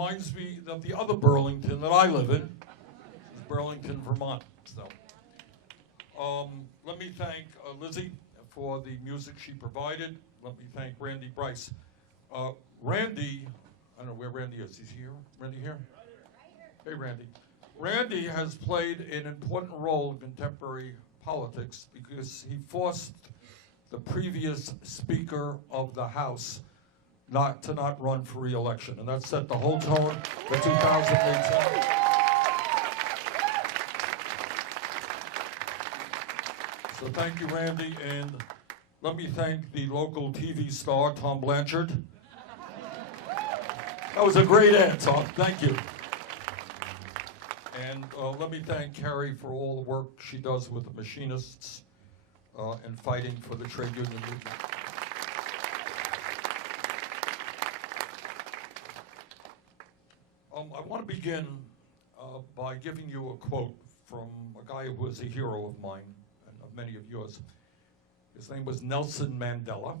reminds me of the other Burlington that I live in, is Burlington, Vermont. So, let me thank Lizzie for the music she provided. Let me thank Randy Bryce. Randy, I don't know where Randy is. He's here? Randy here? Hey, Randy. Randy has played an important role in contemporary politics because he forced the previous Speaker of the House not run for re-election, and that set the whole tone for 2018. So thank you, Randy, and let me thank the local TV star, Tom Blanchard. That was a great ad, Tom. Thank you. And let me thank Carrie for all the work she does with the machinists and fighting for the trade union movement. I want to begin by giving you a quote from a guy who was a hero of mine and of many of yours. His name was Nelson Mandela.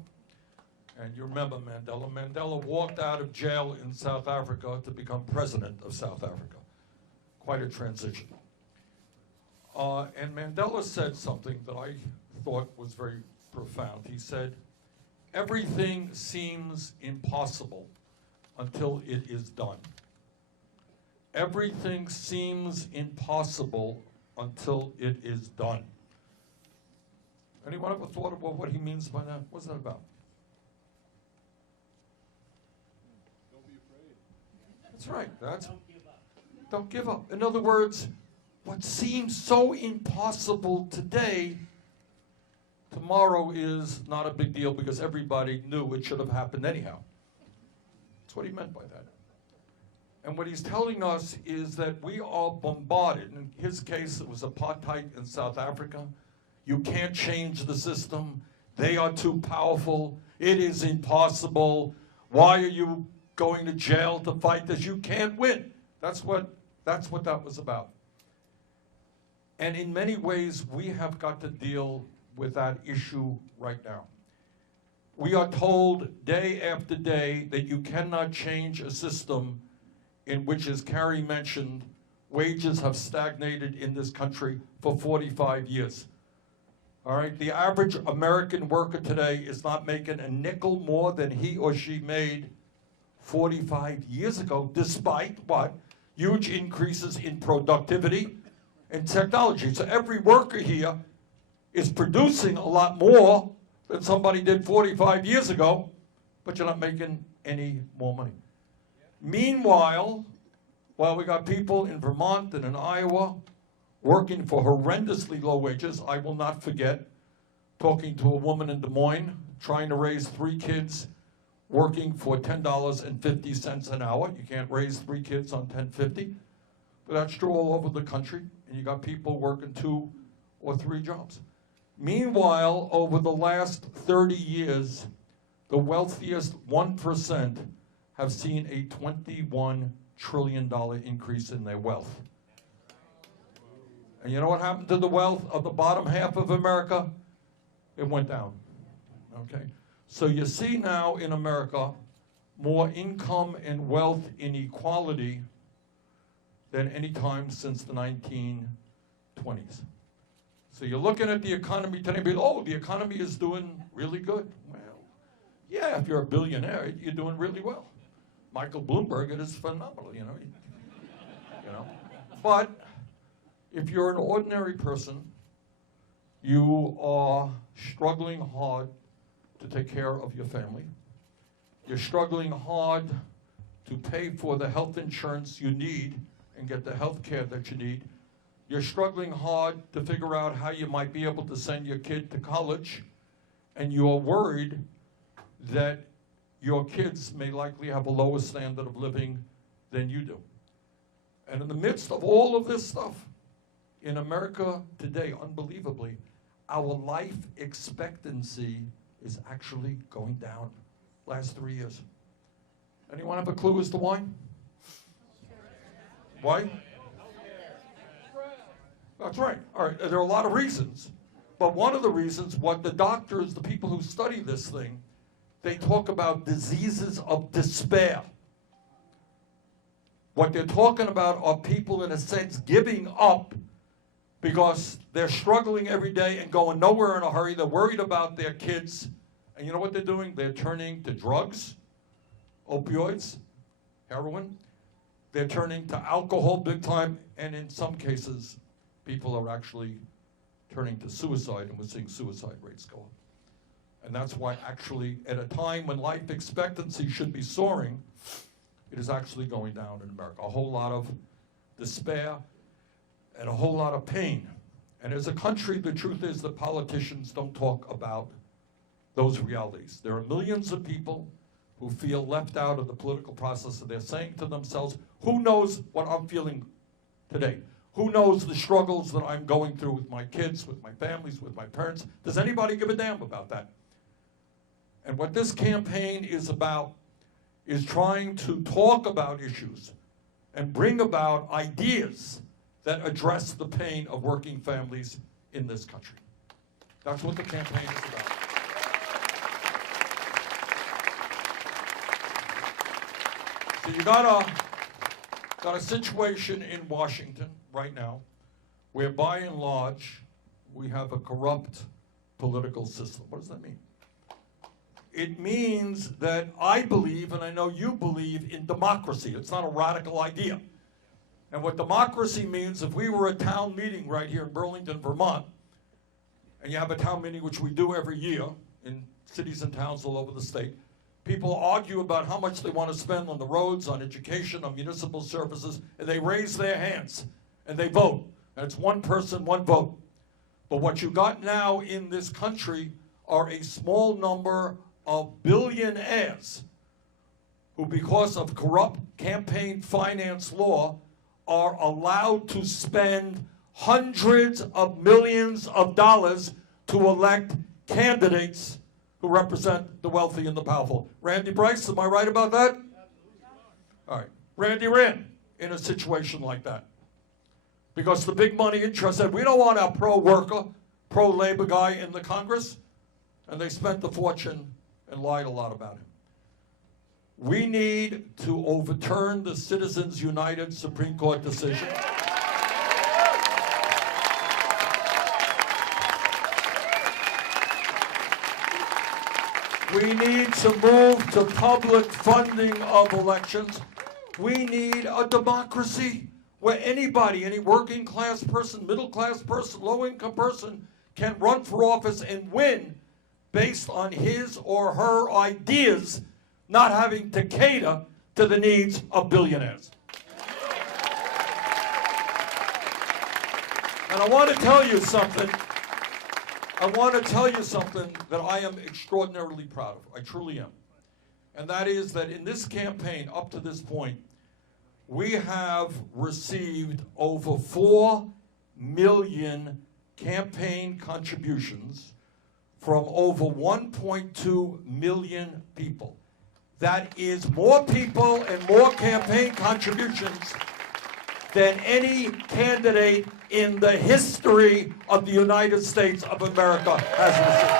And you remember Mandela. Mandela walked out of jail in South Africa to become president of South Africa. Quite a transition. And Mandela said something that I thought was very profound. He said, "Everything seems impossible until it is done." Everything seems impossible until it is done. Anyone ever thought about what he means by that? What's that about? Don't be afraid. That's right. Don't give up. In other words, what seems so impossible today, tomorrow is not a big deal because everybody knew it should have happened anyhow. That's what he meant by that. And what he's telling us is that we are bombarded. In his case, it was apartheid in South Africa. You can't change the system. They are too powerful. It is impossible. Why are you going to jail to fight this? You can't win. That's what that was about. And in many ways, we have got to deal with that issue right now. We are told day after day that you cannot change a system in which, as Carrie mentioned, wages have stagnated in this country for 45 years. All right, the average American worker today is not making a nickel more than he or she made 45 years ago, despite what? Huge increases in productivity and technology. So every worker here is producing a lot more than somebody did 45 years ago, but you're not making any more money. Meanwhile, while we got people in Vermont and in Iowa working for horrendously low wages, I will not forget talking to a woman in Des Moines trying to raise 3 kids working for $10.50 an hour. You can't raise 3 kids on $10.50, but that's true all over the country, and you got people working 2 or 3 jobs. Meanwhile, over the last 30 years, the wealthiest 1% have seen a $21 trillion increase in their wealth. And you know what happened to the wealth of the bottom half of America? It went down, okay? So you see now in America more income and wealth inequality than any time since the 1920s. So you're looking at the economy today, but oh, the economy is doing really good. Well, yeah, if you're a billionaire, you're doing really well. Michael Bloomberg, it is phenomenal, you know. But if you're an ordinary person, you are struggling hard to take care of your family. You're struggling hard to pay for the health insurance you need and get the health care that you need. You're struggling hard to figure out how you might be able to send your kid to college, and you are worried that your kids may likely have a lower standard of living than you do. And in the midst of all of this stuff, in America today, unbelievably, our life expectancy is actually going down last 3 years. Anyone have a clue as to why? Why? That's right. All right. There are a lot of reasons. But one of the reasons, what the doctors, the people who study this thing, they talk about diseases of despair. What they're talking about are people, in a sense, giving up because they're struggling every day and going nowhere in a hurry. They're worried about their kids. And you know what they're doing? They're turning to drugs, opioids, heroin. They're turning to alcohol big time. And in some cases, people are actually turning to suicide, and we're seeing suicide rates go up. And that's why actually at a time when life expectancy should be soaring, it is actually going down in America. A whole lot of despair and a whole lot of pain. And as a country, the truth is that politicians don't talk about those realities. There are millions of people who feel left out of the political process, and they're saying to themselves, who knows what I'm feeling today? Who knows the struggles that I'm going through with my kids, with my families, with my parents? Does anybody give a damn about that? And what this campaign is about is trying to talk about issues and bring about ideas that address the pain of working families in this country. That's what the campaign is about. So you got a situation in Washington right now where by and large we have a corrupt political system. What does that mean? It means that I believe, and I know you believe, in democracy. It's not a radical idea. And what democracy means, if we were a town meeting right here in Burlington, Vermont, and you have a town meeting, which we do every year in cities and towns all over the state, people argue about how much they want to spend on the roads, on education, on municipal services, and they raise their hands, and they vote. And it's one person, one vote. But what you got now in this country are a small number of billionaires who, because of corrupt campaign finance law, are allowed to spend hundreds of millions of dollars to elect candidates who represent the wealthy and the powerful. Randy Bryce, am I right about that? All right. Randy ran in a situation like that because the big money interest said, we don't want our pro-worker, pro-labor guy in the Congress, and they spent the fortune and lied a lot about him. We need to overturn the Citizens United Supreme Court decision. We need to move to public funding of elections. We need a democracy where anybody, any working class person, middle class person, low income person can run for office and win based on his or her ideas, not having to cater to the needs of billionaires. And I want to tell you something. I want to tell you something that I am extraordinarily proud of. I truly am. And that is that in this campaign, up to this point, we have received over 4 million campaign contributions from over 1.2 million people. That is more people and more campaign contributions than any candidate in the history of the United States of America has received.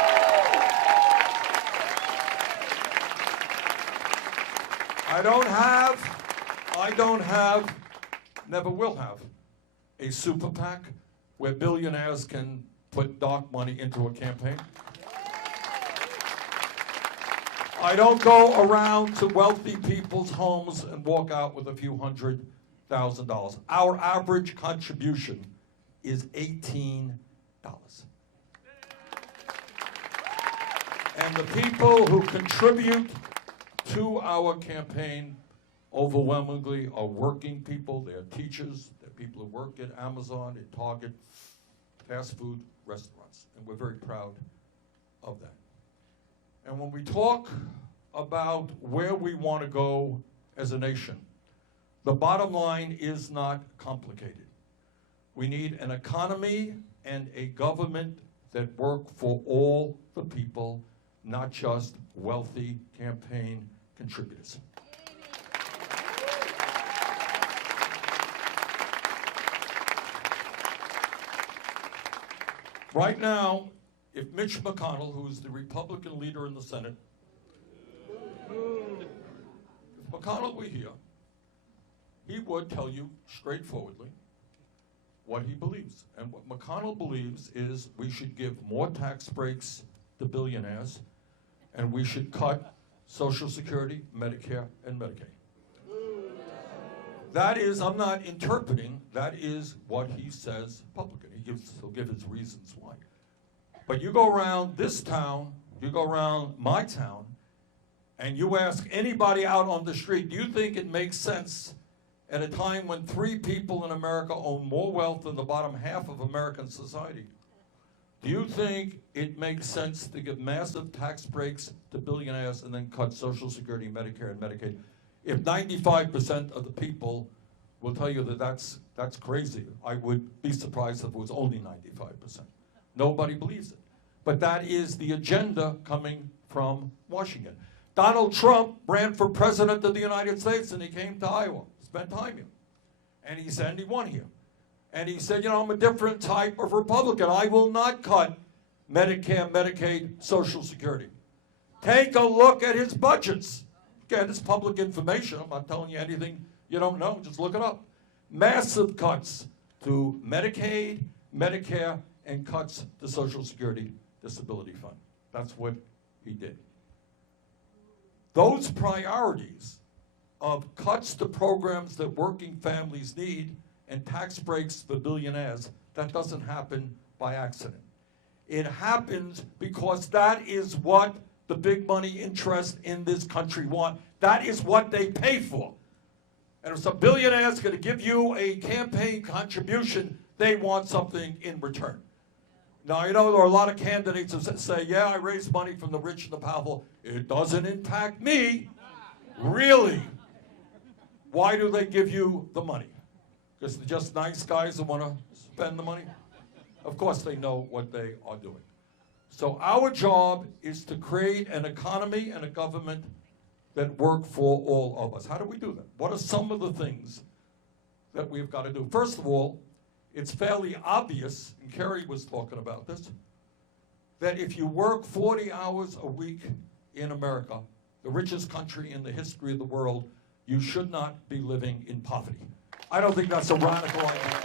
I don't have, never will have, a super PAC where billionaires can put dark money into a campaign. I don't go around to wealthy people's homes and walk out with a few $100,000. Our average contribution is $18. And the people who contribute to our campaign overwhelmingly are working people. They're teachers. They're people who work at Amazon, at Target, fast food restaurants. And we're very proud of that. And when we talk about where we want to go as a nation, the bottom line is not complicated. We need an economy and a government that work for all the people, not just wealthy campaign contributors. Right now, if Mitch McConnell, who's the Republican leader in the Senate, if McConnell were here, he would tell you straightforwardly what he believes. And what McConnell believes is we should give more tax breaks to billionaires, and we should cut Social Security, Medicare, and Medicaid. That is, I'm not interpreting, that is what he says publicly. He'll give his reasons why. But you go around this town, you go around my town, and you ask anybody out on the street, do you think it makes sense at a time when 3 people in America own more wealth than the bottom half of American society? Do you think it makes sense to give massive tax breaks to billionaires and then cut Social Security, Medicare, and Medicaid? If 95% of the people will tell you that that's crazy, I would be surprised if it was only 95%. Nobody believes it. But that is the agenda coming from Washington. Donald Trump ran for president of the United States, and he came to Iowa, spent time here. And he said he won here. And he said, you know, I'm a different type of Republican. I will not cut Medicare, Medicaid, Social Security. Take a look at his budgets. Again, it's public information. I'm not telling you anything you don't know. Just look it up. Massive cuts to Medicaid, Medicare, and cuts to Social Security Disability Fund. That's what he did. Those priorities of cuts to programs that working families need and tax breaks for billionaires, that doesn't happen by accident. It happens because that is what the big money interests in this country want. That is what they pay for. And if some billionaire is going to give you a campaign contribution, they want something in return. Now, you know, there are a lot of candidates that say, yeah, I raise money from the rich and the powerful. It doesn't impact me. Really? Why do they give you the money? Because they're just nice guys that want to spend the money? Of course they know what they are doing. So our job is to create an economy and a government that work for all of us. How do we do that? What are some of the things that we've got to do? First of all, it's fairly obvious, and Kerry was talking about this, that if you work 40 hours a week in America, the richest country in the history of the world, you should not be living in poverty. I don't think that's a radical idea.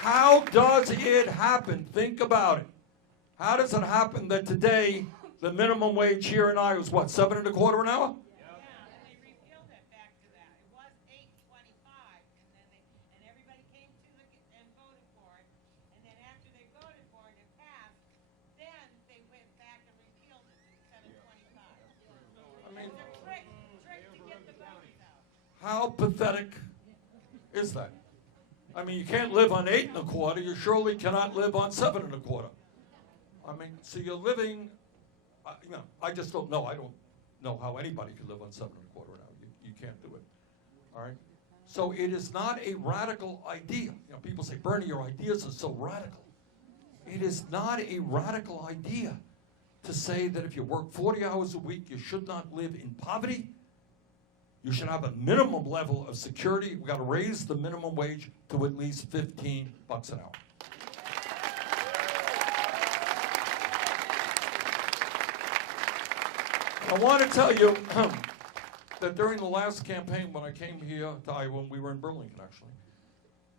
How does it happen? Think about it. How does it happen that today the minimum wage here in Iowa is what, $7.25 an hour? Yeah, and they repealed it back to that. It was $8.25, and everybody came to and voted for it. And then after they voted for it and passed, then they went back and repealed it to $7.25. I mean, it's a trick to get the votes out. how pathetic is that? I mean, you can't live on $8.25. You surely cannot live on $7.25. I mean, so you're living. You know, I just don't know. I don't know how anybody could live on $7.25 an hour. You can't do it. All right. So it is not a radical idea. You know, people say, Bernie, your ideas are so radical. It is not a radical idea to say that if you work 40 hours a week, you should not live in poverty. You should have a minimum level of security. We've got to raise the minimum wage to at least $15 an hour. I want to tell you that during the last campaign, when I came here to Iowa, we were in Burlington, actually,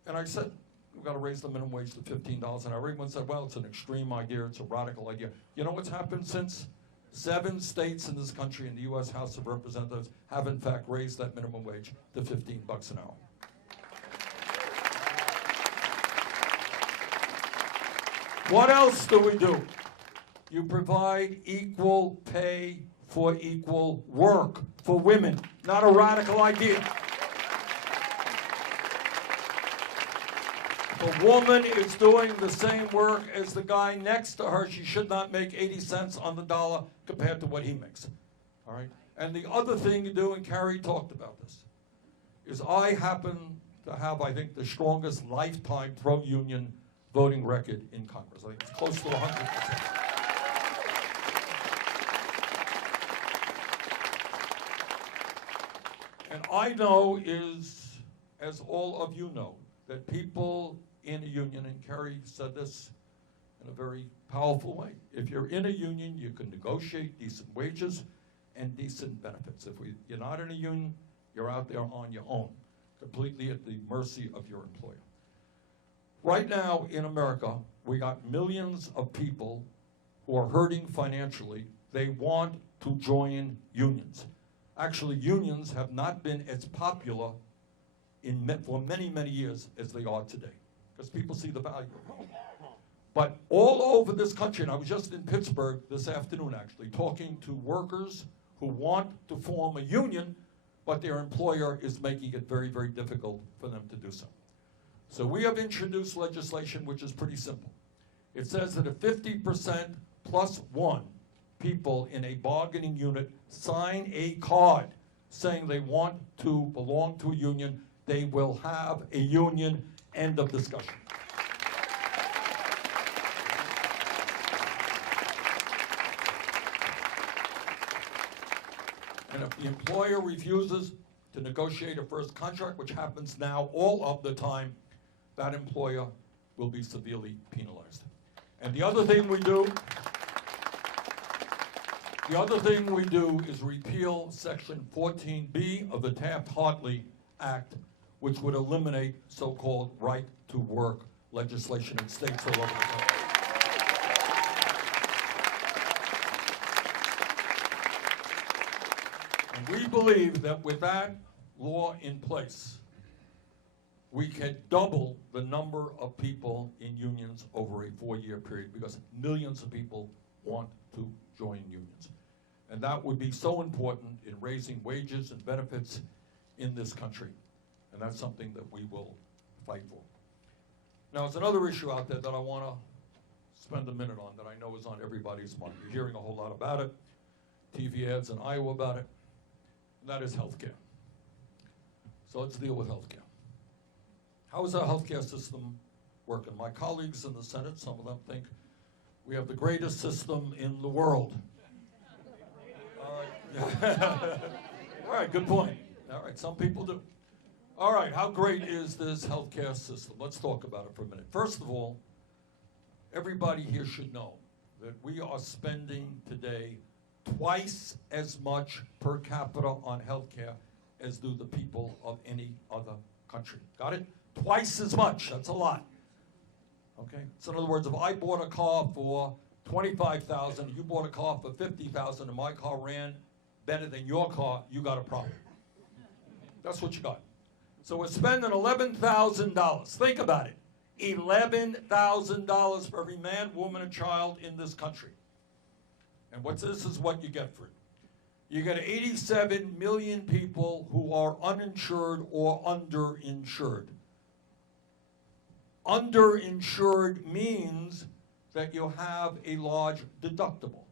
and I said, we've got to raise the minimum wage to $15 an hour. Everyone said, well, it's an extreme idea, it's a radical idea. You know what's happened since? 7 states in this country in the U.S. House of Representatives have, in fact, raised that minimum wage to $15 an hour. What else do we do? You provide equal pay for equal work for women. Not a radical idea. If a woman is doing the same work as the guy next to her, she should not make 80 cents on the dollar compared to what he makes. All right? And the other thing you do, and Carrie talked about this, is I happen to have, I think, the strongest lifetime pro-union voting record in Congress. I think it's close to 100%. And I know is, as all of you know, that people in a union, and Kerry said this in a very powerful way, if you're in a union, you can negotiate decent wages, and decent benefits. You're not in a union, you're out there on your own, completely at the mercy of your employer. Right now in America, we got millions of people who are hurting financially. They want to join unions. Actually, unions have not been as popular for many, many years as they are today, because people see the value of it. But all over this country, and I was just in Pittsburgh this afternoon actually, talking to workers who want to form a union, but their employer is making it very, very difficult for them to do so. So we have introduced legislation which is pretty simple. It says that if 50% plus one people in a bargaining unit sign a card saying they want to belong to a union, they will have a union. End of discussion. And if the employer refuses to negotiate a first contract, which happens now all of the time, that employer will be severely penalized. And the other thing we do is repeal Section 14B of the Taft-Hartley Act, which would eliminate so-called right-to-work legislation in states all over the country. And we believe that with that law in place, we can double the number of people in unions over a 4-year period, because millions of people want to join unions. And that would be so important in raising wages and benefits in this country. And that's something that we will fight for. Now, there's another issue out there that I want to spend a minute on that I know is on everybody's mind. You're hearing a whole lot about it, TV ads in Iowa about it, and that is healthcare. So let's deal with healthcare. How is our healthcare system working? My colleagues in the Senate, some of them think we have the greatest system in the world. All right, good point. All right, some people do. All right, how great is this healthcare system? Let's talk about it for a minute. First of all, everybody here should know that we are spending today twice as much per capita on healthcare as do the people of any other country. Got it? Twice as much. That's a lot. Okay? So in other words, if I bought a car for $25,000, you bought a car for $50,000, and my car ran better than your car, you got a problem. That's what you got. So we're spending $11,000. Think about it. $11,000 for every man, woman, and child in this country. And this is what you get for it. You get 87 million people who are uninsured or underinsured. Underinsured means that you have a large deductible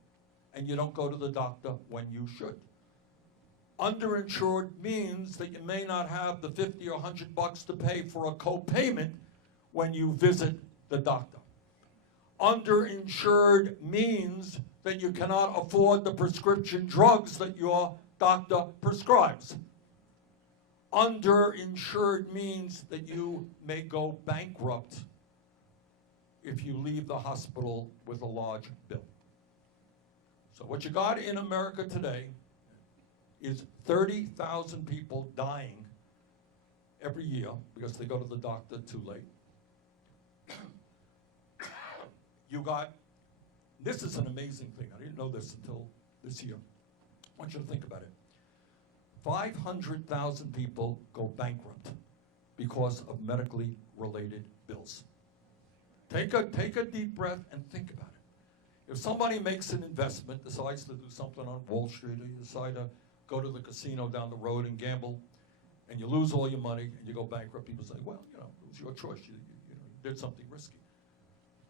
and you don't go to the doctor when you should. Underinsured means that you may not have the 50 or $100 to pay for a co-payment when you visit the doctor. Underinsured means that you cannot afford the prescription drugs that your doctor prescribes. Underinsured means that you may go bankrupt if you leave the hospital with a large bill. So what you got in America today is 30,000 people dying every year because they go to the doctor too late. You got, this is an amazing thing. I didn't know this until this year. I want you to think about it. 500,000 people go bankrupt because of medically related bills. Take a deep breath and think about it. If somebody makes an investment, decides to do something on Wall Street, or you decide to go to the casino down the road and gamble, and you lose all your money and you go bankrupt, people say, well, you know, it was your choice. You did something risky.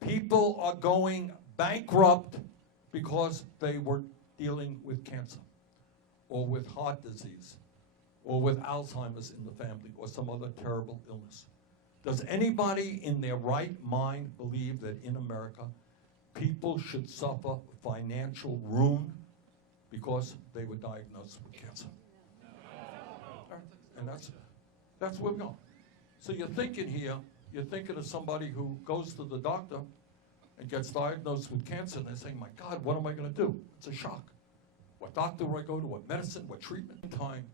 People are going bankrupt because they were dealing with cancer, or with heart disease, or with Alzheimer's in the family, or some other terrible illness. Does anybody in their right mind believe that in America, people should suffer financial ruin because they were diagnosed with cancer? And that's where we're going. So you're thinking here, you're thinking of somebody who goes to the doctor and gets diagnosed with cancer, and they're saying, my God, what am I going to do? It's a shock. what doctor do I go to, what medicine, what treatment. In time,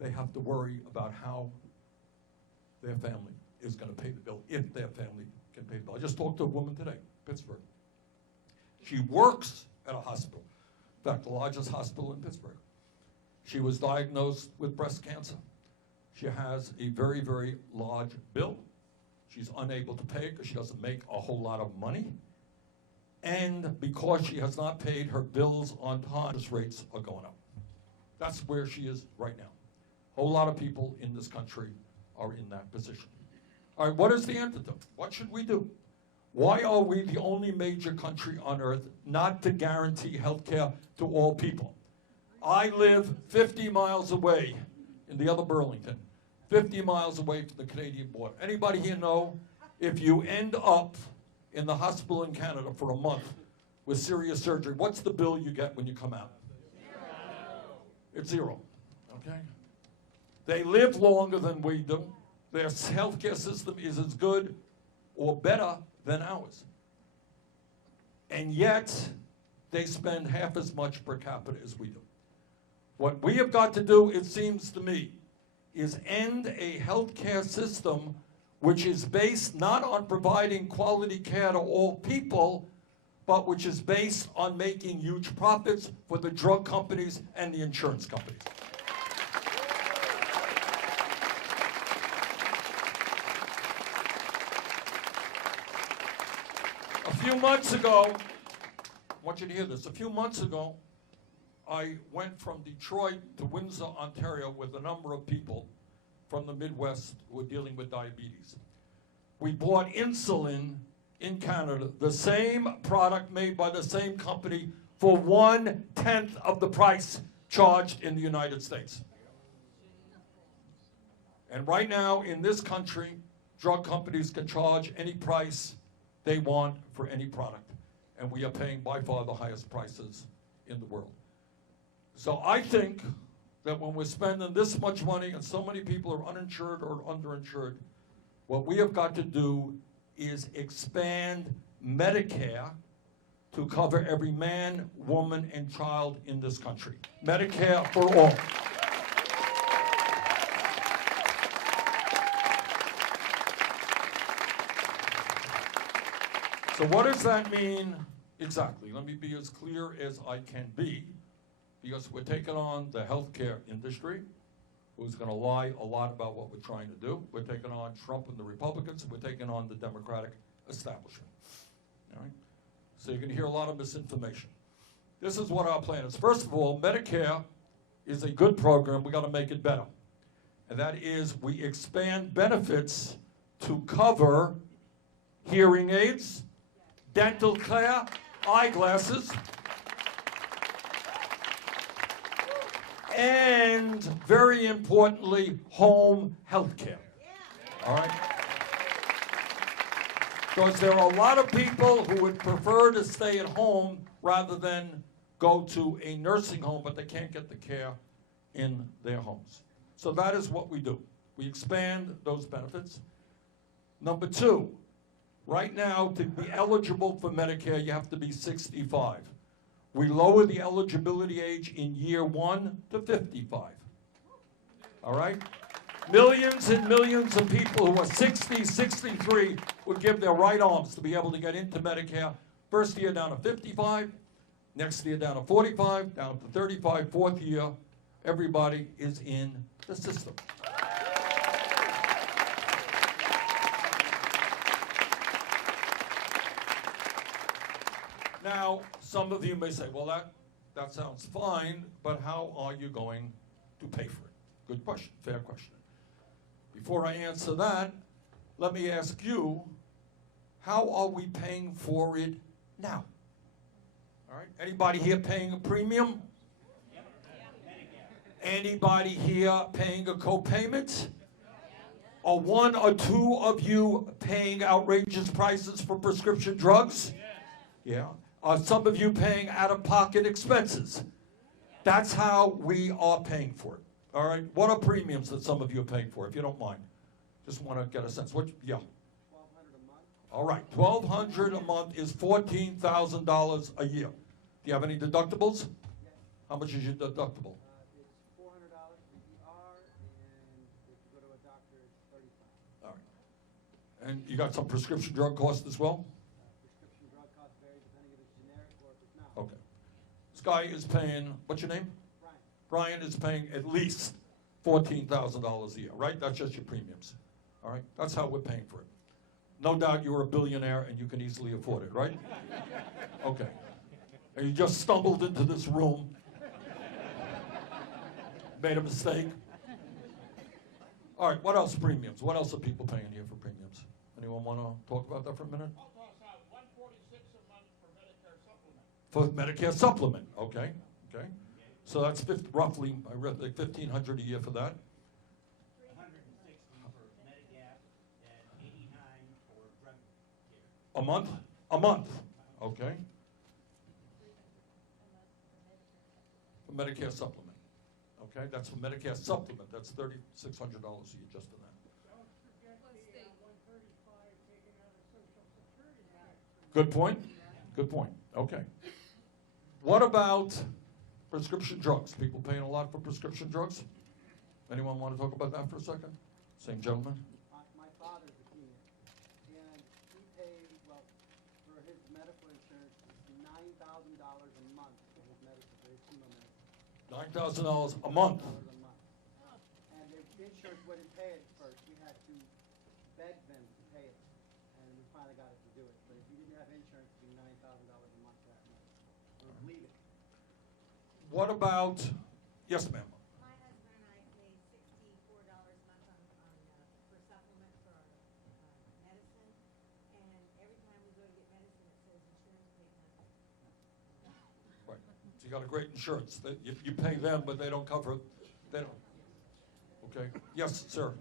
they have to worry about how their family is going to pay the bill, if their family can pay the bill. I just talked to a woman today, Pittsburgh. She works at a hospital, in fact, the largest hospital in Pittsburgh. She was diagnosed with breast cancer. She has a very, very large bill. She's unable to pay it because she doesn't make a whole lot of money. And because she has not paid her bills on time, interest rates are going up. That's where she is right now. A whole lot of people in this country are in that position. All right, what is the antidote? What should we do? Why are we the only major country on earth not to guarantee health care to all people? I live 50 miles away in the other Burlington, 50 miles away from the Canadian border. Anybody here know if you end up in the hospital in Canada for a month with serious surgery, what's the bill you get when you come out? It's zero, okay? They live longer than we do. Their healthcare system is as good or better than ours. And yet, they spend half as much per capita as we do. What we have got to do, it seems to me, is end a healthcare system which is based not on providing quality care to all people, but which is based on making huge profits for the drug companies and the insurance companies. A few months ago, I want you to hear this, a few months ago, I went from Detroit to Windsor, Ontario with a number of people from the Midwest who are dealing with diabetes. We bought insulin in Canada, the same product made by the same company for 1/10 of the price charged in the United States. And right now in this country, drug companies can charge any price they want for any product. And we are paying by far the highest prices in the world. So I think that when we're spending this much money and so many people are uninsured or underinsured, what we have got to do is expand Medicare to cover every man, woman, and child in this country. Medicare for all. So what does that mean exactly? Let me be as clear as I can be, because we're taking on the healthcare industry, who's going to lie a lot about what we're trying to do. We're taking on Trump and the Republicans, and we're taking on the Democratic establishment. All right? So you're going to hear a lot of misinformation. This is what our plan is. First of all, Medicare is a good program. We've got to make it better. And that is we expand benefits to cover hearing aids, dental care, eyeglasses, and very importantly, home health care. All right? Because there are a lot of people who would prefer to stay at home rather than go to a nursing home, but they can't get the care in their homes. So that is what we do. We expand those benefits. Number two, right now, to be eligible for Medicare, you have to be 65. We lower the eligibility age in year 1 to 55. All right? Millions and millions of people who are 60, 63 would give their right arms to be able to get into Medicare. First year down to 55, next year down to 45, down to 35, fourth year, everybody is in the system. Now, some of you may say, well, that sounds fine, but how are you going to pay for it? Good question, fair question. Before I answer that, let me ask you, how are we paying for it now? All right, anybody here paying a premium? Anybody here paying a co-payment? Are one or two of you paying outrageous prices for prescription drugs? Yeah. Are some of you paying out-of-pocket expenses? That's how we are paying for it. All right. What are premiums that some of you are paying for, if you don't mind? Just want to get a sense. What? Yeah. $1,200 a month. All right. $1,200 a month is $14,000 a year. Do you have any deductibles? How much is your deductible? It's $400 for ER, and if you go to a doctor, it's $35. All right. And you got some prescription drug costs as well? Prescription drug costs vary depending if it's generic or if it's not. Okay. This guy is paying, what's your name? Brian, Brian is paying at least $14,000 a year, right? That's just your premiums. All right? That's how we're paying for it. No doubt you're a billionaire and you can easily afford it, right? Okay. And you just stumbled into this room, made a mistake. All right, what else premiums? What else are people paying here for premiums? Anyone want to talk about that for a minute? I'll toss out $146 a month for Medicare supplement. For Medicare supplement, okay, okay. So that's roughly, I read like $1,500 a year for that. 160 for Medigap and 89 for drug care. A month? A month, okay. For Medicare supplement, okay. That's for Medicare supplement. That's $3,600 a year just for that. Good point. Good point. Okay. What about prescription drugs? People paying a lot for prescription drugs? Anyone want to talk about that for a second? Same gentleman. my father's a senior, and he pays, well, for his medical insurance, it's $9,000 a month for his medicine, for his chemo medicine. $9,000 a month. $9,000 a month. And the insurance wouldn't pay it first. We had to beg them to pay it, and we finally got it to do it. But if you didn't have insurance, it'd be $9,000 a month for that month. Or leave it. What about, yes, ma'am. My husband and I pay $64 a month for supplement for medicine, and every time we go to get medicine, it says insurance paid nothing. Right. So you got a great insurance. You pay them, but they don't cover, they don't. Okay. Yes, sir.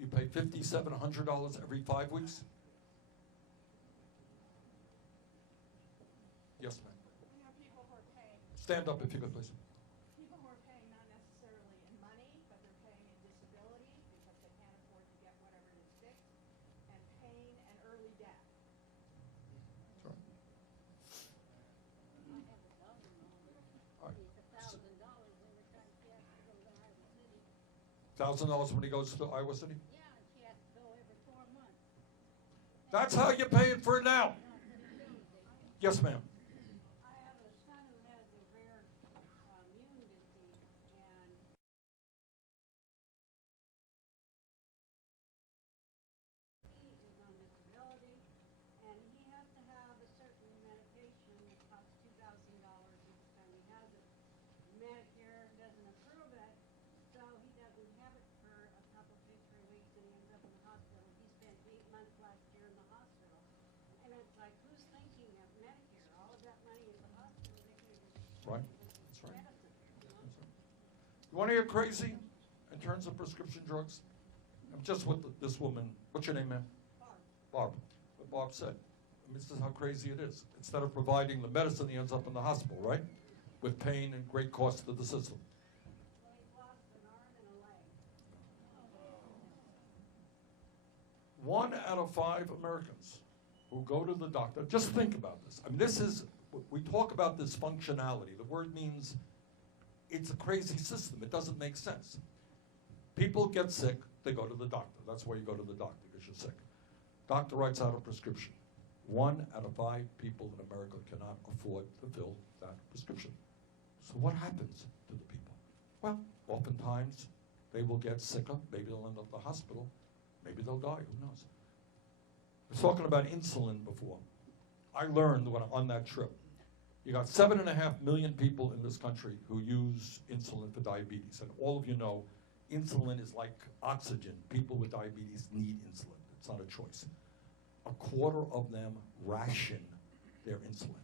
You pay $5,700 every 5 weeks? Yes, ma'am. We have people who are paying, Stand up if you could, please. people who are paying not necessarily in money, but they're paying in disability because they can't afford to get whatever it is fixed, and pain and early death. That's right. All right. $1,000 when he goes to Iowa City? Yeah, and she has to go every 4 months. That's how you're paying for it now. Yes, ma'am. I have a son who has a rare immune disease, and he is on disability, and he has to have a certain medication that costs $2,000 each time he has it. Medicare doesn't approve it, so he doesn't have it for a couple, 2, 3 weeks, and he ends up in the hospital. He spent 8 months last year in the hospital. And it's like, who's thinking of Medicare? All of that money at the hospital, they could have just Right. given it That's to right. medicine, you know? That's right. You want to hear crazy in terms of prescription drugs? I'm just with this woman. What's your name, ma'am? Barb. What Barb said. I mean, this is how crazy it is. Instead of providing the medicine, he ends up in the hospital, right? With pain and great cost to the system. Well, he's lost an arm and a leg. 1 out of 5 Americans who go to the doctor, just think about this. I mean, this is, we talk about this functionality. The word means it's a crazy system. It doesn't make sense. People get sick, they go to the doctor. That's why you go to the doctor, because you're sick. Doctor writes out a prescription. 1 out of 5 people in America cannot afford to fill that prescription. So what happens to the people? Well, oftentimes they will get sicker. Maybe they'll end up in the hospital. Maybe they'll die, who knows? I was talking about insulin before. I learned when on that trip, you got 7.5 million people in this country who use insulin for diabetes. And all of you know, insulin is like oxygen. People with diabetes need insulin. It's not a choice. 1/4 of them ration their insulin.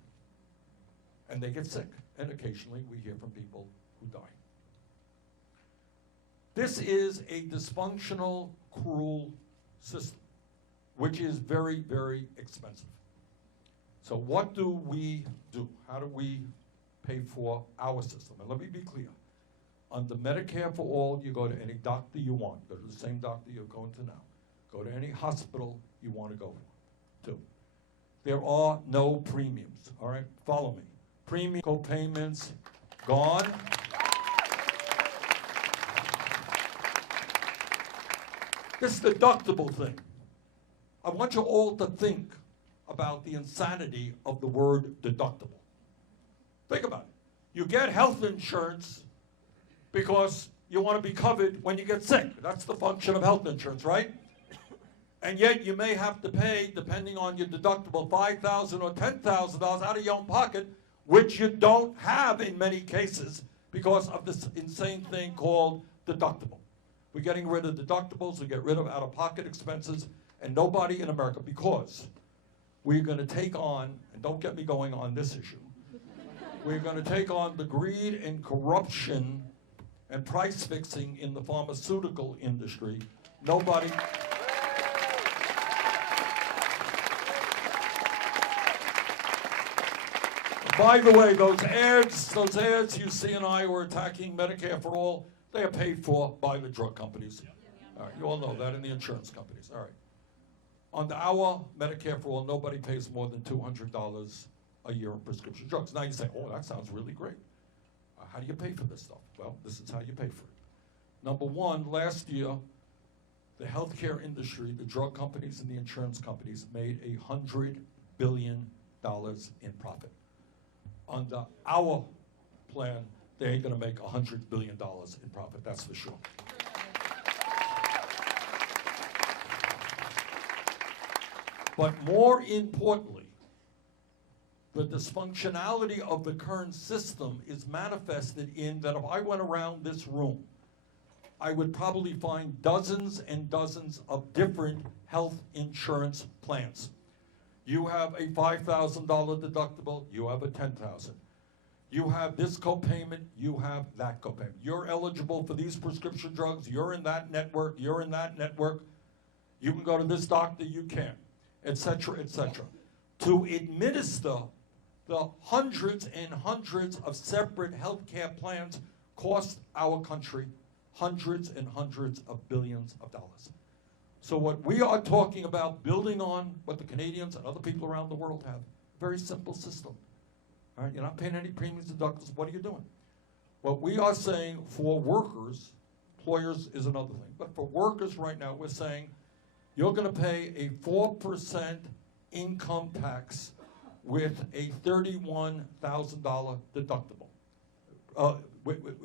And they get sick. And occasionally we hear from people who die. This is a dysfunctional, cruel system, which is very, very expensive. So what do we do? How do we pay for our system? And let me be clear. Under Medicare for All, you go to any doctor you want. Go to the same doctor you're going to now. Go to any hospital you want to go too. There are no premiums, all right? Follow me. Premium co-payments gone. This deductible thing. I want you all to think about the insanity of the word deductible. Think about it. You get health insurance because you want to be covered when you get sick. That's the function of health insurance, right? And yet you may have to pay, depending on your deductible, $5,000 or $10,000 out of your own pocket, which you don't have in many cases because of this insane thing called deductible. We're getting rid of deductibles, we get rid of out-of-pocket expenses, and nobody in America, because we're going to take on, and don't get me going on this issue, we're going to take on the greed and corruption and price fixing in the pharmaceutical industry. Nobody... By the way, those ads you see and I were attacking Medicare for All, they are paid for by the drug companies. All right, you all know that, and the insurance companies. All right. On our Medicare for All, nobody pays more than $200 a year on prescription drugs. Now you say, oh, that sounds really great. How do you pay for this stuff? Well, this is how you pay for it. Number one, last year, the healthcare industry, the drug companies and the insurance companies made $100 billion in profit. Under our plan, they ain't gonna make $100 billion in profit, that's for sure. But more importantly, the dysfunctionality of the current system is manifested in that if I went around this room, I would probably find dozens and dozens of different health insurance plans. You have a $5,000 deductible, you have a $10,000. You have this copayment, you have that copayment. You're eligible for these prescription drugs, you're in that network, you're in that network. You can go to this doctor, you can't, et cetera, et cetera. To administer the hundreds and hundreds of separate healthcare plans cost our country hundreds and hundreds of billions of dollars. So what we are talking about, building on what the Canadians and other people around the world have, very simple system. All right, you're not paying any premiums, deductibles, what are you doing? What we are saying for workers, employers is another thing, but for workers right now, we're saying you're gonna pay a 4% income tax with a $31,000 deductible.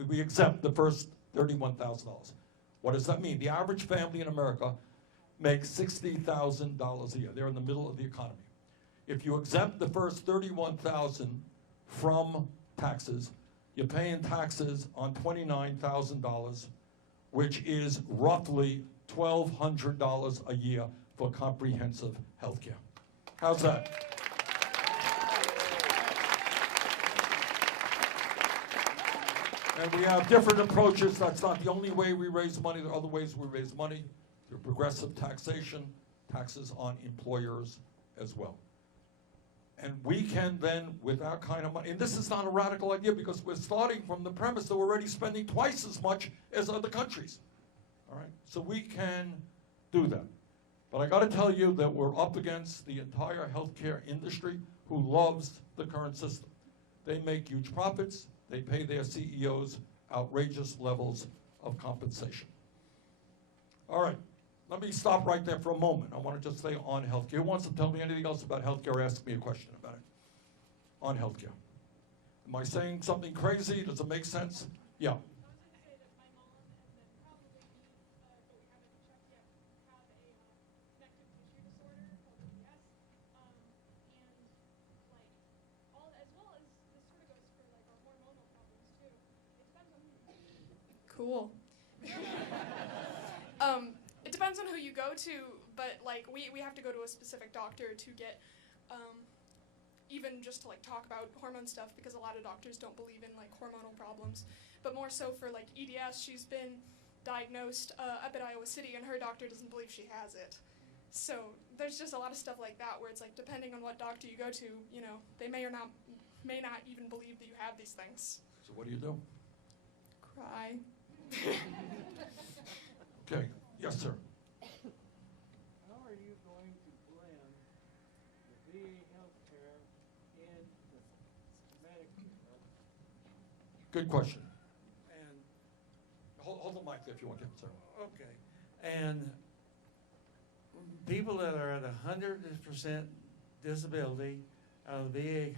We exempt the first $31,000. What does that mean? The average family in America makes $60,000 a year. They're in the middle of the economy. If you exempt the first $31,000 from taxes, you're paying taxes on $29,000, which is roughly $1,200 a year for comprehensive health care. How's that? And we have different approaches. That's not the only way we raise money. There are other ways we raise money. Through progressive taxation, taxes on employers as well. And we can then, with our kind of money, and this is not a radical idea because we're starting from the premise that we're already spending twice as much as other countries. All right, so we can do that. But I gotta tell you that we're up against the entire healthcare industry who loves the current system. They make huge profits, they pay their CEOs outrageous levels of compensation. All right. Let me stop right there for a moment. I want to just stay on healthcare. Who wants to tell me anything else about healthcare? Ask me a question about it. On healthcare. Am I saying something crazy? Does it make sense? Yeah. I was going to say that my mom and then probably me, but we haven't checked yet, have a connective tissue disorder called EDS, and like all as well as this sort of goes for like our hormonal problems too. It depends on cool. It depends on who you go to, but like we have to go to a specific doctor to get even just to like talk about hormone stuff because a lot of doctors don't believe in like hormonal problems. But more so for like EDS, she's been diagnosed up at Iowa City and her doctor doesn't believe she has it. So there's just a lot of stuff like that where it's like depending on what doctor you go to, you know, they may not even believe that you have these things. So what do you do? Cry. Okay. Yes, sir. How are you going to plan Medicare in the Medicare, Good question. and, Hold the mic there if you want to, sir. okay, and people that are at 100% disability out of the VA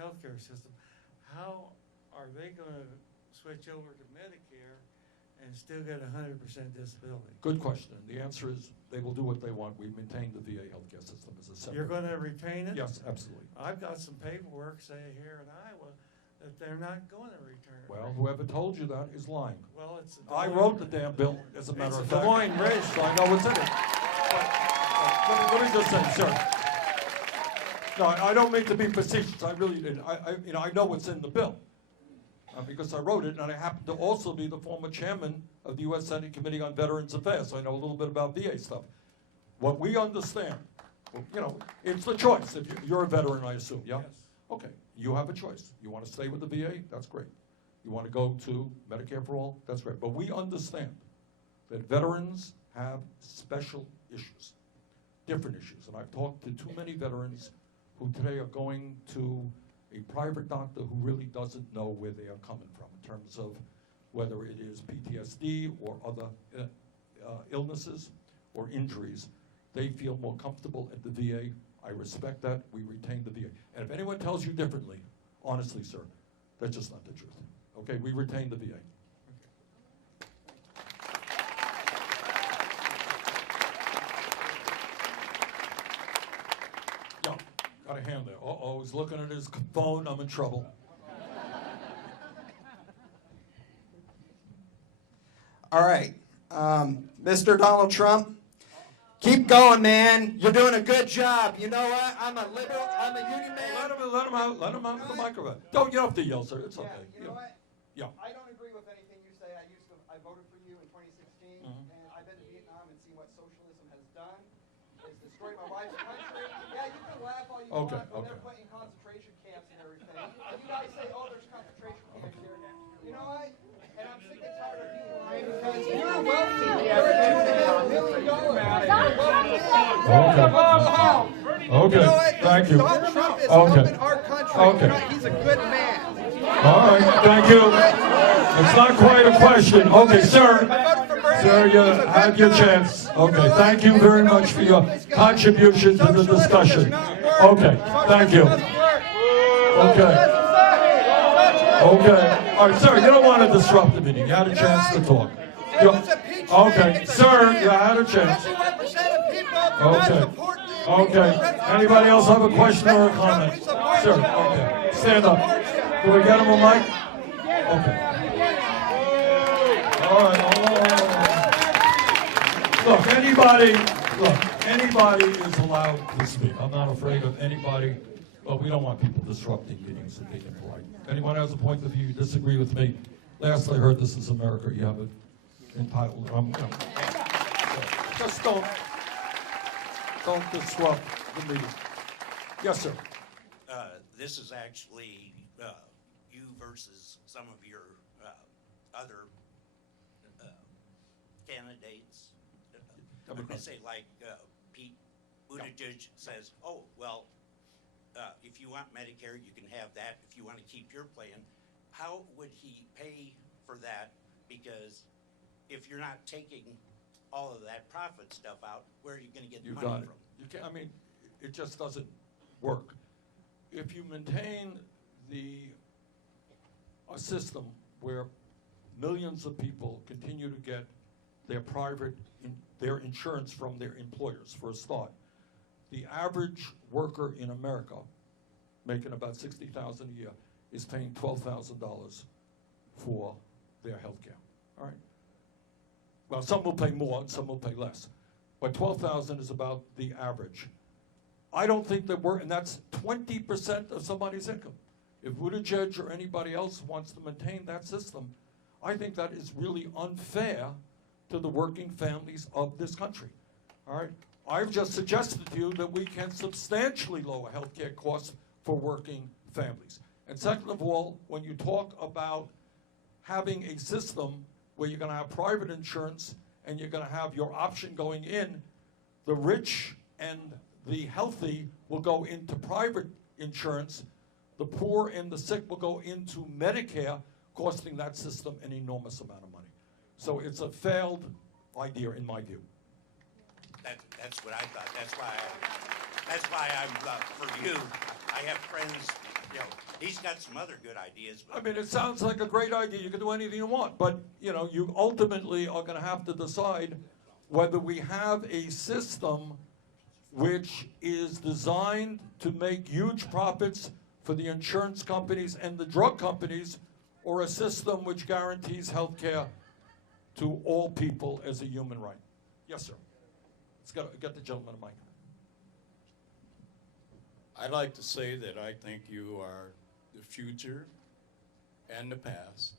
healthcare system, how are they gonna switch over to Medicare and still get 100% disability? Good question. The answer is they will do what they want. We maintain the VA healthcare system as a separate. You're gonna retain it? Yes, absolutely. I've got some paperwork, say, here in Iowa, that they're not gonna return it. Well, whoever told you that is lying. Well, it's. I wrote the damn bill, as a matter of It's fact. Des Moines Register. So I know what's in it. Let me just say, sir. No, I don't mean to be facetious. I really didn't. I know what's in the bill because I wrote it, and I happen to also be the former chairman of the U.S. Senate Committee on Veterans Affairs, so I know a little bit about VA stuff. What we understand, it's the choice. If you're a veteran, I assume, yeah? Yes. Okay, you have a choice. You want to stay with the VA? That's great. You want to go to Medicare for All? That's great. But we understand that veterans have special issues, different issues. And I've talked to too many veterans who today are going to a private doctor who really doesn't know where they are coming from in terms of whether it is PTSD or other illnesses or injuries. They feel more comfortable at the VA. I respect that. We retain the VA. And if anyone tells you differently, honestly, sir, that's just not the truth. Okay, we retain the VA. Yeah, got a hand there. Uh-oh, he's looking at his phone. I'm in trouble. All right, Mr. Donald Trump, keep going, man. You're doing a good job. You know what? I'm a liberal. I'm a union man. Let him out of the microphone. You don't have to yell, sir. It's okay. You know what? Yeah. I don't agree with anything you say. I voted for you in 2016, and I've been to Vietnam and seen what socialism has done. It's destroyed my wife's country. Yeah, you can laugh all you Okay, want, but okay. they're putting concentration camps and everything. And you guys say, oh, there's concentration camps here. You know what? And I'm sick and tired of being lying because you're wealthy. You're $2.5 million. Okay, thank you. Donald Trump is Okay. helping our country. Okay. You know, he's a good man. All right, thank you. It's not quite a question. Okay, sir. Sir, you had your chance. Okay, thank you very much for your contribution to the discussion. Okay, thank you. Okay. Okay. All right, sir, you don't want to disrupt the meeting. You had a chance to talk. Okay, sir, you had a chance. Okay. Okay. Anybody else have a question or a comment? Sir, okay. Stand up. Can we get him a mic? Okay. All right. Look, anybody is allowed to speak. I'm not afraid of anybody, but we don't want people disrupting meetings and being impolite. Anyone has a point of view, you disagree with me? Last I heard, this is America. You have it entitled. So just don't disrupt the meeting. Yes, sir. This is actually you versus some of your other candidates. I'm going to say like Pete Buttigieg says, oh, well, if you want Medicare, you can have that. If you want to keep your plan, how would he pay for that? Because if you're not taking all of that profit stuff out, where are you going to get the money got it. from? You can't, I mean, it just doesn't work. If you maintain a system where millions of people continue to get their insurance from their employers, for a start, the average worker in America, making about $60,000 a year, is paying $12,000 for their health care. All right. Well, some will pay more and some will pay less, but $12,000 is about the average. I don't think that and that's 20% of somebody's income. If Buttigieg or anybody else wants to maintain that system, I think that is really unfair to the working families of this country. All right? I've just suggested to you that we can substantially lower health care costs for working families. And second of all, when you talk about having a system where you're going to have private insurance and you're going to have your option going in, the rich and the healthy will go into private insurance, the poor and the sick will go into Medicare, costing that system an enormous amount of money. So it's a failed idea in my view. That's what I thought. That's why I'm for you. I have friends. You know, he's got some other good ideas. I mean, it sounds like a great idea. You can do anything you want, but you know, you ultimately are going to have to decide whether we have a system which is designed to make huge profits for the insurance companies and the drug companies, or a system which guarantees health care to all people as a human right. Yes, sir. Let's get the gentleman a mic. I'd like to say that I think you are the future and the past,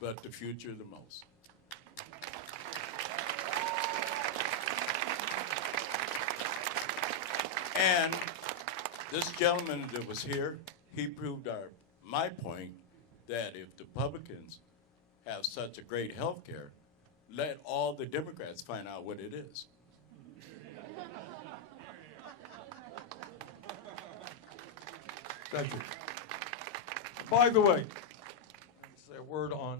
but the future the most. And this gentleman that was here, he proved my point that if the Republicans have such a great health care, let all the Democrats find out what it is. Thank you. By the way, say a word on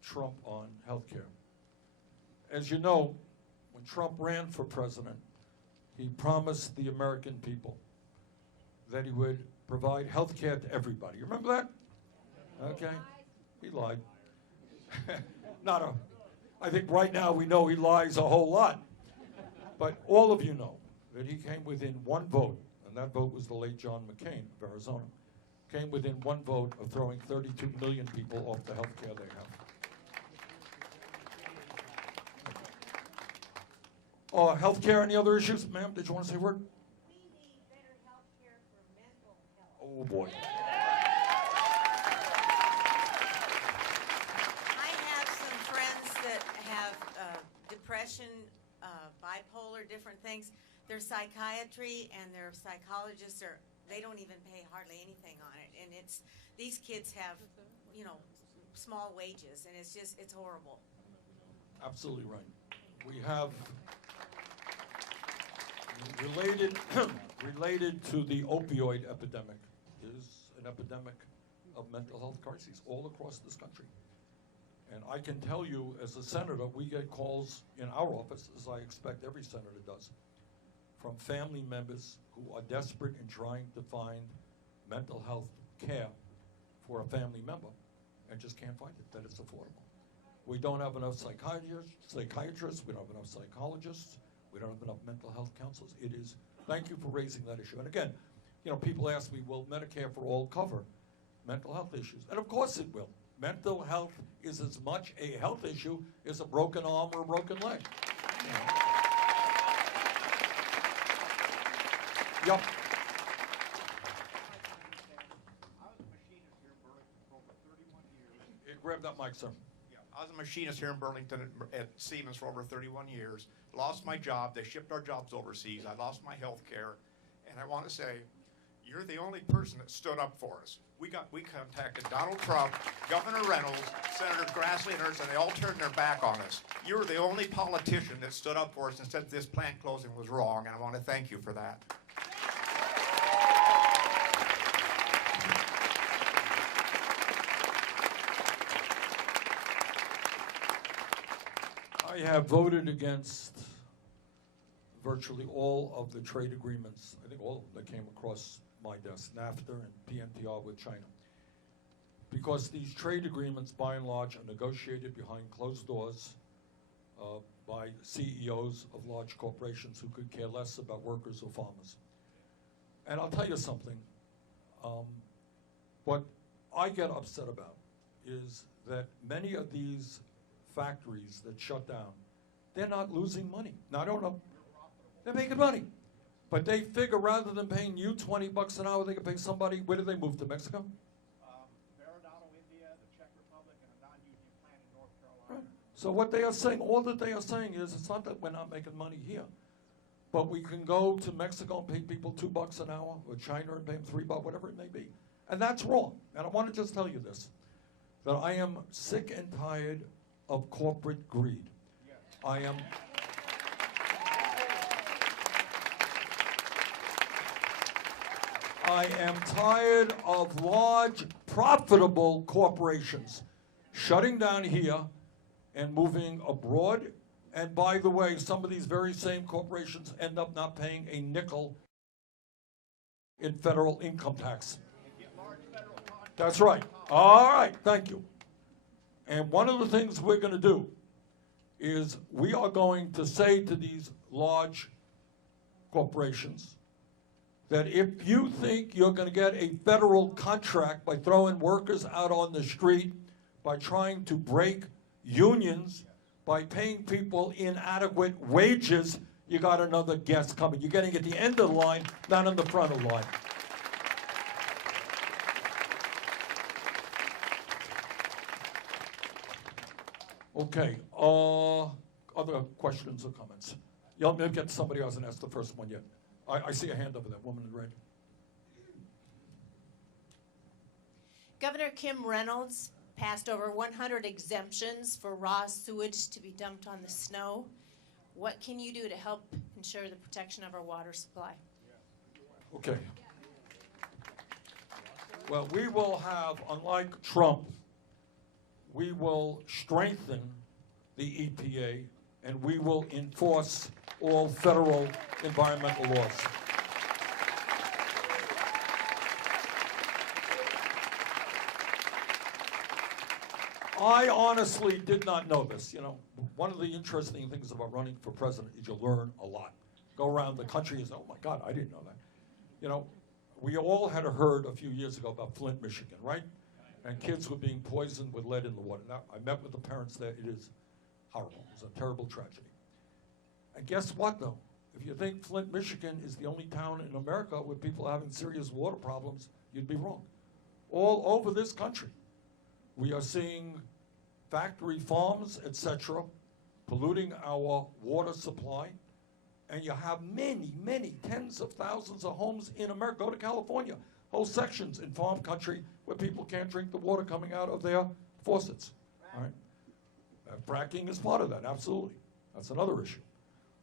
Trump on health care. As you know, when Trump ran for president, he promised the American people that he would provide health care to everybody. You remember that? Okay. He lied. I think right now we know he lies a whole lot. But all of you know that he came within one vote, and that vote was the late John McCain of Arizona, came within one vote of throwing 32 million people off the health care they have. Health care, any other issues? Ma'am, did you want to say a word? We need better health care for mental health. Oh, boy. I have some friends that have depression, bipolar, different things. Their psychiatry and their psychologists they don't even pay hardly anything on it. And these kids have, you know, small wages, and it's horrible. Absolutely right. We have related to the opioid epidemic is an epidemic of mental health crises all across this country. And I can tell you, as a senator, we get calls in our office, as I expect every senator does, from family members who are desperate in trying to find mental health care for a family member and just can't find it, that it's affordable. We don't have enough psychiatrists, we don't have enough psychologists, we don't have enough mental health counselors. Thank you for raising that issue. And again, you know, people ask me, will Medicare for All cover mental health issues? And of course it will. Mental health is as much a health issue as a broken arm or a broken leg. You know. Yep. Grab that mic, sir. Yeah, I was a machinist here in Burlington at Siemens for over 31 years. Lost my job. They shipped our jobs overseas. I lost my health care. And I want to say, you're the only person that stood up for us. We contacted Donald Trump, Governor Reynolds, Senator Grassley, and others, and they all turned their back on us. You were the only politician that stood up for us and said this plant closing was wrong, and I want to thank you for that. I have voted against virtually all of the trade agreements, I think all of them that came across my desk, NAFTA and PNTR with China. Because these trade agreements, by and large, are negotiated behind closed doors by CEOs of large corporations who could care less about workers or farmers. And I'll tell you something, what I get upset about is that many of these factories that shut down, they're not losing money. Now, I don't know, they're making money. But they figure rather than paying you $20 an hour, they can pay somebody, where do they move, to Mexico? Veradano, India, the Czech Republic, and a non-union plant in North Carolina. Right. So what they are saying, all that they are saying is, it's not that we're not making money here, but we can go to Mexico and pay people $2 an hour, or China and pay them $3, whatever it may be. And that's wrong. And I want to just tell you this, that I am sick and tired of corporate greed. I am tired of large, profitable corporations shutting down here and moving abroad. And by the way, some of these very same corporations end up not paying a nickel in federal income tax. That's right. All right, thank you. And one of the things we're going to do is we are going to say to these large corporations that if you think you're going to get a federal contract by throwing workers out on the street, by trying to break unions, by paying people inadequate wages, you got another guess coming. You're getting at the end of the line, not on the front of the line. Okay, other questions or comments? Y'all may get somebody else and ask the first one yet. I see a hand over there, woman in red. Governor Kim Reynolds passed over 100 exemptions for raw sewage to be dumped on the snow. What can you do to help ensure the protection of our water supply? Okay. Well, we will have, unlike Trump, we will strengthen the EPA and we will enforce all federal environmental laws. I honestly did not know this. You know, one of the interesting things about running for president is you learn a lot. Go around the country and say, oh my God, I didn't know that. You know, we all had heard a few years ago about Flint, Michigan, right? And kids were being poisoned with lead in the water. Now, I met with the parents there. It is horrible. It's a terrible tragedy. And guess what, though? If you think Flint, Michigan is the only town in America where people are having serious water problems, you'd be wrong. All over this country, we are seeing factory farms, etc., polluting our water supply. And you have many, many tens of thousands of homes in America. Go to California, whole sections in farm country where people can't drink the water coming out of their faucets. All right? Fracking is part of that, absolutely. That's another issue.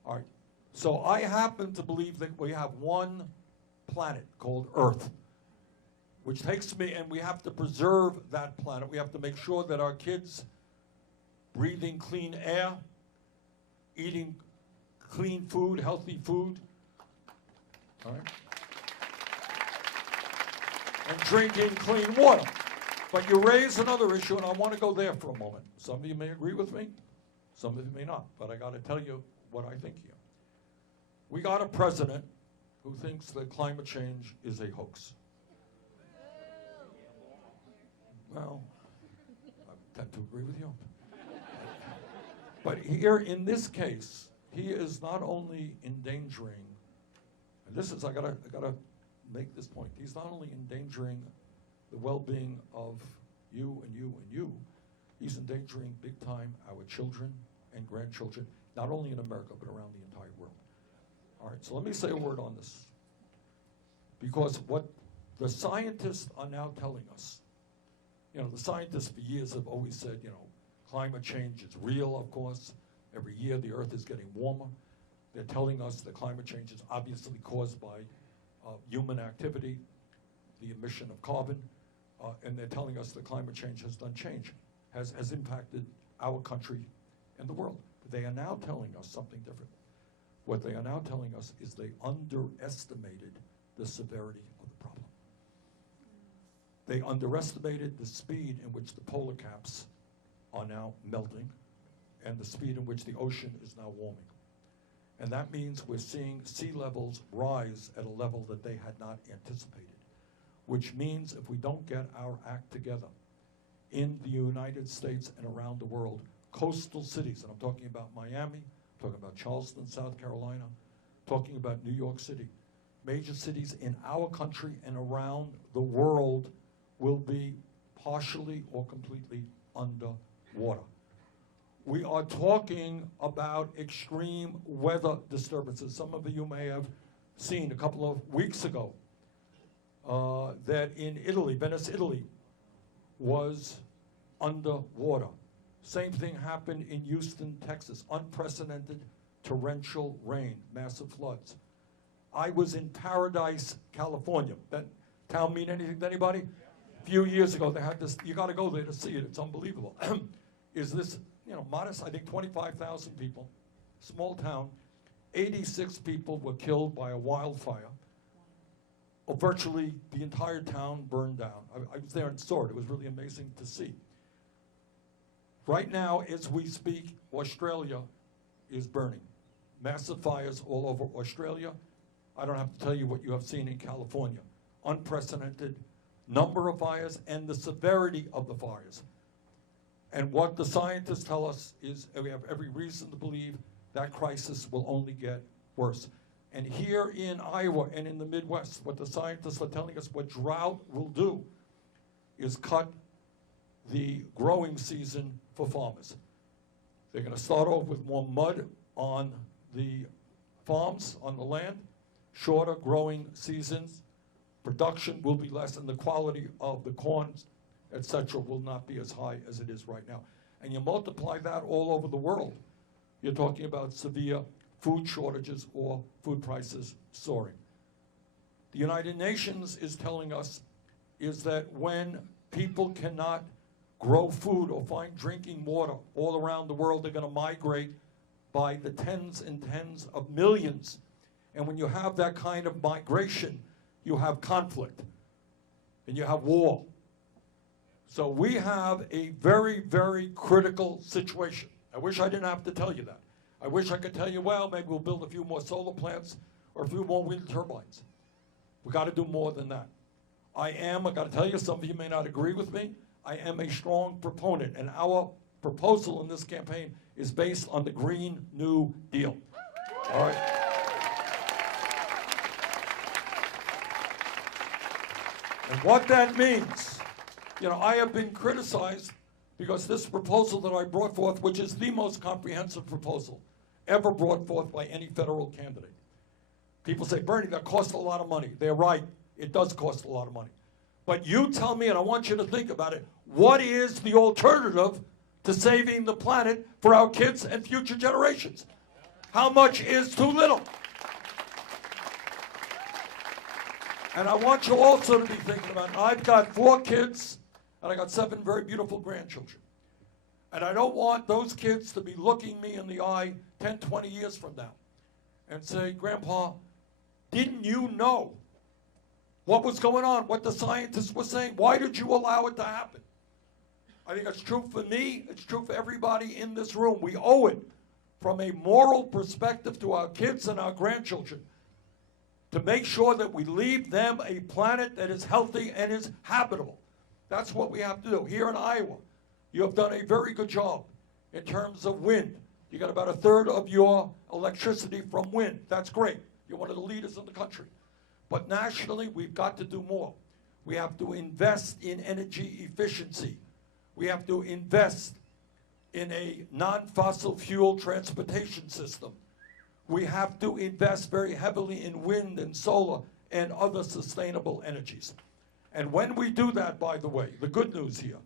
All right. So I happen to believe that we have one planet called Earth, which takes me, and we have to preserve that planet. We have to make sure that our kids breathing clean air, eating clean food, healthy food, all right? And drinking clean water. But you raise another issue, and I want to go there for a moment. Some of you may agree with me, some of you may not, but I got to tell you what I think here. We got a president who thinks that climate change is a hoax. Well, I tend to agree with you. But here, in this case, he is not only endangering, and this is, I gotta make this point, he's not only endangering the well-being of you and you and you, he's endangering big time our children and grandchildren, not only in America, but around the entire world. All right, so let me say a word on this. Because what the scientists are now telling us, you know, the scientists for years have always said, you know, climate change is real, of course. Every year the Earth is getting warmer. They're telling us that climate change is obviously caused by human activity, the emission of carbon, and they're telling us that climate change has done change, has impacted our country and the world. But they are now telling us something different. What they are now telling us is they underestimated the severity of the problem. They underestimated the speed in which the polar caps are now melting and the speed in which the ocean is now warming. And that means we're seeing sea levels rise at a level that they had not anticipated, which means if we don't get our act together in the United States and around the world, coastal cities, and I'm talking about Miami, I'm talking about Charleston, South Carolina, talking about New York City, major cities in our country and around the world will be partially or completely underwater. We are talking about extreme weather disturbances. Some of you may have seen a couple of weeks ago that in Italy, Venice, Italy, was underwater. Same thing happened in Houston, Texas. Unprecedented torrential rain, massive floods. I was in Paradise, California. That town mean anything to anybody? A few years ago, they had this, you got to go there to see it, it's unbelievable. Is this, modest, I think 25,000 people, small town, 86 people were killed by a wildfire. Virtually the entire town burned down. I was there and saw it. It was really amazing to see. Right now, as we speak, Australia is burning. Massive fires all over Australia. I don't have to tell you what you have seen in California. Unprecedented number of fires and the severity of the fires. And what the scientists tell us is we have every reason to believe that crisis will only get worse. And here in Iowa and in the Midwest, what the scientists are telling us what drought will do is cut the growing season for farmers. They're going to start off with more mud on the farms, on the land, shorter growing seasons, production will be less, and the quality of the corn, etc., will not be as high as it is right now. And you multiply that all over the world, you're talking about severe food shortages or food prices soaring. The United Nations is telling us is that when people cannot grow food or find drinking water all around the world, they're going to migrate by the tens and tens of millions. And when you have that kind of migration, you have conflict and you have war. So we have a very, very critical situation. I wish I didn't have to tell you that. I wish I could tell you, well, maybe we'll build a few more solar plants or a few more wind turbines. We got to do more than that. I got to tell you, some of you may not agree with me, I am a strong proponent, and our proposal in this campaign is based on the Green New Deal. All right? And what that means, I have been criticized because this proposal that I brought forth, which is the most comprehensive proposal ever brought forth by any federal candidate. People say, Bernie, that costs a lot of money. They're right. It does cost a lot of money. But you tell me, and I want you to think about it, what is the alternative to saving the planet for our kids and future generations? How much is too little? And I want you also to be thinking about it. I've got 4 kids, and I got 7 very beautiful grandchildren. And I don't want those kids to be looking me in the eye 10, 20 years from now and say, Grandpa, didn't you know what was going on, what the scientists were saying? Why did you allow it to happen? I think it's true for me. It's true for everybody in this room. We owe it from a moral perspective to our kids and our grandchildren to make sure that we leave them a planet that is healthy and is habitable. That's what we have to do. Here in Iowa, you have done a very good job in terms of wind. You got about 1/3 of your electricity from wind. That's great. You're one of the leaders in the country. But nationally, we've got to do more. We have to invest in energy efficiency. We have to invest in a non-fossil fuel transportation system. We have to invest very heavily in wind and solar and other sustainable energies. And when we do that, by the way, the good news here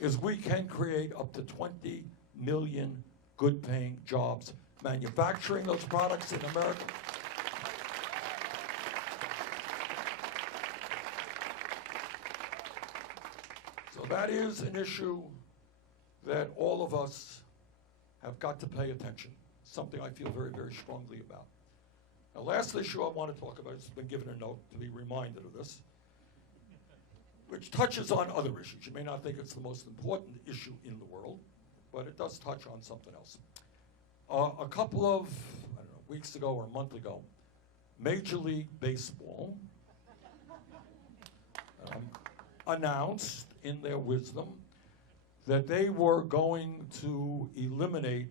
is we can create up to 20 million good-paying jobs manufacturing those products in America. So that is an issue that all of us have got to pay attention, something I feel very, very strongly about. The last issue I want to talk about, has been given a note to be reminded of this, which touches on other issues. You may not think it's the most important issue in the world, but it does touch on something else. A couple of, weeks ago or a month ago, Major League Baseball announced in their wisdom that they were going to eliminate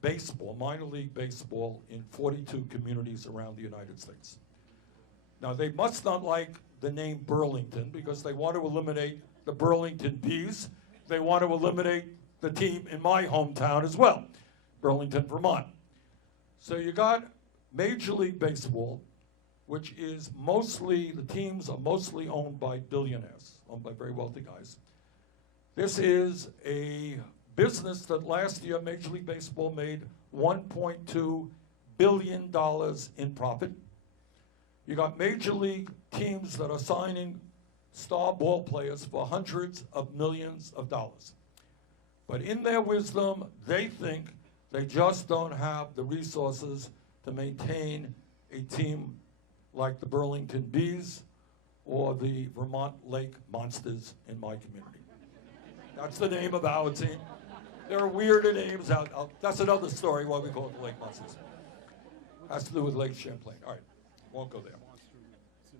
baseball, minor league baseball, in 42 communities around the United States. Now, they must not like the name Burlington because they want to eliminate the Burlington Bees. They want to eliminate the team in my hometown as well, Burlington, Vermont. So you got Major League Baseball, which is mostly, the teams are mostly owned by billionaires, owned by very wealthy guys. This is a business that last year Major League Baseball made $1.2 billion in profit. You got major league teams that are signing star ball players for hundreds of millions of dollars. But in their wisdom, they think they just don't have the resources to maintain a team like the Burlington Bees or the Vermont Lake Monsters in my community. That's the name of our team. There are weirder names out. That's another story why we call it the Lake Monsters. Has to do with Lake Champlain. All right, won't go there.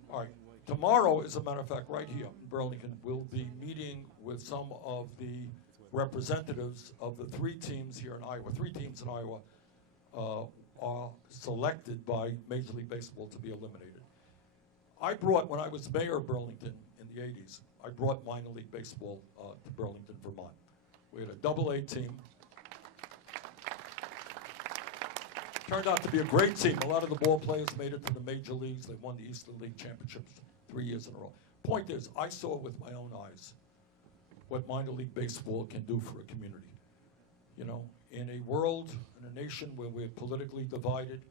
All right, tomorrow, as a matter of fact, right here in Burlington, we'll be meeting with some of the representatives of the three teams here in Iowa. Three teams in Iowa are selected by Major League Baseball to be eliminated. I brought, when I was mayor of Burlington in the 80s, I brought minor league baseball to Burlington, Vermont. We had a double-A team. Turned out to be a great team. A lot of the ball players made it to the major leagues. They won the Eastern League championships 3 years in a row. Point is, I saw with my own eyes what minor league baseball can do for a community. You know, in a world, in a nation where we're politically divided,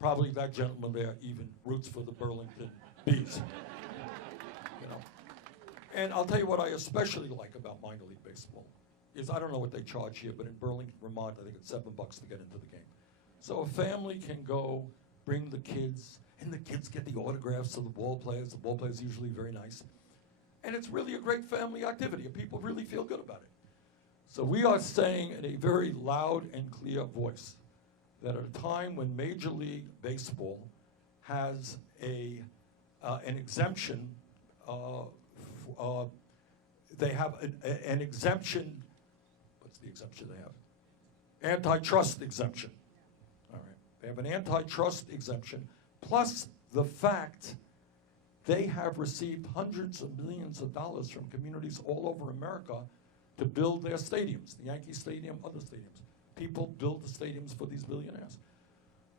probably that gentleman there even roots for the Burlington Bees. You know, and I'll tell you what I especially like about minor league baseball is, I don't know what they charge here, but in Burlington, Vermont, I think it's $7 to get into the game. So a family can go, bring the kids, and the kids get the autographs of the ball players. The ball players are usually very nice. And it's really a great family activity, and people really feel good about it. So we are saying in a very loud and clear voice that at a time when Major League Baseball has an exemption, they have an exemption. What's the exemption they have? Antitrust exemption. All right. They have an antitrust exemption, plus the fact they have received hundreds of millions of dollars from communities all over America to build their stadiums, the Yankee Stadium, other stadiums. People build the stadiums for these billionaires.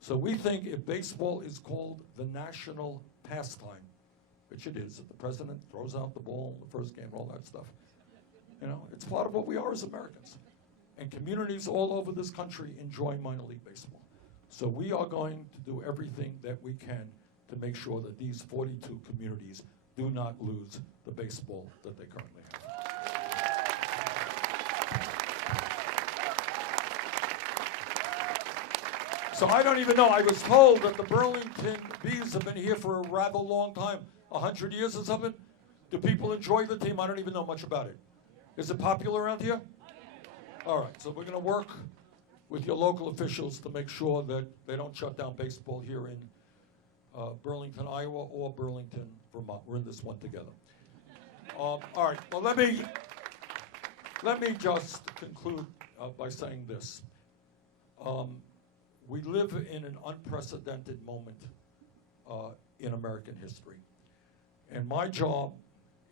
So we think if baseball is called the national pastime, which it is, if the president throws out the ball in the first game, all that stuff, you know, it's part of what we are as Americans. And communities all over this country enjoy minor league baseball. So we are going to do everything that we can to make sure that these 42 communities do not lose the baseball that they currently have. So I don't even know. I was told that the Burlington Bees have been here for a rather long time, 100 years or something. Do people enjoy the team? I don't even know much about it. Is it popular around here? All right, so we're going to work with your local officials to make sure that they don't shut down baseball here in Burlington, Iowa, or Burlington, Vermont. We're in this one together. All right, well, let me just conclude by saying this. We live in an unprecedented moment in American history. And my job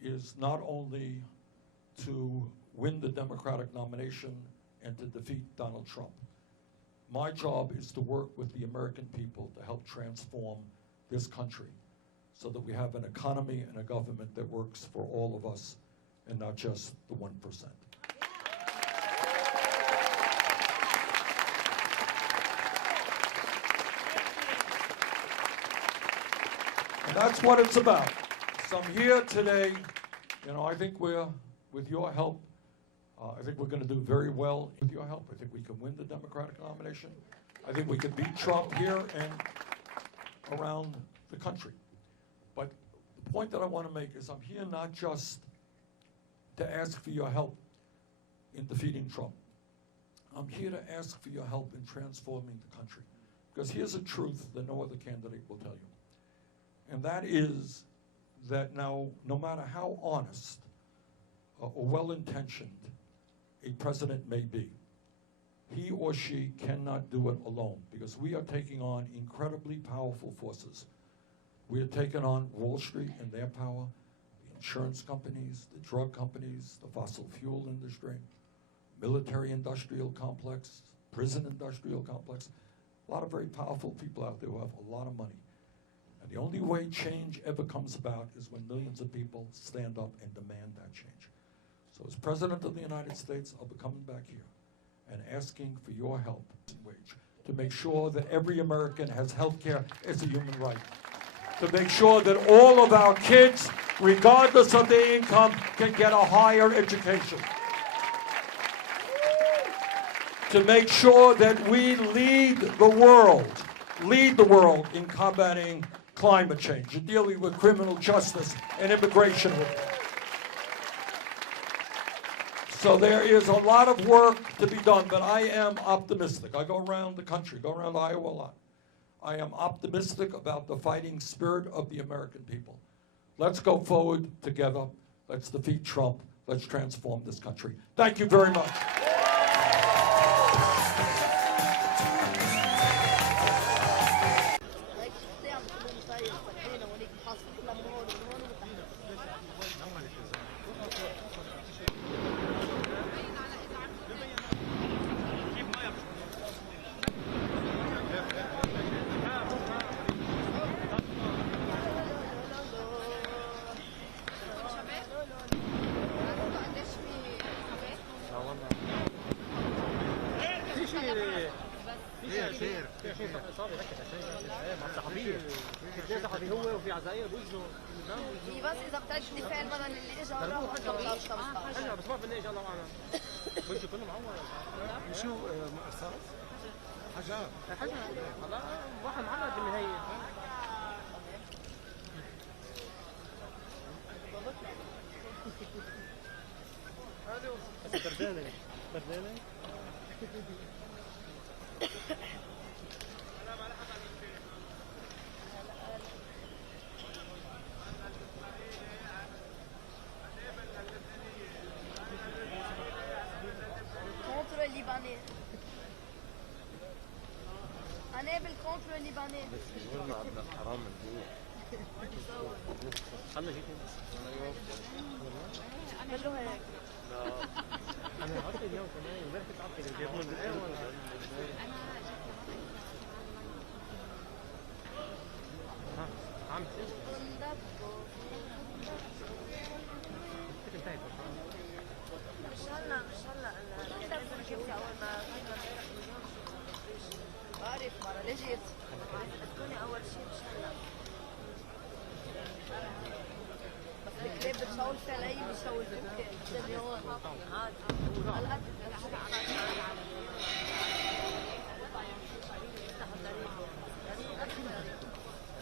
is not only to win the Democratic nomination and to defeat Donald Trump. My job is to work with the American people to help transform this country so that we have an economy and a government that works for all of us and not just the 1%. And that's what it's about. So I'm here today, you know, I think with your help, I think we're going to do very well with your help. I think we can win the Democratic nomination. I think we can beat Trump here and around the country. But the point that I want to make is I'm here not just to ask for your help in defeating Trump. I'm here to ask for your help in transforming the country. Because here's a truth that no other candidate will tell you. And that is that now, no matter how honest or well-intentioned a president may be, he or she cannot do it alone, because we are taking on incredibly powerful forces. We are taking on Wall Street and their power, the insurance companies, the drug companies, the fossil fuel industry, military-industrial complex, prison-industrial complex. A lot of very powerful people out there who have a lot of money. And the only way change ever comes about is when millions of people stand up and demand that change. So as President of the United States, I'll be coming back here and asking for your help to make sure that every American has health care as a human right. to make sure that all of our kids, regardless of their income, can get a higher education. To make sure that we lead the world in combating climate change and dealing with criminal justice and immigration reform. So there is a lot of work to be done, but I am optimistic. I go around the country, go around Iowa a lot. I am optimistic about the fighting spirit of the American people. Let's go forward together. Let's defeat Trump. Let's transform this country. Thank you very much. بس اذا بتعد الدفاع المدني اللي اجى وراه 15 15 بس ما بدنا اجى الله اعلم بده كله معور شو مقصر حجر خلاص واحد معرض بالنهايه بس بردانه أنا بالكونتر الليباني حرام من هو خلنا هيك عمل له هيك لا أنا عطي اليوم كمان امبارح كنت عطي اليوم من الأول عم مش هلا كده أول ما عارف مرة ليش جيت؟ تكوني أول شيء مش هلا بس الكلاب بتشاور في علي بيشاور فيك مليون هلا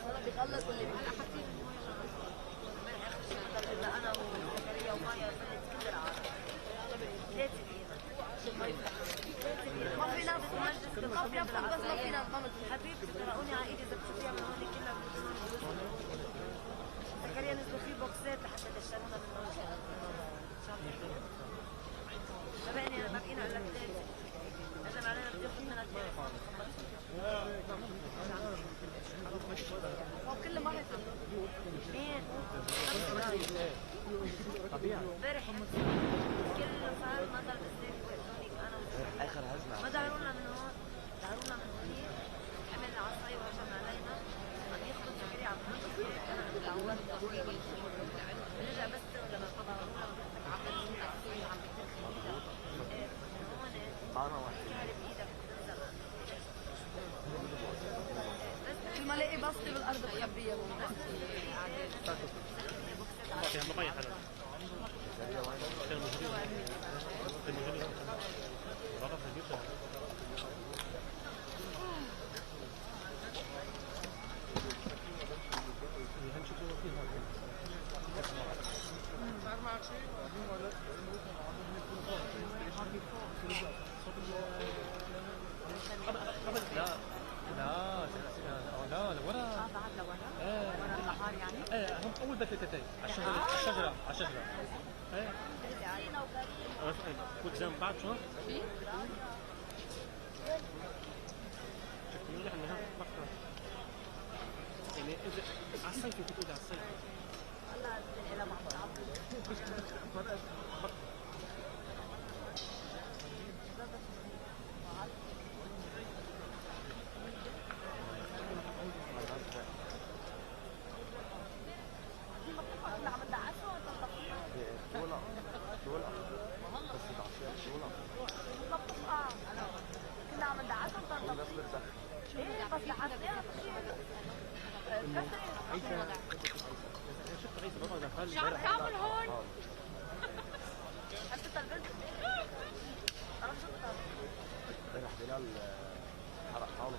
هلا بيخلص اللي بيحكي أنا وزكريا ومايا فلت كل العالم 3 ما في ناس ما في أفضل بس ما في ناس حبيبتي تراقوني على ايدي اذا بتشوفيها من هون كلها زكريا نزلوا فيه بوكسات لحتى تشترونا من هون شبهني انا باقينا على ثلاثة هذا معناه بدي اخذ منها هو كل مرة مين؟ امبارح كل صار ما ضل بالسيف وقتوني انا اخر هزمة ما دعرونا من هون دعرونا من هونيك عمل عصاية وهجم علينا عم يخبط زكريا عم يخبط انا عم دعوات رجع بس لما طبعا عم بتنزل عم بتنزل من هون كهرب ايدك بتنزل كل ما الاقي بسطة بالارض بخبيها اول بكتتين على الشجره ايه كنت زي بعد شو شكله نحن هنا فكر يعني اذا على الصيف كنت تقول على الصيف هلا الى مع بعض كنا عم ندعسهم ايه بس لحد شو عم تعمل هون؟ انت طلبت انا شو امبارح بلال حرق حاله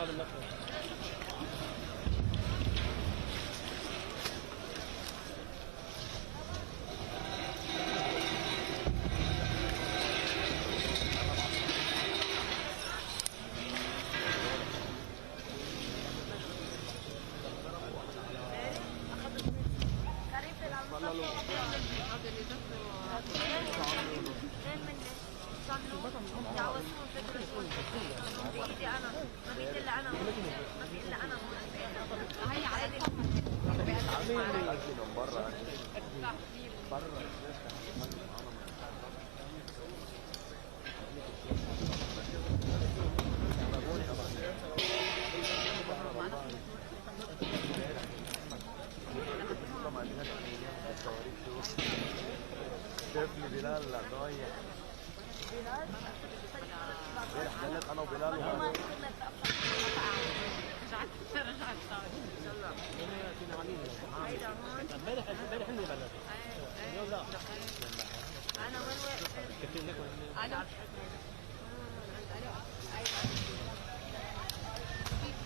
هذا محمد شافني بلال ضايع امبارح قال لك انا وبلال امبارح اني بلد اليوم لا انا وين واقفه انا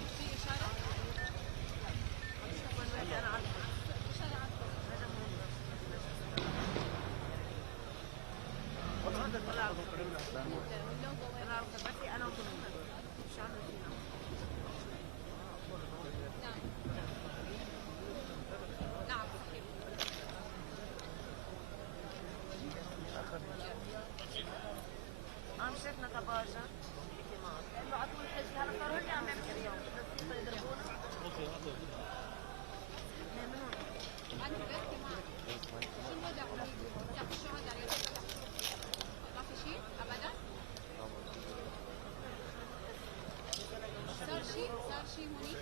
في اشاره انا عارفه انا مش عامله فينا نعم عم شفنا طباجة لأنه على طول حجي هلا صاروا لي عم يعملوا اليوم بس يضربونا أنا بحكي معك شو الوضع حبيبي؟ بتعرف شو هذا اليوم؟ ما في شيء أبدا؟ صار شيء هونيك؟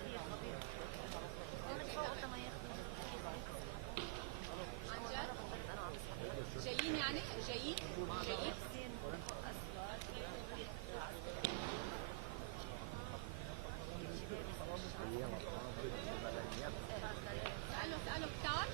عن جد؟ جايين يعني؟ جايين؟ اسأله تعال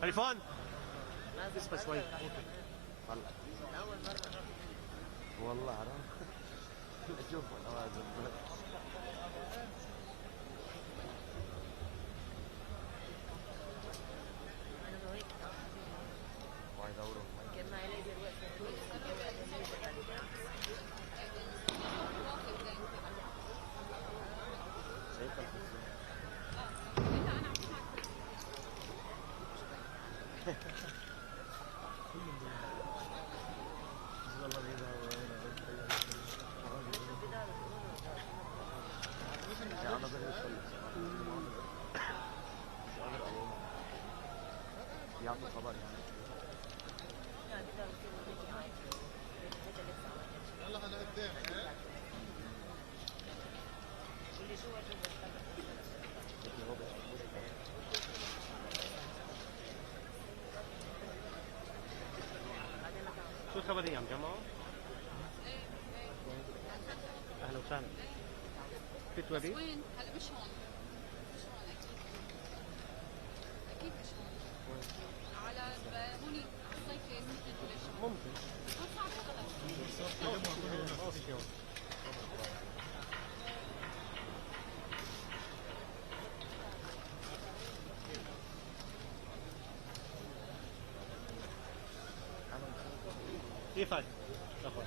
خليفان اسمع شوي هلا والله حرام شوف ايام جامعه؟ اهلا وسهلا. في توابيت؟ وين؟ هلا مش هون. مش هون اكيد. اكيد مش هون. على هونيك على الصيفي ممكن ولا شيء. ممكن. بس صعب خلص. ايه فايد؟ اخوان.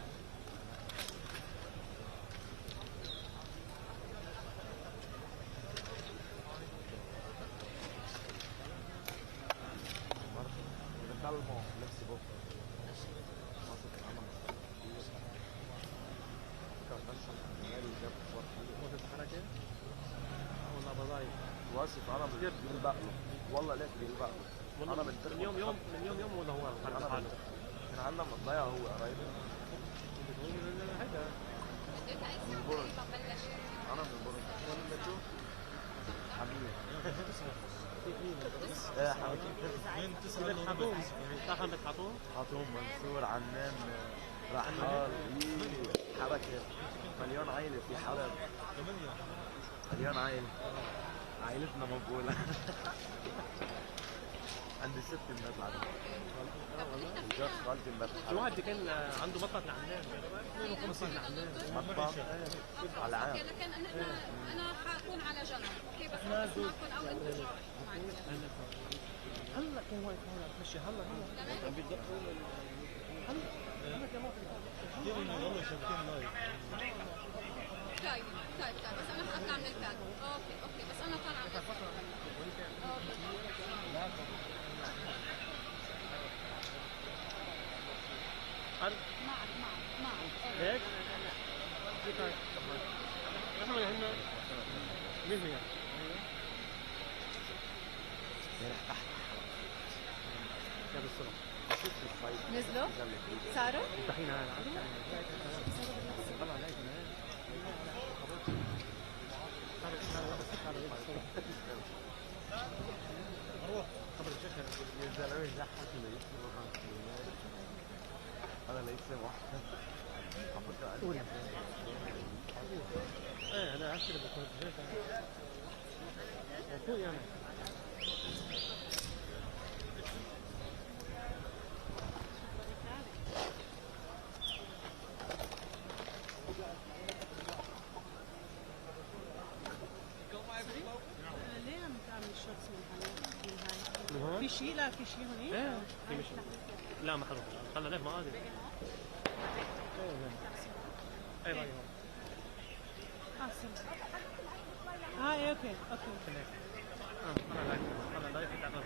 واصف انا بيلبق له والله ليك بيلبق له انا من يوم ولا هو انا حاله؟ من عندنا من الضيعه هو قرايبي هذا انت اي ساعه تقريبا بلش؟ انا من البرج وين بدو؟ حبيبي وين تسأل حاطوم؟ صاحب حاطوم؟ حاطوم منصور عنان رحال حركه مليون عائله في حلب مليون عائله عائلتنا مقبولة عندي 6 بنات العدد جوز خالتي بنات في واحد كان عنده مطبخ لعنان 52 لعنان مطبخ على عام اوكي لكن انا حكون على جنب اوكي بس حاسس معكم او انتوا تروحوا معي هلا كان واقف هون عم تمشي هلا عم بيتدقوا هلا كان واقف كثير والله شايفين لايف طيب بس انا حاطلع من البان اوكي بس انا طالعه معك هيك؟ كيف هيك؟ نحن هنا مين هي؟ كيف الصبح؟ نزلوا؟ صاروا؟ الطحين هذا طلع عليك يا زلمه ضحك هذا ليس واحد ايه انا عارف كده بكون اخوي انا ليه عم تعمل شورتس من هاي؟ في شيء لا في شيء هونيك؟ ايه في مش لا ما حروح خلنا ليه ما قادر ايه رايك اوكي انا لايف تعرف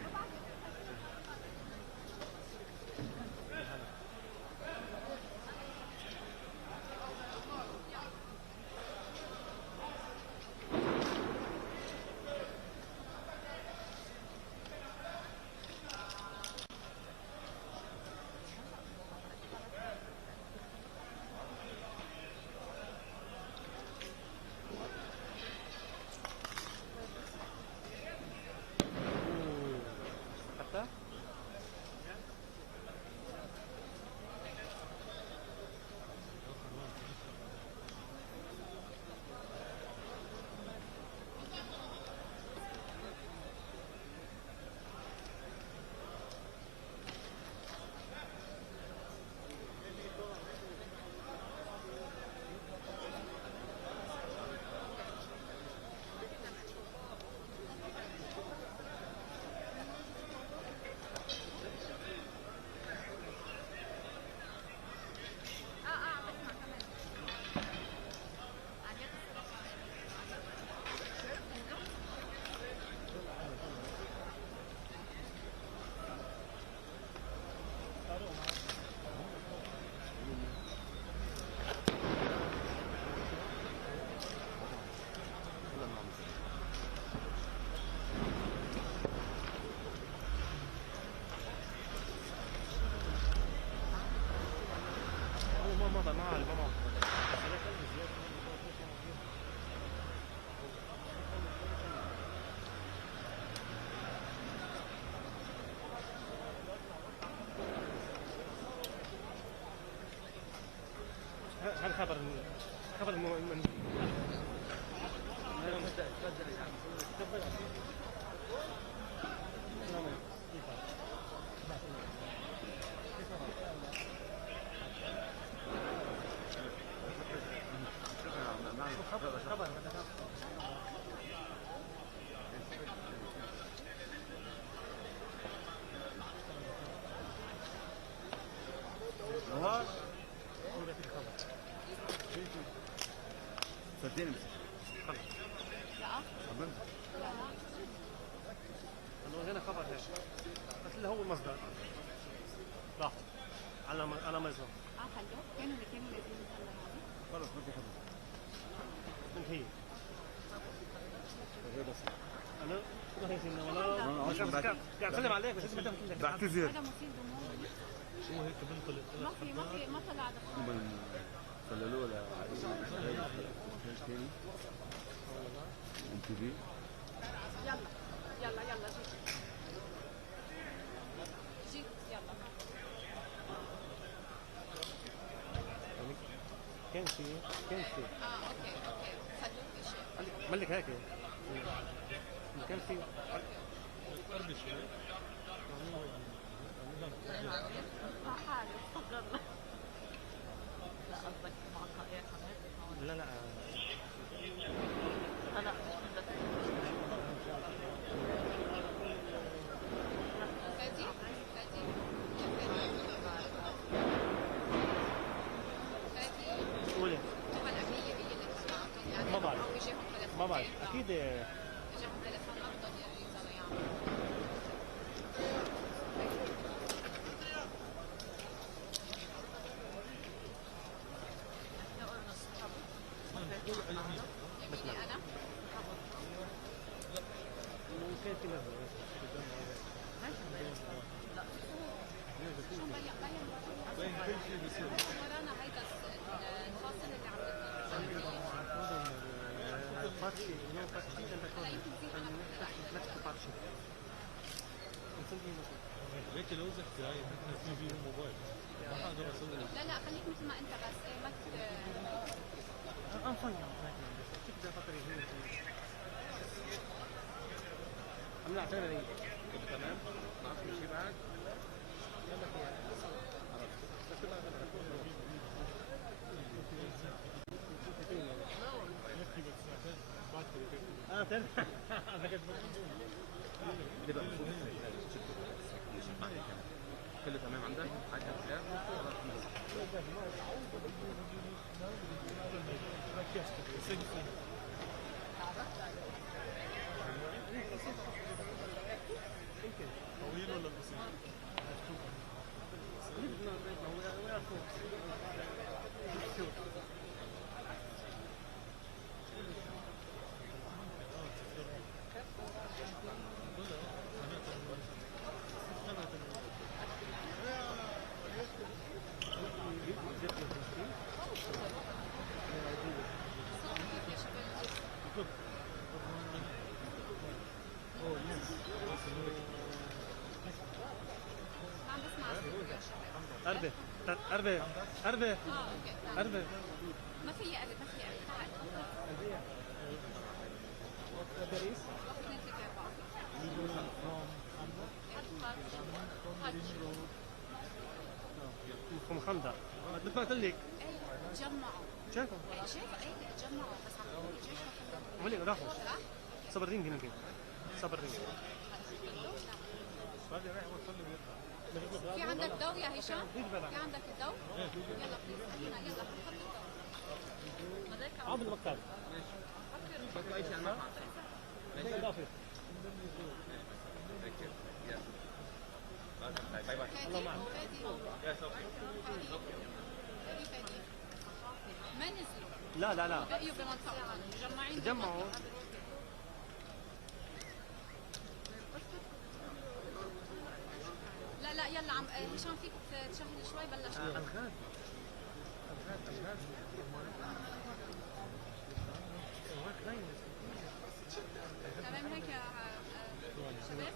نمسك خلص بنمسك انه هنا خبر هيك بس اللي هو المصدر راح على مصدر خلوه كانوا اللي كانوا لازم يطلعوا عليه خلص بدي خلص انتهي انا ما هي سنة ولا قاعد اسلم عليك بس انت ما بعتذر هذا مصير دموع هو هيك بنطلق ما طلع دخان سللوه تاني ام تي في يلا جيت يلا كان في اوكي خلوه في شيء ملك هيك كان في قرب شوي حالي استغربنا لا قصدك معك ايه حماد لا لا مش بدك فادي قولي هلا هي اللي تسمعكم يعني ما بعرف او بيجيهم تليفون ما بعرف اكيد بيجيهم تليفون افضل يا ريت يعملوا انا كان في نزل شو باين كل شيء بيصير ورانا هيدا الفاصل اللي عم فاتشي نو فاتشي هلا يمكن في انا نفس فاتشي هيك لو زحت هاي مثل في فيه موبايل ما حقدر اسوي لا خليك مثل ما انت بس ما I'm fine now. شوف ده فكر يجي I'm not telling you. تمام؟ ما عرفت شيء بعد؟ يلا خير. بس كده تمام. انا كنت كده كله تمام عندك؟ حاجه خلاف؟ طويل ولا قصير؟ أربع ما في قلب تعال باريس خندق مثل ما قلت لك تجمعوا شايفه تجمعوا بس عملي راحوا صبرين يمكن صبرين في عندك دو يا هشام؟ في عندك الدو؟ يلا بليز يلا عامل المكتب فكر اي شيء انا ماشي اضافي باي باي الله معك يا صوفي ما نزلوا لا بقيوا بمنطقة مجمعين تجمعوا لا يلا عم هشام فيك تشهد شوي بلش الغاز تمام هيك يا شباب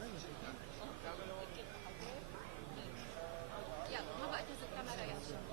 يلا ما بقى تهز الكاميرا يا هشام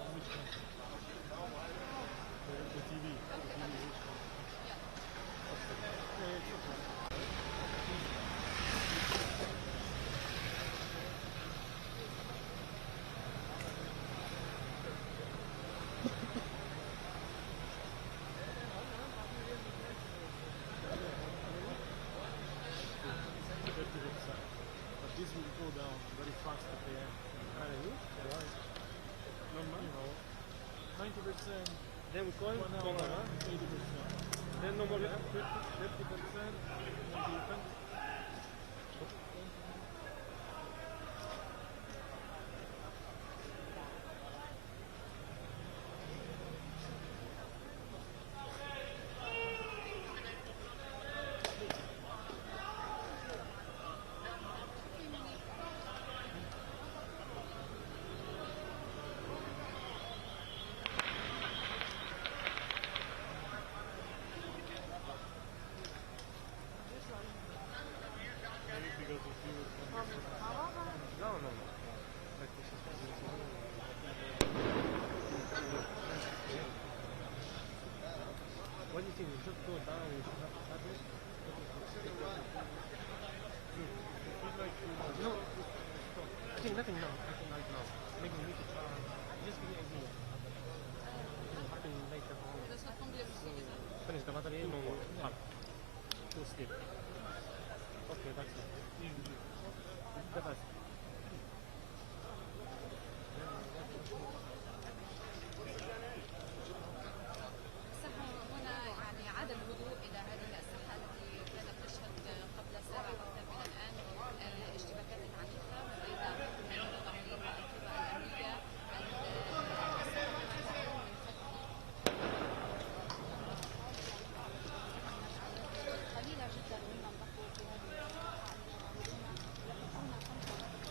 no more 50%. Maybe 10. No, no, no. What do you think? Just go down and have it? No, I think nothing now. I think right now. Maybe we need to try. Just give me an idea. Happen later on. Finish the battery no more. Two skip. Okay, that's it. The best. الساحة هنا يعني عاد الهدوء إلى هذه الساحة التي كانت تشهد قبل ساعة أكثر من الآن اشتباكات عنيفة ما بين المتظاهرين والأنظمة الأمنية. قليلة جدا ممن بقوا في هذه الساحة الذين يعملون يقطعون 5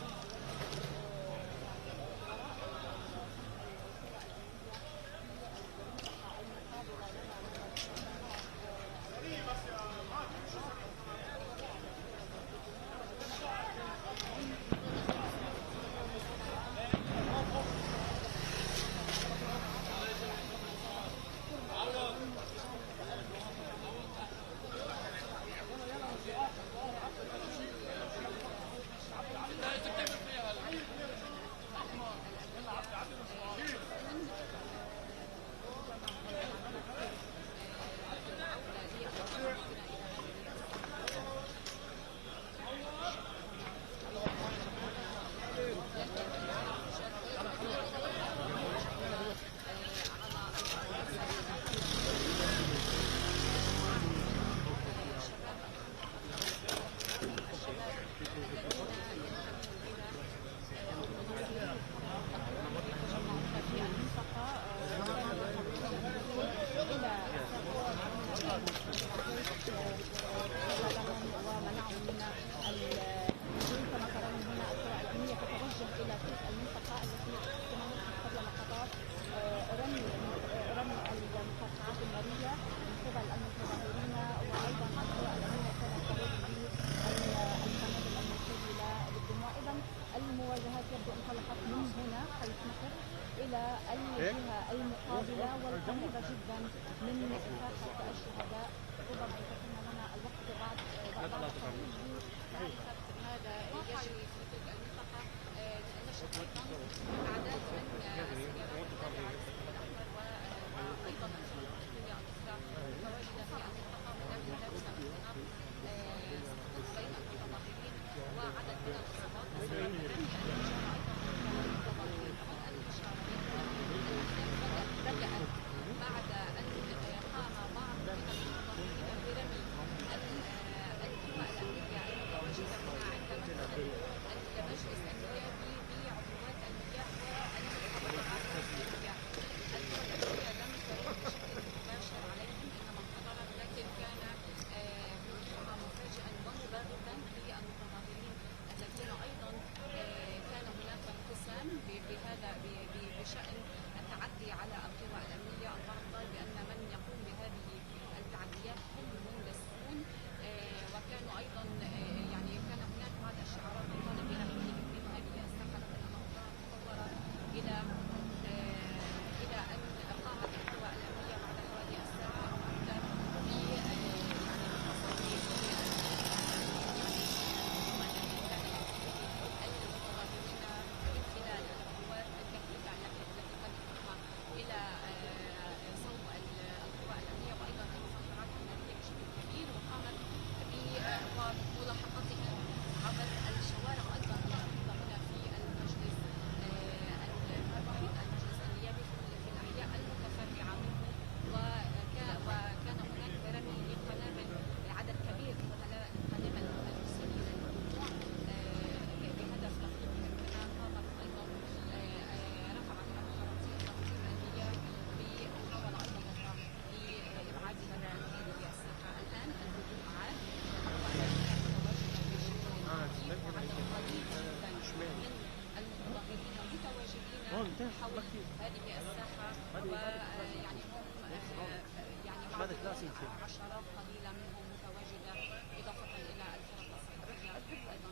10 قبيلة منهم متواجدة إضافة إلى الفرق الصحية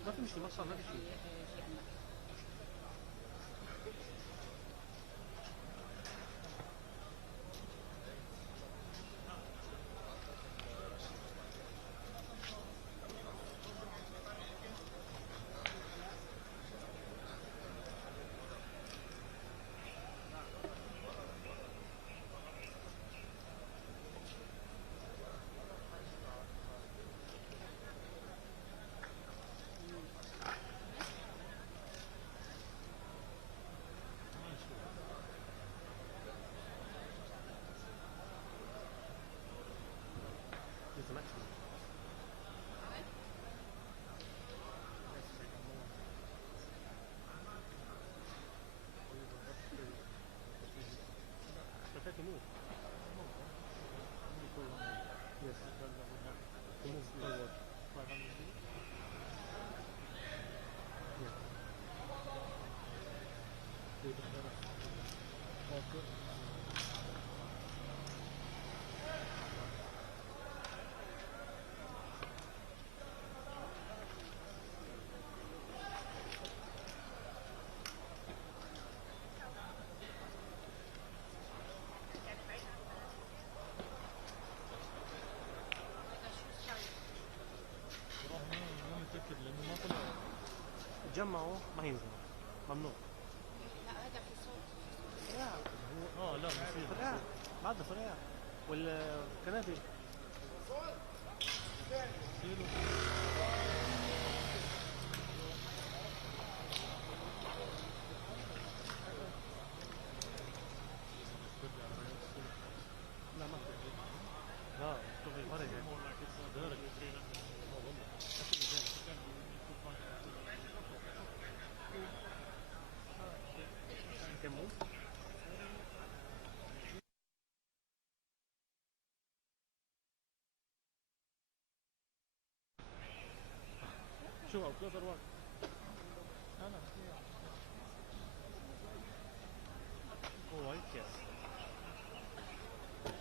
ما في مشكلة، ما صار ما في شيء. في المكان. لسه ما في. Prefer to move. Yes. To move forward. 500 feet. Yeah. Okay. ما متأكد لأنه ما طلع. تجمعوا ما ينزلوا. ممنوع. لا هذا في صوت. فرع. هو لا بصير. فرع. بعد فرع. والكنابي. لا ما تقدر. لا تبغي ورقة. دارك. كمل. شو أو closer one. أنا. Oh, white, yes.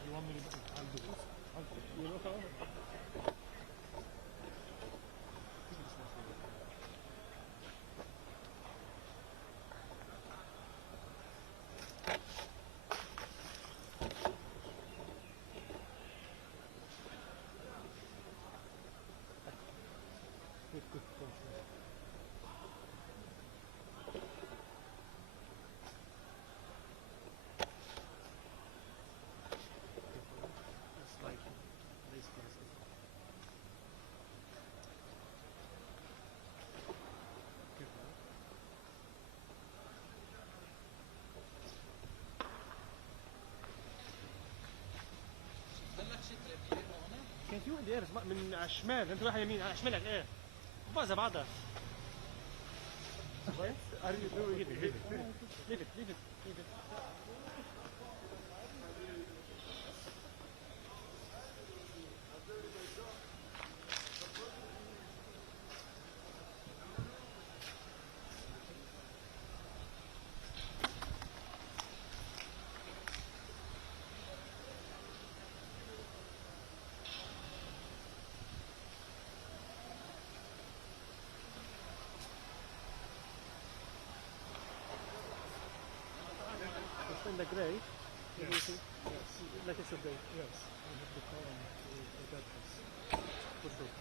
You want me to do? I'll do it. I'll do it. You know how? Good, good. It's like basically the same. Careful. كان في واحد يعرف من على الشمال، انت رايح يمين على شمالك ايه؟ وبعدها بعدها. Are you doing it? Leave it. Leave it. Leave it. Leave it. In the gray, yes. Like it's a gray. Yes. We have the column to get this. Put this.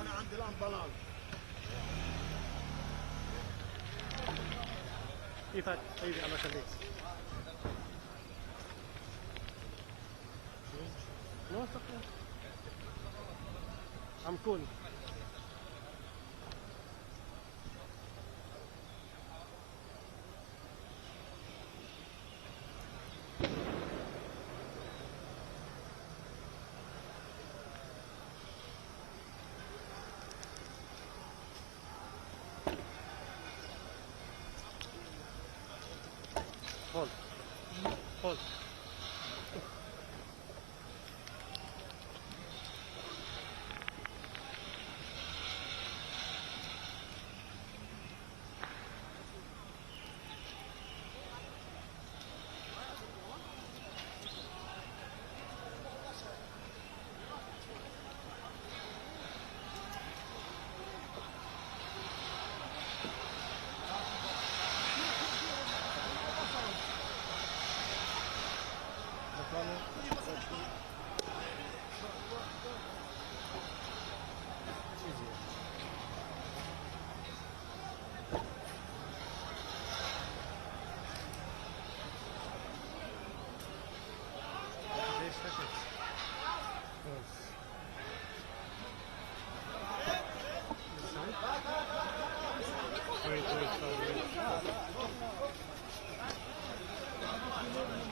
انا عندي الان ضلال. كيفك؟ حبيبي الله يخليك. No, it's okay. I'm cool. Hold. Hold.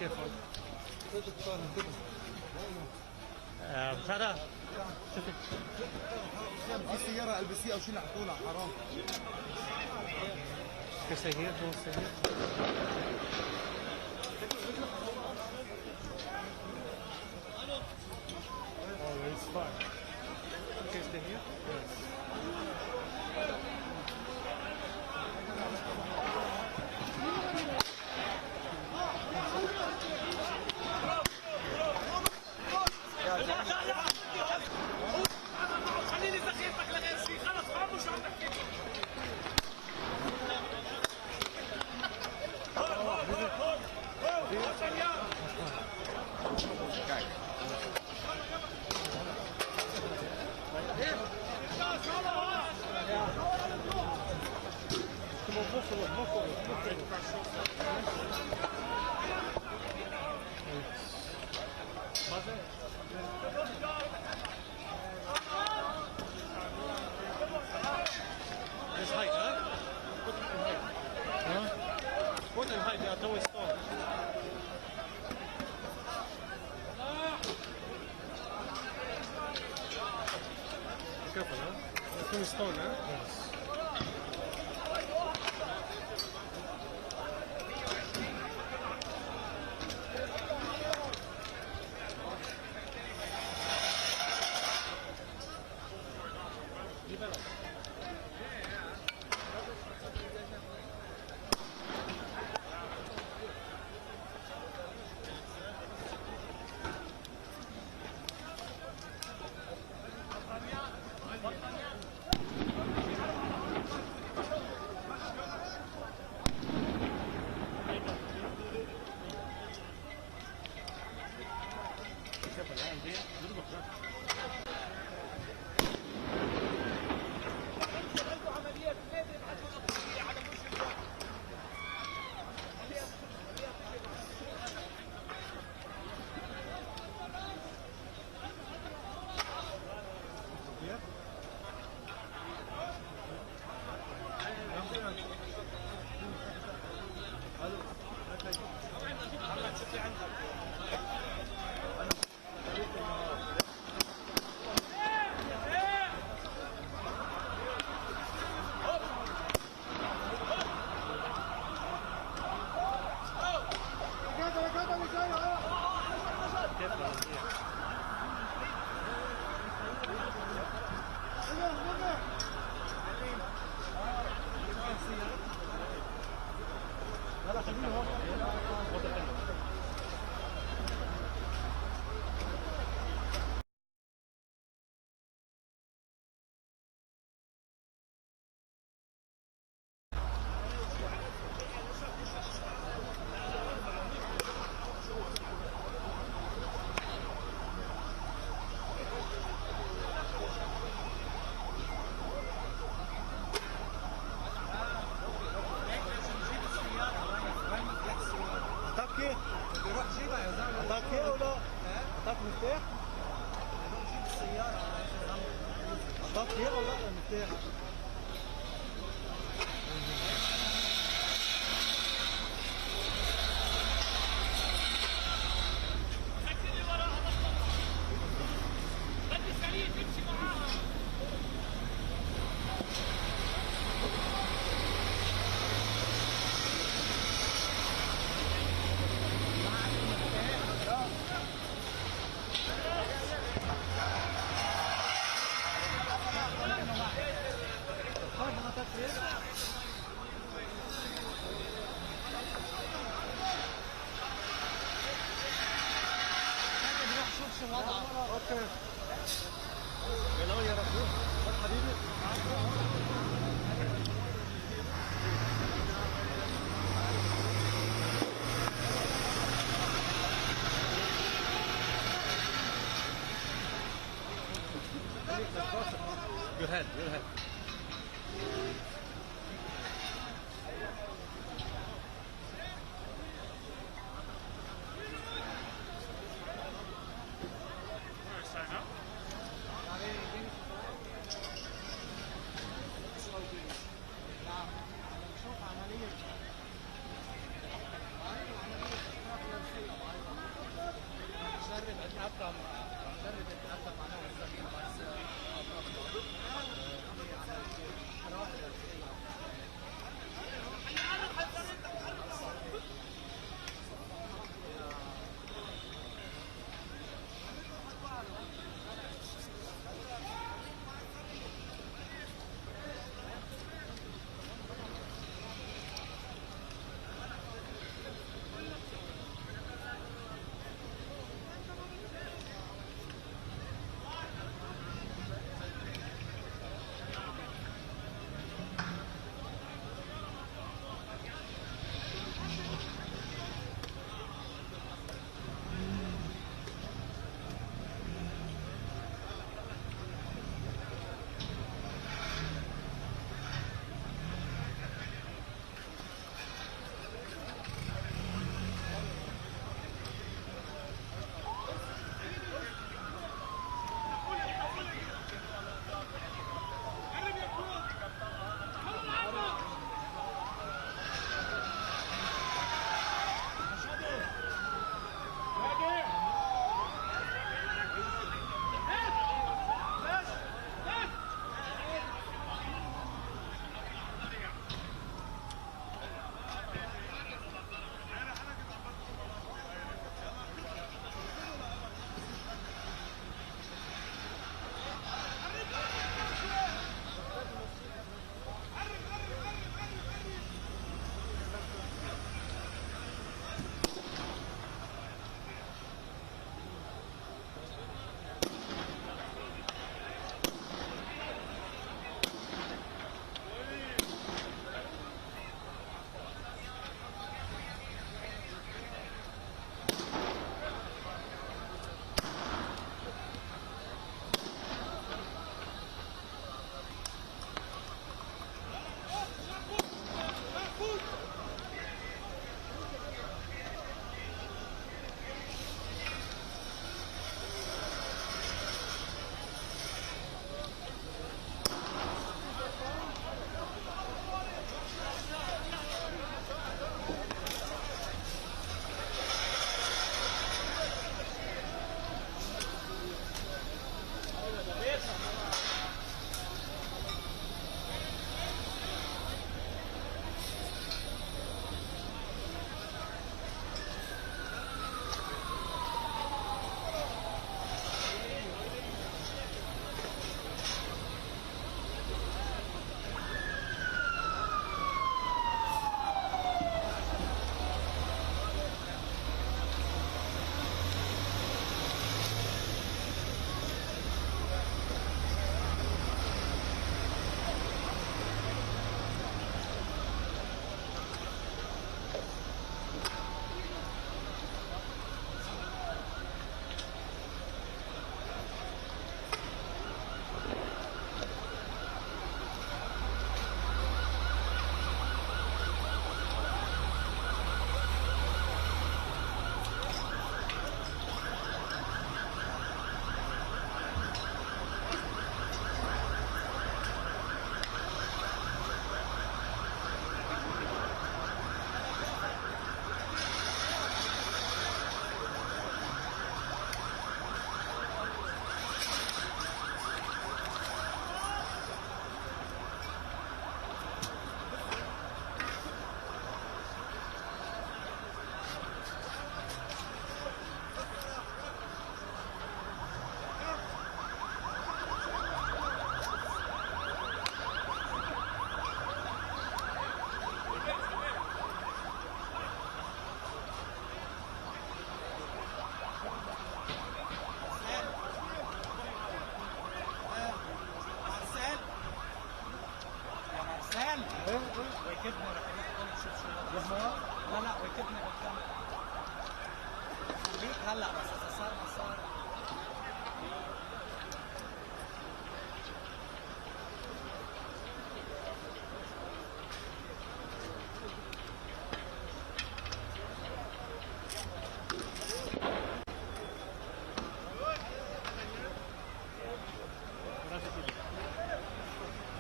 كيفك؟ بتاع ده شوفي في سيارة البسيها او شيلها حطولها حرام. كيف سهير هو سهير Oh, it's fine. Okay, stay here. Yes. This height, huh? Put it in height. Huh? Put it in height, yeah, don't stone. Be careful, huh? Don't stone, huh? Yes. Your head, your head.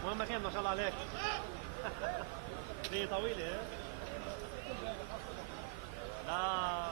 المهم خير ما شاء الله عليك. هي طويلة ها؟ لا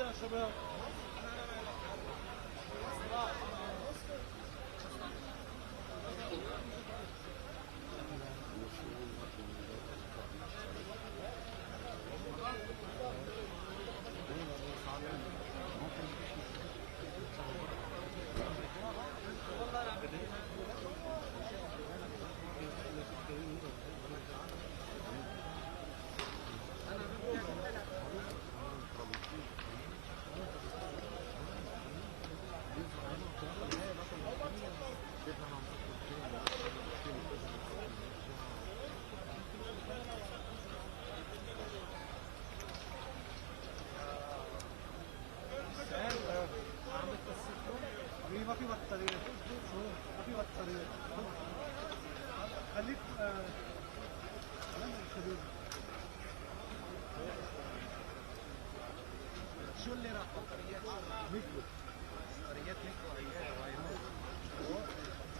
يا شباب. ما في بطارية، ما في بطارية. خليك شو اللي راح بطاريات؟ ميكرو بطاريات ميكرو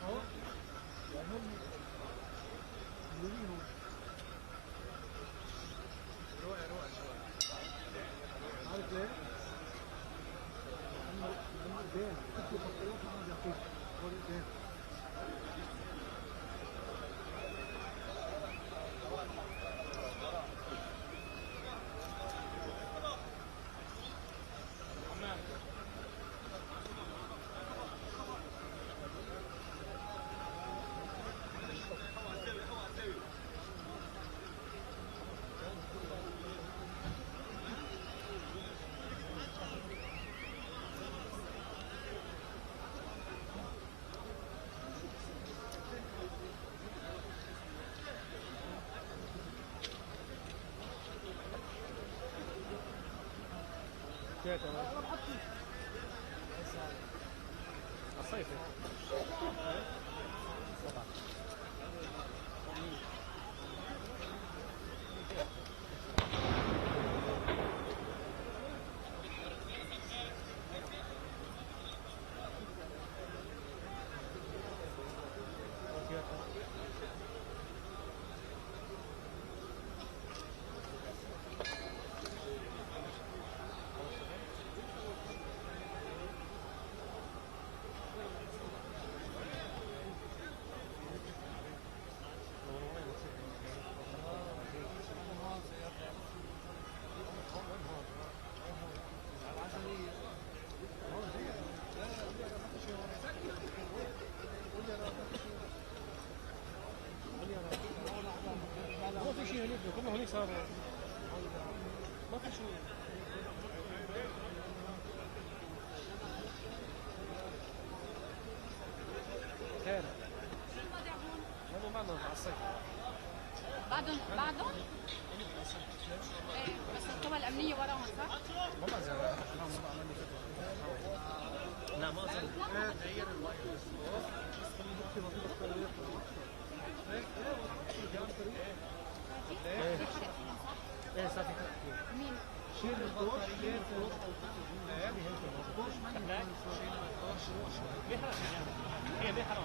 اهو روح شوي. عارف ليه؟ لأنه تحكي بطاريات ما بيعطيك ورقتين. الصيفي ما في شيء هنيك، كله هنيك صار ما في شيء. خير هذا معنا على الصيف بعدهم ايه بس القوى الامنيه وراهم صح؟ والله زي لا ما اظن غير الوايرلس ايه صار في مين؟ شيل البطاريات هذه هي بحرام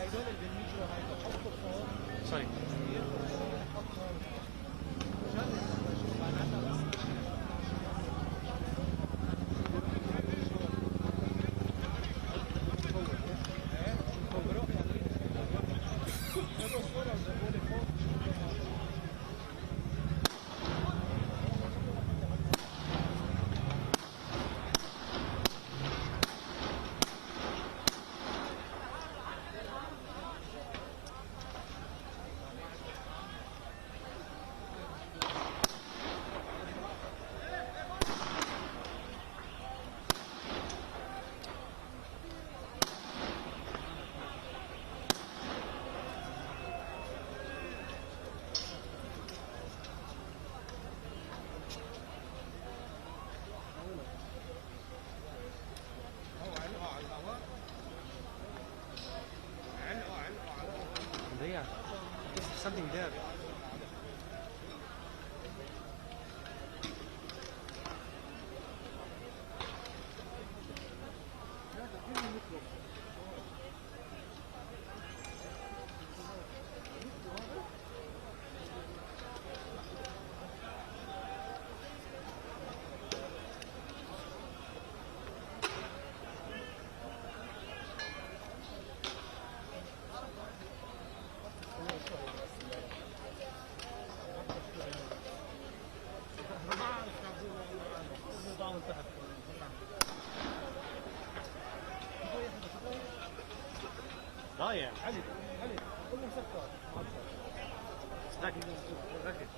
هيدول اللي بالميجرو هيدول حطوا فوق صحيح something there. معايا علي علي كل مسكر ركز ركز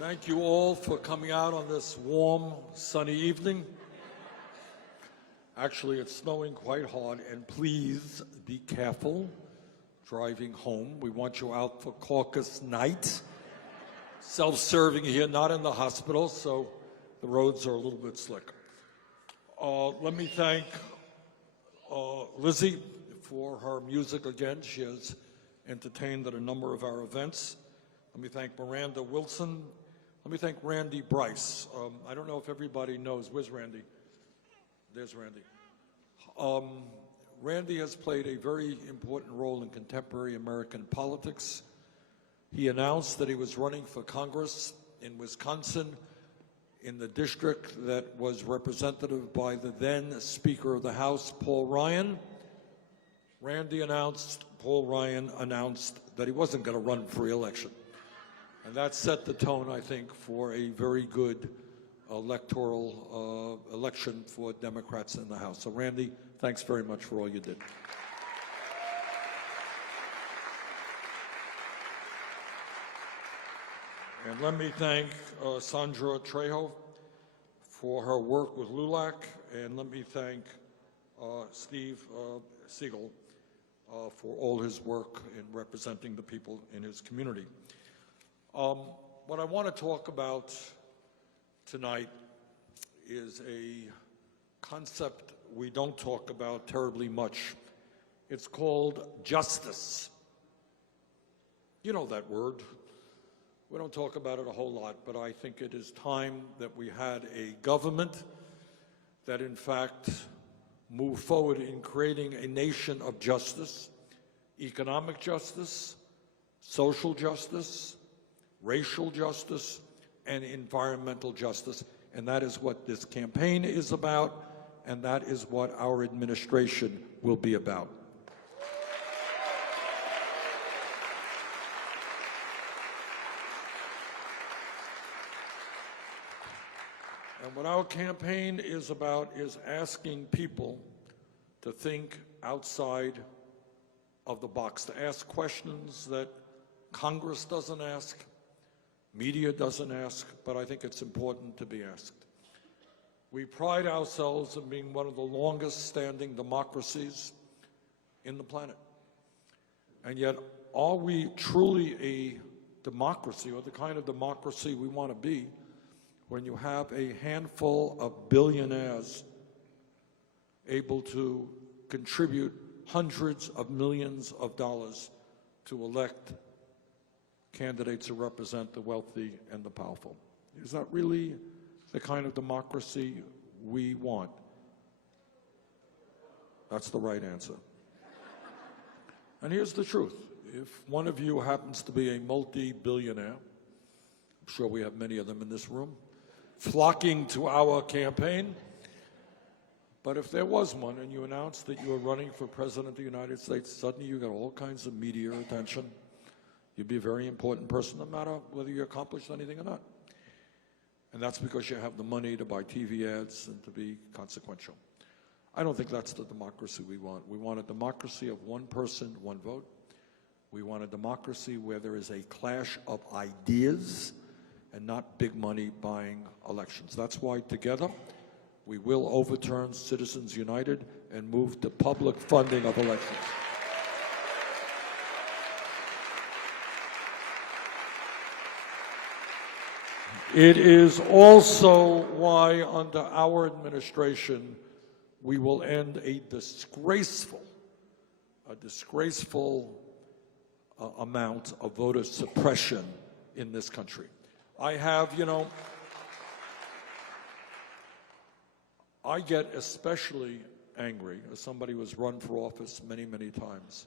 Thank you all for coming out on this warm, sunny evening. Actually, it's snowing quite hard, and please be careful driving home. We want you out for caucus night. Self-serving here, not in the hospital, so the roads are a little bit slick. Let me thank Lizzie for her music again. She has entertained at a number of our events. Let me thank Miranda Wilson. Let me thank Randy Bryce. I don't know if everybody knows. Where's Randy? There's Randy. Randy has played a very important role in contemporary American politics. He announced that he was running for Congress in Wisconsin in the district that was representative by the then Speaker of the House, Paul Ryan. Paul Ryan announced that he wasn't going to run for re-election. And that set the tone, I think, for a very good electoral election for Democrats in the House. So, Randy, thanks very much for all you did. And let me thank Sandra Trejo for her work with LULAC, and let me thank Steve Siegel for all his work in representing the people in his community. What I want to talk about tonight is a concept we don't talk about terribly much. It's called justice. You know that word. We don't talk about it a whole lot, but I think it is time that we had a government that in fact moved forward in creating a nation of justice, economic justice, social justice, racial justice, and environmental justice. And that is what this campaign is about, and that is what our administration will be about. And what our campaign is about is asking people to think outside of the box, to ask questions that Congress doesn't ask, media doesn't ask, but I think it's important to be asked. We pride ourselves in being one of the longest standing democracies in the planet. And yet, are we truly a democracy, or the kind of democracy we want to be, when you have a handful of billionaires able to contribute hundreds of millions of dollars to elect candidates who represent the wealthy and the powerful? Is that really the kind of democracy we want? That's the right answer. And here's the truth. If one of you happens to be a multi-billionaire, I'm sure we have many of them in this room, flocking to our campaign, but if there was one and you announced that you were running for President of the United States, suddenly you got all kinds of media attention. You'd be a very important person no matter whether you accomplished anything or not. And that's because you have the money to buy TV ads and to be consequential. I don't think that's the democracy we want. We want a democracy of one person, one vote. We want a democracy where there is a clash of ideas and not big money buying elections. That's why together We will overturn Citizens United and move to public funding of elections. It is also why, under our administration, we will end a disgraceful amount of voter suppression in this country. I have, I get especially angry as somebody who has run for office many, many times,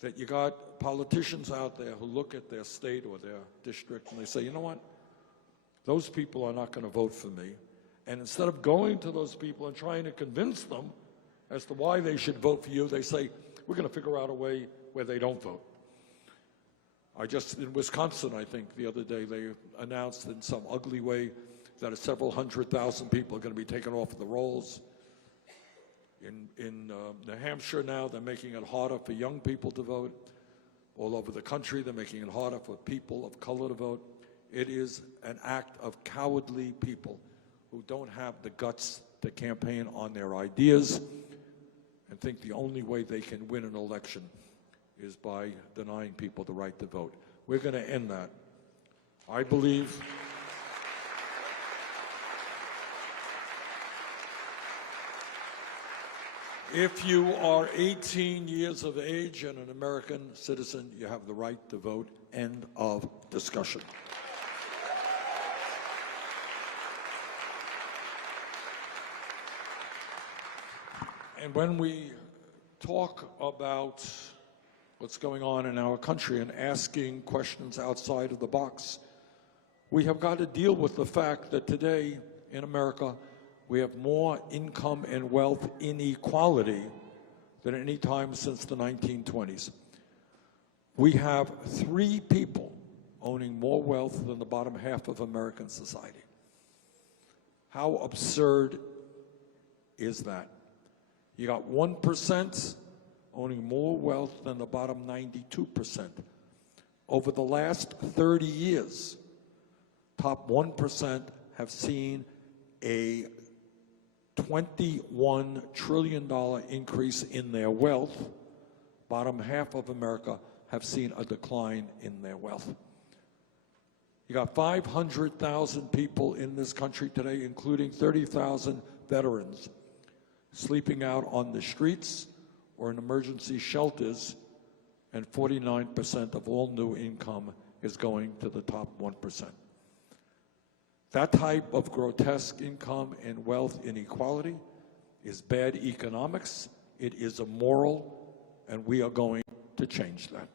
that you got politicians out there who look at their state or their district and they say, you know what, those people are not going to vote for me. And instead of going to those people and trying to convince them as to why they should vote for you, they say, we're going to figure out a way where they don't vote. In Wisconsin, I think, the other day, they announced in some ugly way that several 100,000 people are going to be taken off the rolls. In New Hampshire now, they're making it harder for young people to vote. All over the country, they're making it harder for people of color to vote. It is an act of cowardly people who don't have the guts to campaign on their ideas and think the only way they can win an election is by denying people the right to vote. We're going to end that. I believe if you are 18 years of age and an American citizen, you have the right to vote. End of discussion. And when we talk about what's going on in our country and asking questions outside of the box, we have got to deal with the fact that today in America we have more income and wealth inequality than any time since the 1920s. We have 3 people owning more wealth than the bottom half of American society. How absurd is that? You got 1% owning more wealth than the bottom 92%. Over the last 30 years, top 1% have seen a $21 trillion increase in their wealth. Bottom half of America have seen a decline in their wealth. You got 500,000 people in this country today, including 30,000 veterans, sleeping out on the streets or in emergency shelters, and 49% of all new income is going to the top 1%. That type of grotesque income and wealth inequality is bad economics, it is immoral, and we are going to change that.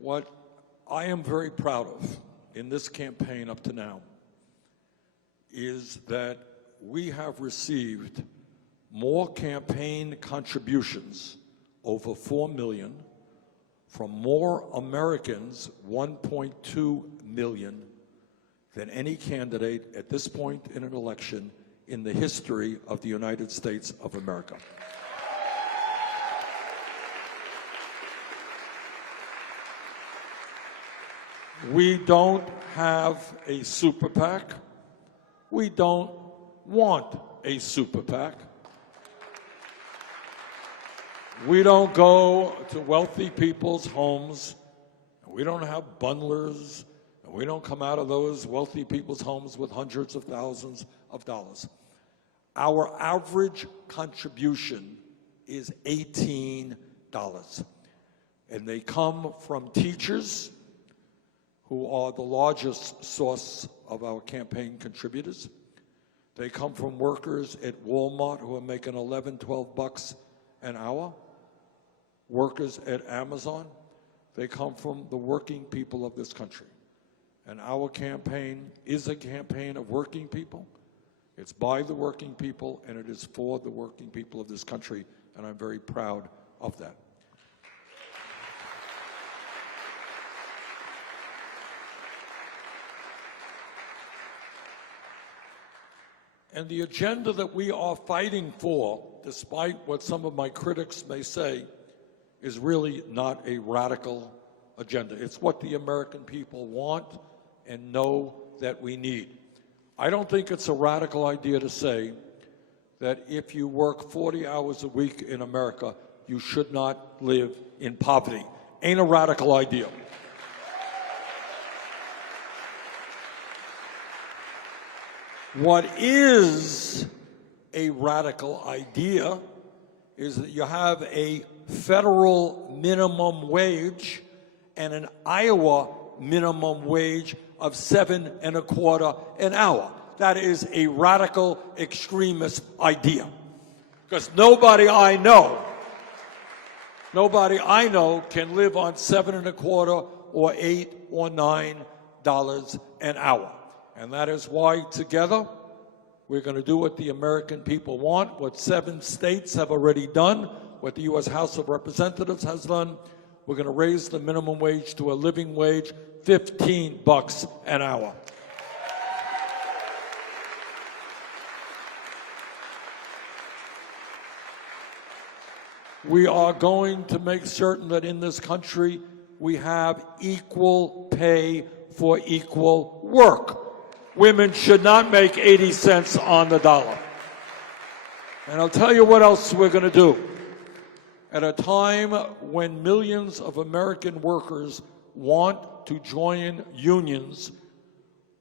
What I am very proud of in this campaign up to now is that we have received more campaign contributions, over 4 million, from more Americans, 1.2 million, than any candidate at this point in an election in the history of the United States of America. We don't have a super PAC. We don't want a super PAC. We don't go to wealthy people's homes. We don't have bundlers. We don't come out of those wealthy people's homes with hundreds of thousands of dollars. Our average contribution is $18. And they come from teachers, who are the largest source of our campaign contributors. They come from workers at Walmart who are making 11, 12 bucks an hour. Workers at Amazon. They come from the working people of this country. And our campaign is a campaign of working people. It's by the working people, and it is for the working people of this country, and I'm very proud of that. And the agenda that we are fighting for, despite what some of my critics may say, is really not a radical agenda. It's what the American people want and know that we need. I don't think it's a radical idea to say that if you work 40 hours a week in America, you should not live in poverty. Ain't a radical idea. What is a radical idea is that you have a federal minimum wage and an Iowa minimum wage of $7.25 an hour. That is a radical extremist idea. Because nobody I know can live on $7.25 or $8 or $9 an hour. And that is why together we're going to do what the American people want, what 7 states have already done, what the U.S. House of Representatives has done. We're going to raise the minimum wage to a living wage, $15 an hour. We are going to make certain that in this country we have equal pay for equal work. Women should not make 80 cents on the dollar. And I'll tell you what else we're going to do. At a time when millions of American workers want to join unions,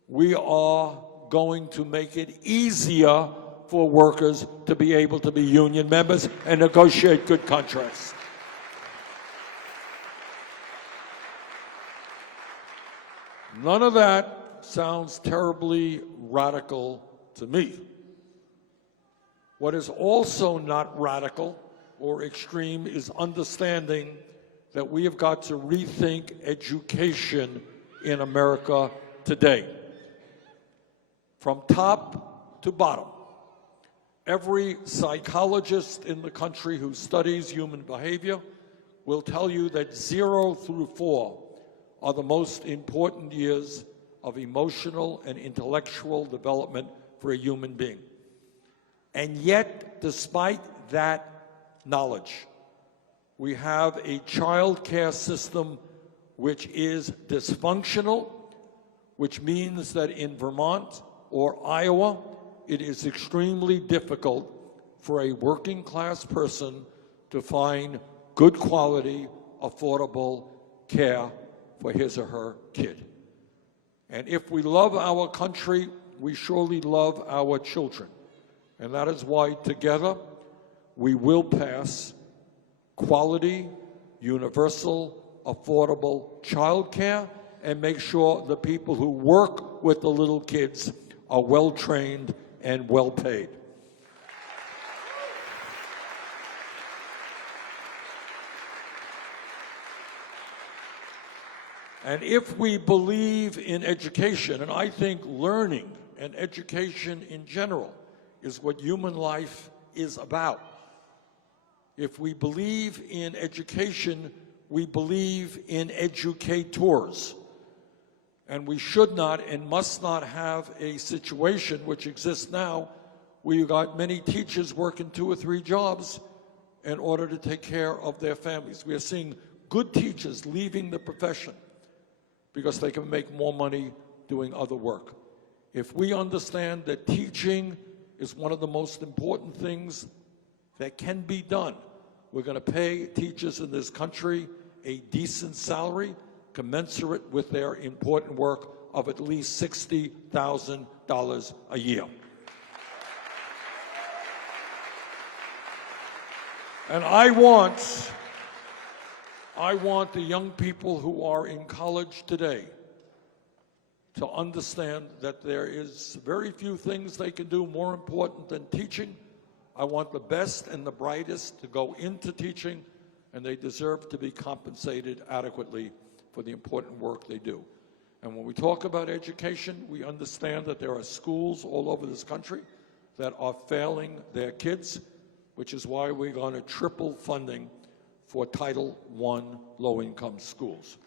we are going to make it easier for workers to be able to be union members and negotiate good contracts. None of that sounds terribly radical to me. What is also not radical or extreme is understanding that we have got to rethink education in America today. From top to bottom, every psychologist in the country who studies human behavior will tell you that 0 through 4 are the most important years of emotional and intellectual development for a human being. And yet, despite that knowledge, we have a child care system which is dysfunctional, which means that in Vermont or Iowa, it is extremely difficult for a working class person to find good quality, affordable care for his or her kid. And if we love our country, we surely love our children. And that is why together we will pass quality, universal, affordable child care and make sure the people who work with the little kids are well trained and well paid. And if we believe in education, and I think learning and education in general is what human life is about. If we believe in education, we believe in educators. And we should not and must not have a situation which exists now where you got many teachers working 2 or 3 jobs in order to take care of their families. We are seeing good teachers leaving the profession because they can make more money doing other work. If we understand that teaching is one of the most important things that can be done, we're going to pay teachers in this country a decent salary commensurate with their important work of at least $60,000 a year. And I want the young people who are in college today to understand that there is very few things they can do more important than teaching. I want the best and the brightest to go into teaching, and they deserve to be compensated adequately for the important work they do. And when we talk about education, we understand that there are schools all over this country that are failing their kids, which is why we're going to triple funding for Title I low-income schools.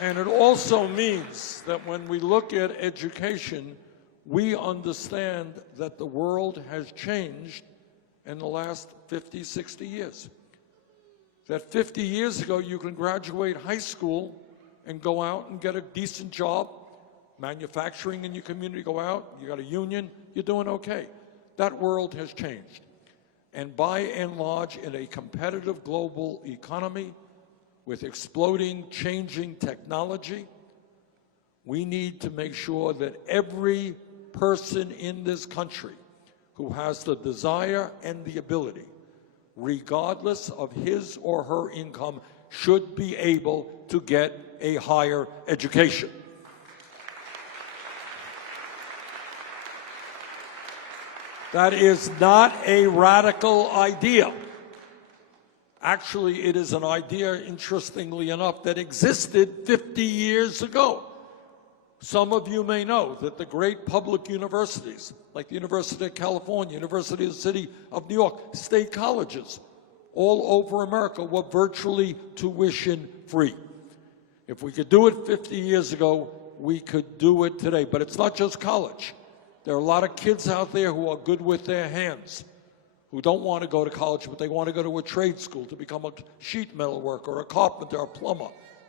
And it also means that when we look at education, we understand that the world has changed in the last 50, 60 years. That 50 years ago, you can graduate high school and go out and get a decent job, manufacturing in your community, go out, you got a union, you're doing okay. That world has changed. And by and large, in a competitive global economy with exploding, changing technology, we need to make sure that every person in this country who has the desire and the ability, regardless of his or her income, should be able to get a higher education. That is not a radical idea. Actually, it is an idea, interestingly enough, that existed 50 years ago. Some of you may know that the great public universities, like the University of California, University of the City of New York, state colleges, all over America were virtually tuition free. If we could do it 50 years ago, we could do it today. But it's not just college. There are a lot of kids out there who are good with their hands, who don't want to go to college, but they want to go to a trade school to become a sheet metal worker, or a carpenter, or a plumber.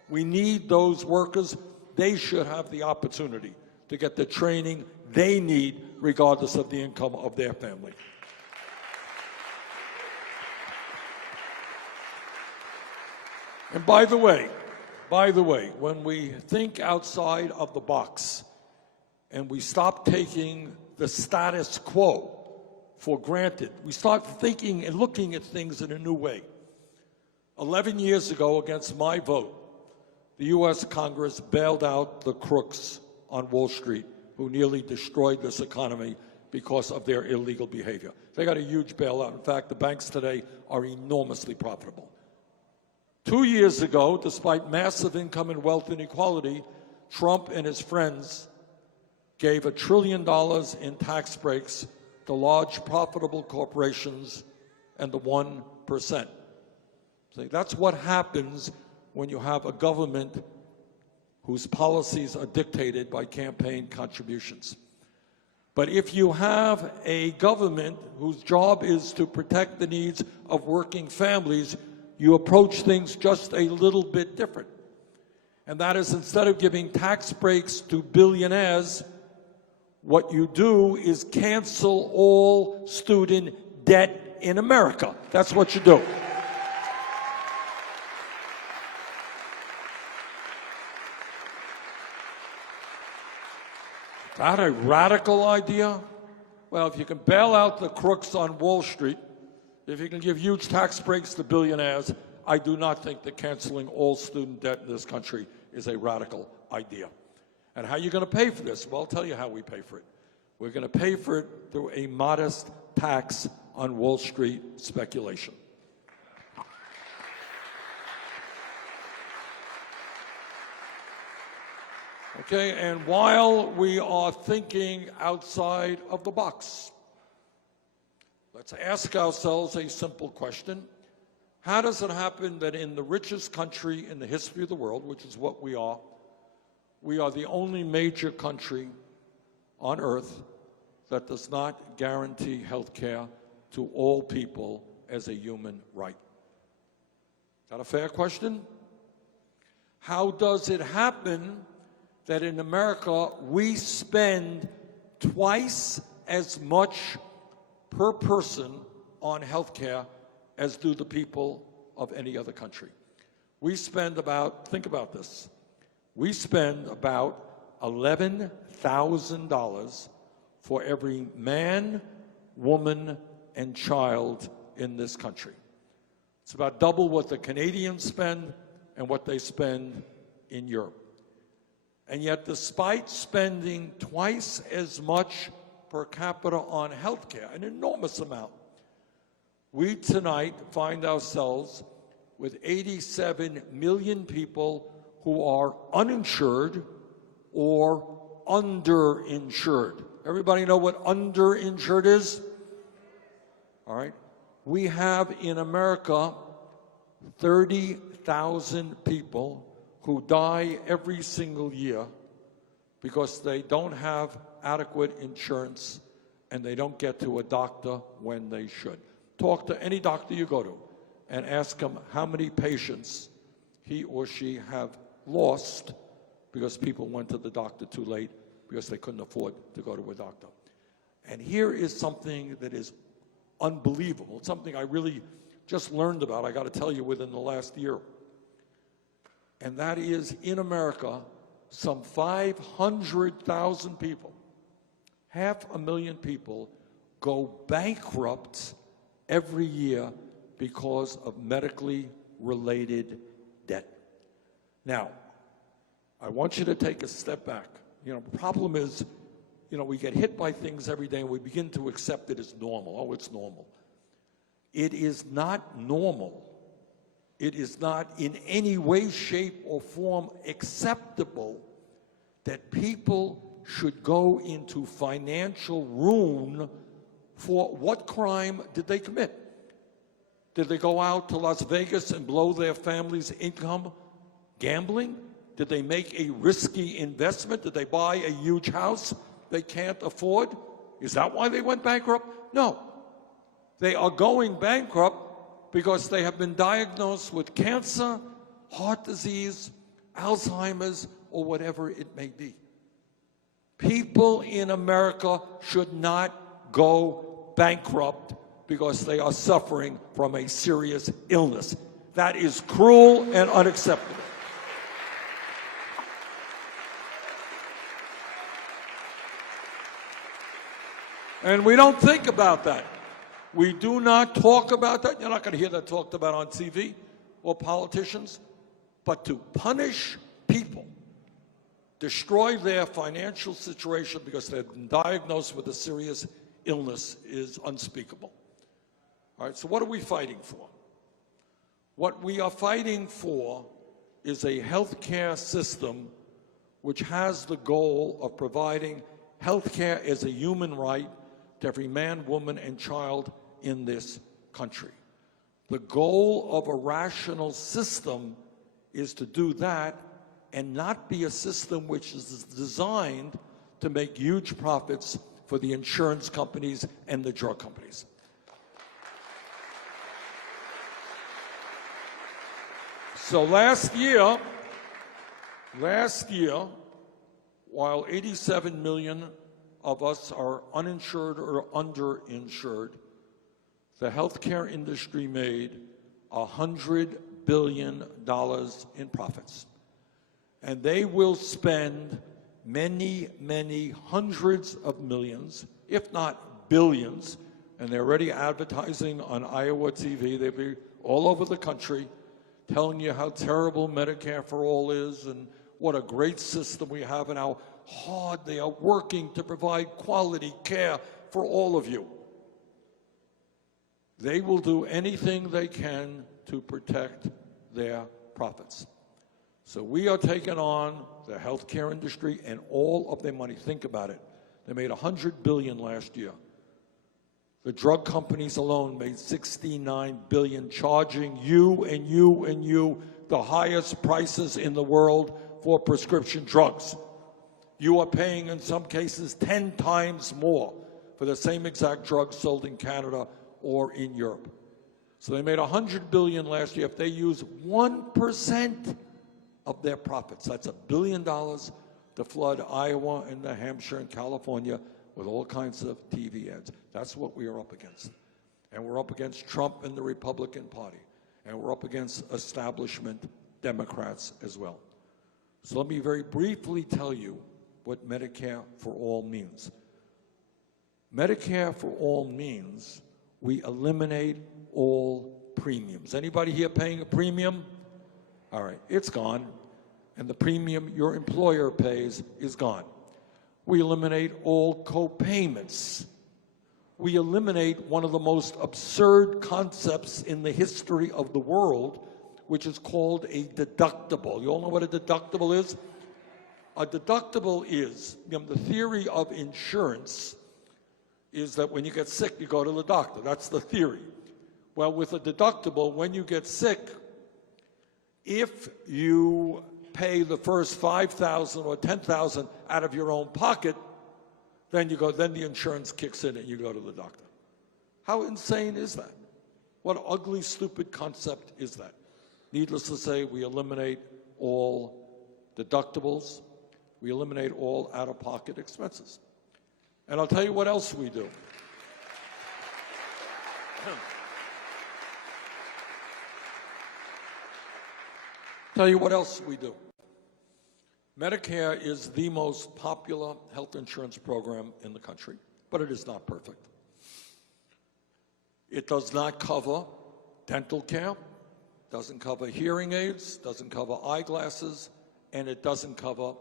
We need those workers. They should have the opportunity to get the training they need, regardless of the income of their family. And by the way, when we think outside of the box and we stop taking the status quo for granted, we start thinking and looking at things in a new way. 11 years ago, against my vote, the U.S. Congress bailed out the crooks on Wall Street who nearly destroyed this economy because of their illegal behavior. They got a huge bailout. In fact, the banks today are enormously profitable. 2 years ago, despite massive income and wealth inequality, Trump and his friends gave $1 trillion in tax breaks to large profitable corporations and the 1%. See, that's what happens when you have a government whose policies are dictated by campaign contributions. But if you have a government whose job is to protect the needs of working families, you approach things just a little bit different. And that is, instead of giving tax breaks to billionaires, what you do is cancel all student debt in America. That's what you do. Is that a radical idea? Well, if you can bail out the crooks on Wall Street, if you can give huge tax breaks to billionaires, I do not think that canceling all student debt in this country is a radical idea. And how are you going to pay for this? Well, I'll tell you how we pay for it. We're going to pay for it through a modest tax on Wall Street speculation. Okay, and while we are thinking outside of the box, let's ask ourselves a simple question. How does it happen that in the richest country in the history of the world, which is what we are the only major country on earth that does not guarantee health care to all people as a human right? Is that a fair question? How does it happen that in America we spend twice as much per person on health care as do the people of any other country? We spend about, think about this, we spend about $11,000 for every man, woman, and child in this country. It's about double what the Canadians spend and what they spend in Europe. And yet, despite spending twice as much per capita on health care, an enormous amount, we tonight find ourselves with 87 million people who are uninsured or underinsured. Everybody know what underinsured is? All right. We have in America 30,000 people who die every single year because they don't have adequate insurance and they don't get to a doctor when they should. Talk to any doctor you go to and ask him how many patients he or she have lost because people went to the doctor too late because they couldn't afford to go to a doctor. And here is something that is unbelievable. It's something I really just learned about, I got to tell you, within the last year. And that is, in America, some 500,000 people, 500,000 people, go bankrupt every year because of medically related debt. Now, I want you to take a step back. You know, the problem is, you know, we get hit by things every day and we begin to accept it as normal. Oh, it's normal. It is not normal. It is not in any way, shape, or form acceptable that people should go into financial ruin. For what crime did they commit? Did they go out to Las Vegas and blow their family's income gambling? Did they make a risky investment? Did they buy a huge house they can't afford? Is that why they went bankrupt? No. They are going bankrupt because they have been diagnosed with cancer, heart disease, Alzheimer's, or whatever it may be. People in America should not go bankrupt because they are suffering from a serious illness. That is cruel and unacceptable. And we don't think about that. We do not talk about that. You're not going to hear that talked about on TV or politicians. But to punish people, destroy their financial situation because they've been diagnosed with a serious illness is unspeakable. All right, so what are we fighting for? What we are fighting for is a health care system which has the goal of providing health care as a human right to every man, woman, and child in this country. The goal of a rational system is to do that and not be a system which is designed to make huge profits for the insurance companies and the drug companies. So last year, while 87 million of us are uninsured or underinsured, the healthcare industry made $100 billion in profits. And they will spend many, many hundreds of millions, if not billions, and they're already advertising on Iowa TV. They'll be all over the country telling you how terrible Medicare for All is and what a great system we have and how hard they are working to provide quality care for all of you. They will do anything they can to protect their profits. So we are taking on the healthcare industry and all of their money. Think about it. They made $100 billion last year. The drug companies alone made $69 billion, charging you and you and you the highest prices in the world for prescription drugs. You are paying, in some cases, 10 times more for the same exact drugs sold in Canada or in Europe. So they made $100 billion last year. If they use 1% of their profits, that's $1 billion to flood Iowa and New Hampshire and California with all kinds of TV ads. That's what we are up against. And we're up against Trump and the Republican Party. And we're up against establishment Democrats as well. So let me very briefly tell you what Medicare for All means. Medicare for All means we eliminate all premiums. Anybody here paying a premium? All right, it's gone. And the premium your employer pays is gone. We eliminate all co-payments. We eliminate one of the most absurd concepts in the history of the world, which is called a deductible. You all know what a deductible is? A deductible is, the theory of insurance is that when you get sick, you go to the doctor. That's the theory. Well, with a deductible, when you get sick, if you pay the first $5,000 or $10,000 out of your own pocket, then the insurance kicks in and you go to the doctor. How insane is that? What ugly, stupid concept is that? Needless to say, we eliminate all deductibles. We eliminate all out-of-pocket expenses. And I'll tell you what else we do. Tell you what else we do. Medicare is the most popular health insurance program in the country, but it is not perfect. It does not cover dental care, doesn't cover hearing aids, doesn't cover eyeglasses, and it doesn't cover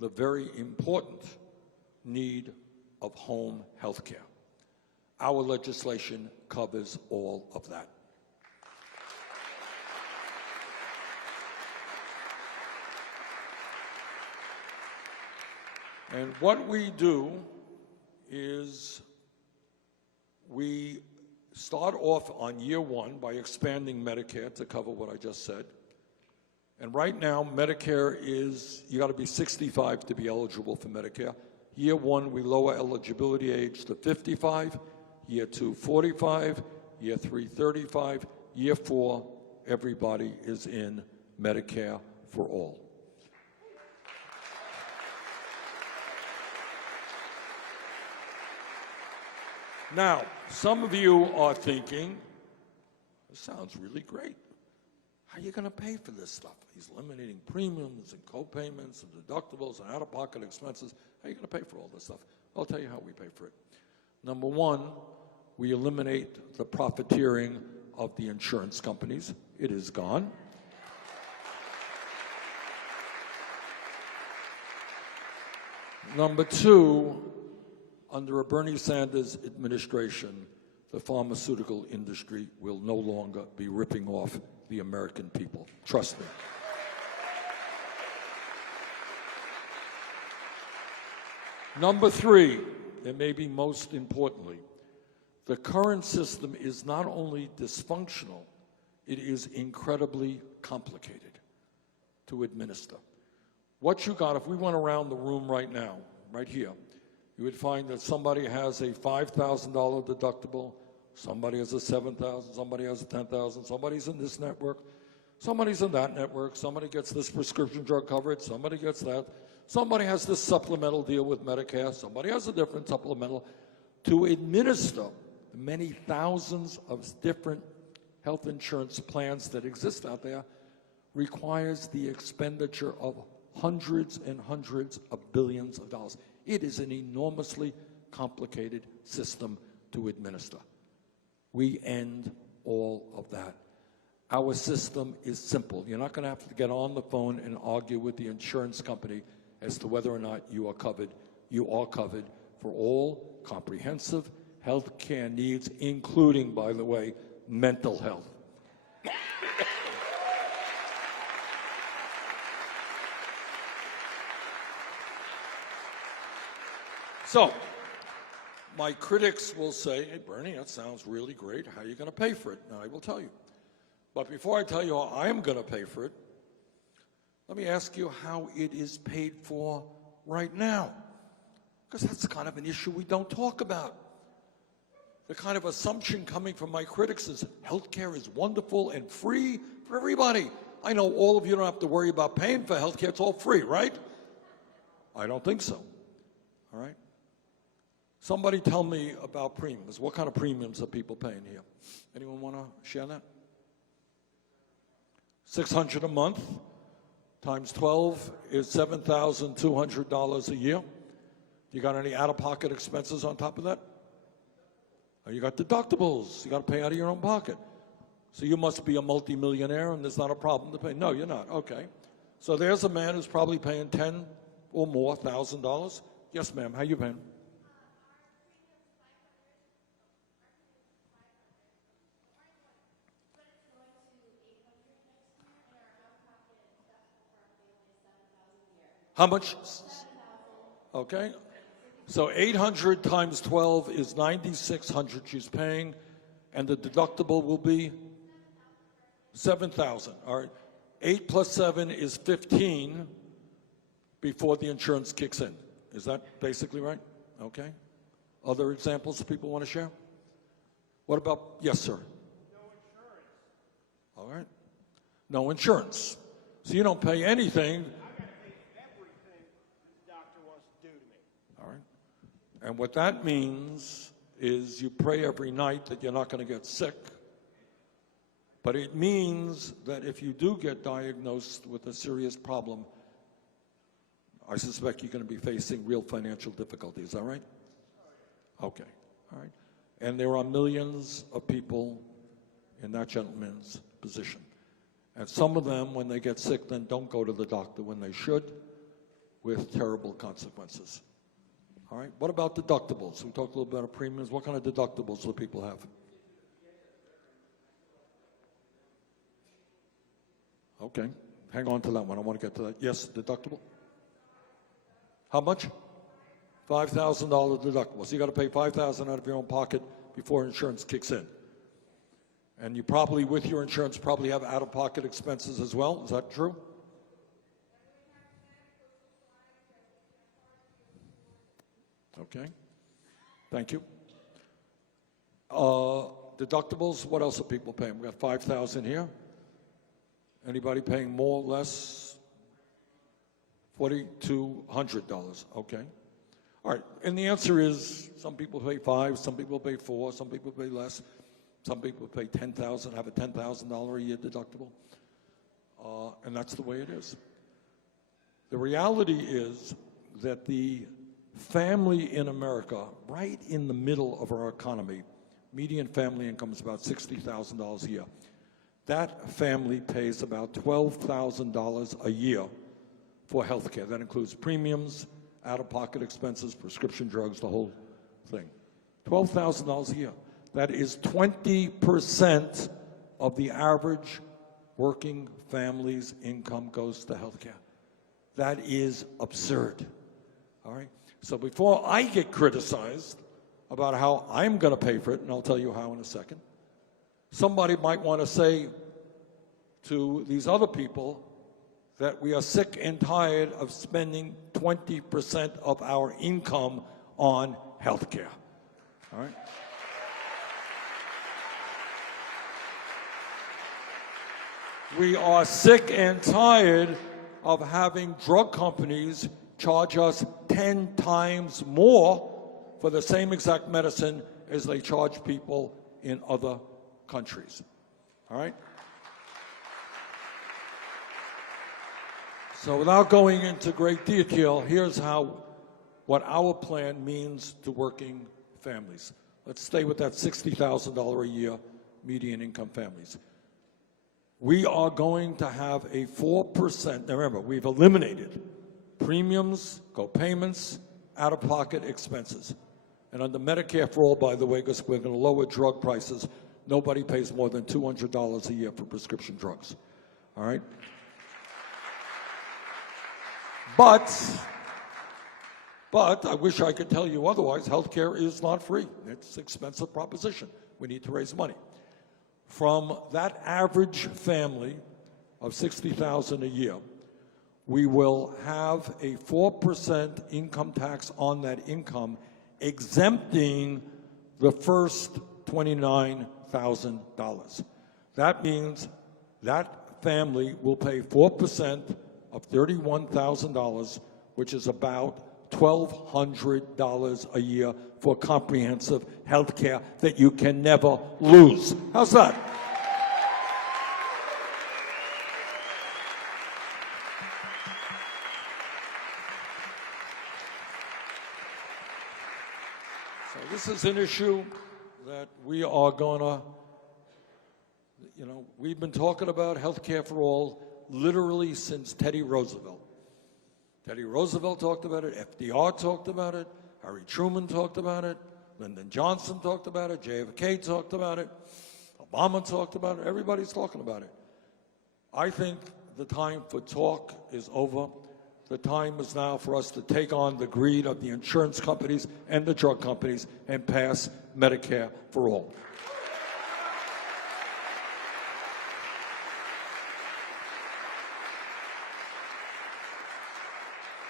the very important need of home health care. Our legislation covers all of that. And what we do is we start off on year one by expanding Medicare to cover what I just said. And right now, Medicare is, you got to be 65 to be eligible for Medicare. Year one, we lower eligibility age to 55. Year two, 45. Year three, 35. Year four, everybody is in Medicare for all. Now, some of you are thinking, this sounds really great. How are you going to pay for this stuff? He's eliminating premiums and co-payments and deductibles and out-of-pocket expenses. How are you going to pay for all this stuff? I'll tell you how we pay for it. Number one, we eliminate the profiteering of the insurance companies. It is gone. Number two, under a Bernie Sanders administration, the pharmaceutical industry will no longer be ripping off the American people. Trust me. Number three, and maybe most importantly, the current system is not only dysfunctional, it is incredibly complicated to administer. What you got, if we went around the room right now, right here, you would find that somebody has a $5,000 deductible, somebody has a $7,000, somebody has a $10,000, somebody's in this network, somebody's in that network, somebody gets this prescription drug coverage, somebody gets that, somebody has this supplemental deal with Medicare, somebody has a different supplemental. To administer the many thousands of different health insurance plans that exist out there requires the expenditure of hundreds and hundreds of billions of dollars. It is an enormously complicated system to administer. We end all of that. Our system is simple. You're not going to have to get on the phone and argue with the insurance company as to whether or not you are covered. You are covered for all comprehensive health care needs, including, by the way, mental health. So, my critics will say, hey, Bernie, that sounds really great. How are you going to pay for it? And I will tell you. But before I tell you how I am going to pay for it, let me ask you how it is paid for right now. Because that's kind of an issue we don't talk about. The kind of assumption coming from my critics is healthcare is wonderful and free for everybody. I know all of you don't have to worry about paying for healthcare. It's all free, right? I don't think so. All right? Somebody tell me about premiums. What kind of premiums are people paying here? Anyone want to share that? $600 a month times 12 is $7,200 a year. You got any out-of-pocket expenses on top of that? Or you got deductibles. You got to pay out of your own pocket. So you must be a multimillionaire and there's not a problem to pay. No, you're not. Okay. So there's a man who's probably paying $10,000 or more. Yes, ma'am. How you paying? How much? Okay. So 800 times 12 is 9,600 she's paying, and the deductible will be 7,000. All right. 8 plus 7 is 15 before the insurance kicks in. Is that basically right? Okay. Other examples people want to share? What about, yes, sir? No insurance. All right. No insurance. So you don't pay anything. I gotta pay everything the doctor wants to do to me. All right. And what that means is you pray every night that you're not going to get sick. But it means that if you do get diagnosed with a serious problem, I suspect you're going to be facing real financial difficulties. Is that right? Okay. All right. And there are millions of people in that gentleman's position. And some of them, when they get sick, then don't go to the doctor when they should, with terrible consequences. All right. What about deductibles? We talked a little bit about premiums. What kind of deductibles do people have? Okay. Hang on to that one. I want to get to that. Yes, deductible. How much? $5,000 deductible. So you got to pay $5,000 out of your own pocket before insurance kicks in. And you probably, with your insurance, probably have out-of-pocket expenses as well. Is that true? Okay. Thank you. Deductibles, what else are people paying? We got $5,000 here. Anybody paying more, less? $4,200. Okay. All right. And the answer is some people pay $5,000, some people pay $4,000, some people pay less. Some people pay $10,000, have a $10,000 a year deductible. And that's the way it is. The reality is that the family in America, right in the middle of our economy, median family income is about $60,000 a year. That family pays about $12,000 a year for health care. That includes premiums, out-of-pocket expenses, prescription drugs, the whole thing. $12,000 a year. That is 20% of the average working family's income goes to health care. That is absurd. All right? So before I get criticized about how I'm going to pay for it, and I'll tell you how in a second, somebody might want to say to these other people that we are sick and tired of spending 20% of our income on health care. All right? We are sick and tired of having drug companies charge us 10 times more for the same exact medicine as they charge people in other countries. All right? So without going into great detail, here's what our plan means to working families. Let's stay with that $60,000 a year median income families. We are going to have a 4%, now remember, we've eliminated premiums, co-payments, out-of-pocket expenses. And under Medicare for All, by the way, because we're going to lower drug prices, nobody pays more than $200 a year for prescription drugs. All right? But I wish I could tell you otherwise. Healthcare is not free. It's an expensive proposition. We need to raise money. From that average family of $60,000 a year, we will have a 4% income tax on that income, exempting the first $29,000. That means that family will pay 4% of $31,000, which is about $1,200 a year for comprehensive health care that you can never lose. How's that? So this is an issue that we are going to, we've been talking about health care for all literally since Teddy Roosevelt. Teddy Roosevelt talked about it, FDR talked about it, Harry Truman talked about it, Lyndon Johnson talked about it, JFK talked about it, Obama talked about it, everybody's talking about it. I think the time for talk is over. The time is now for us to take on the greed of the insurance companies and the drug companies and pass Medicare for all.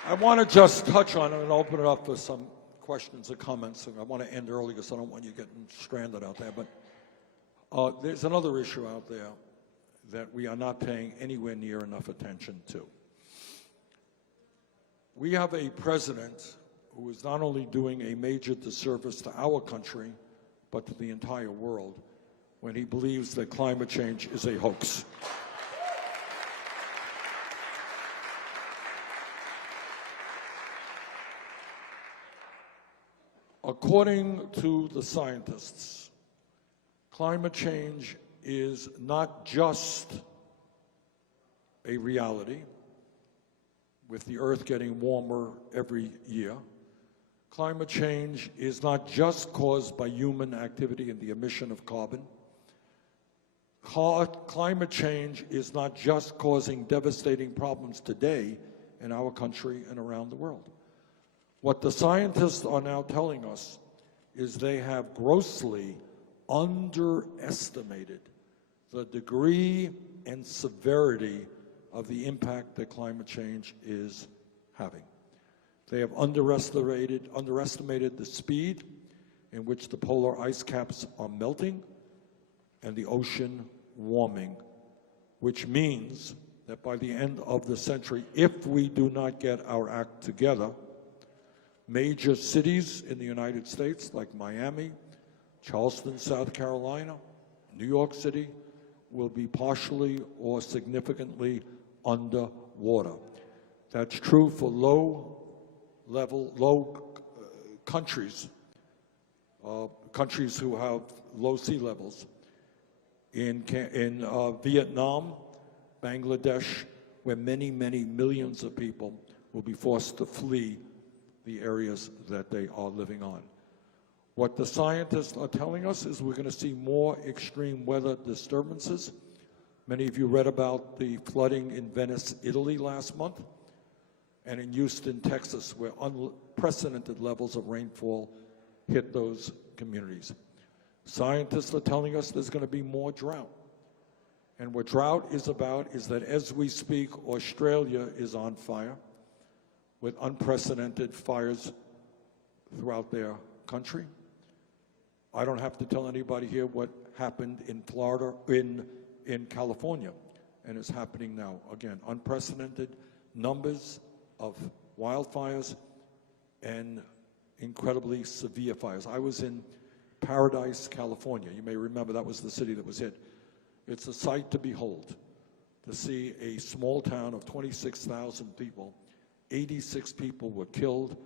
I want to just touch on it and open it up for some questions or comments. I want to end early because I don't want you getting stranded out there. But there's another issue out there that we are not paying anywhere near enough attention to. We have a president who is not only doing a major disservice to our country, but to the entire world when he believes that climate change is a hoax. According to the scientists, climate change is not just a reality, with the Earth getting warmer every year. Climate change is not just caused by human activity and the emission of carbon. Climate change is not just causing devastating problems today in our country and around the world. What the scientists are now telling us is they have grossly underestimated the degree and severity of the impact that climate change is having. They have underestimated the speed in which the polar ice caps are melting and the ocean warming, which means that by the end of the century, if we do not get our act together, major cities in the United States like Miami, Charleston, South Carolina, New York City will be partially or significantly underwater. That's true for low countries, countries who have low sea levels. In Vietnam, Bangladesh, where many, many millions of people will be forced to flee the areas that they are living on. What the scientists are telling us is we're going to see more extreme weather disturbances. Many of you read about the flooding in Venice, Italy last month, and in Houston, Texas, where unprecedented levels of rainfall hit those communities. Scientists are telling us there's going to be more drought. And what drought is about is that as we speak, Australia is on fire with unprecedented fires throughout their country. I don't have to tell anybody here what happened in Florida, in California, and it's happening now. Again, unprecedented numbers of wildfires and incredibly severe fires. I was in Paradise, California. You may remember that was the city that was hit. It's a sight to behold, to see a small town of 26,000 people. 86 people were killed,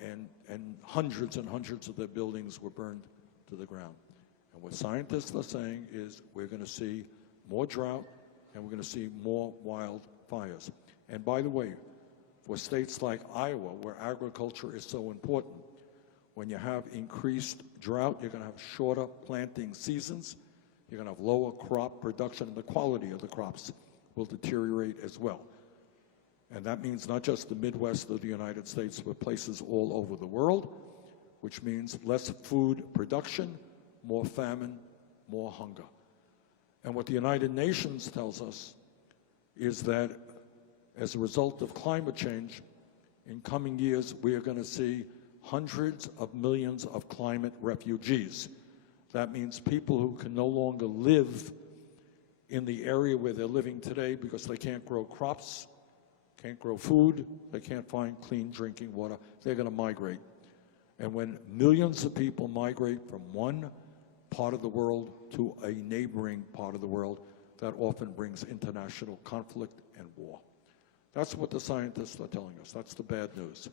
and hundreds and hundreds of their buildings were burned to the ground. And what scientists are saying is we're going to see more drought and we're going to see more wildfires. And by the way, for states like Iowa, where agriculture is so important, when you have increased drought, you're going to have shorter planting seasons, you're going to have lower crop production, and the quality of the crops will deteriorate as well. And that means not just the Midwest of the United States, but places all over the world, which means less food production, more famine, more hunger. And what the United Nations tells us is that as a result of climate change, in coming years, we are going to see hundreds of millions of climate refugees. That means people who can no longer live in the area where they're living today because they can't grow crops, can't grow food, they can't find clean drinking water. They're going to migrate. And when millions of people migrate from one part of the world to a neighboring part of the world, that often brings international conflict and war. That's what the scientists are telling us. That's the bad news.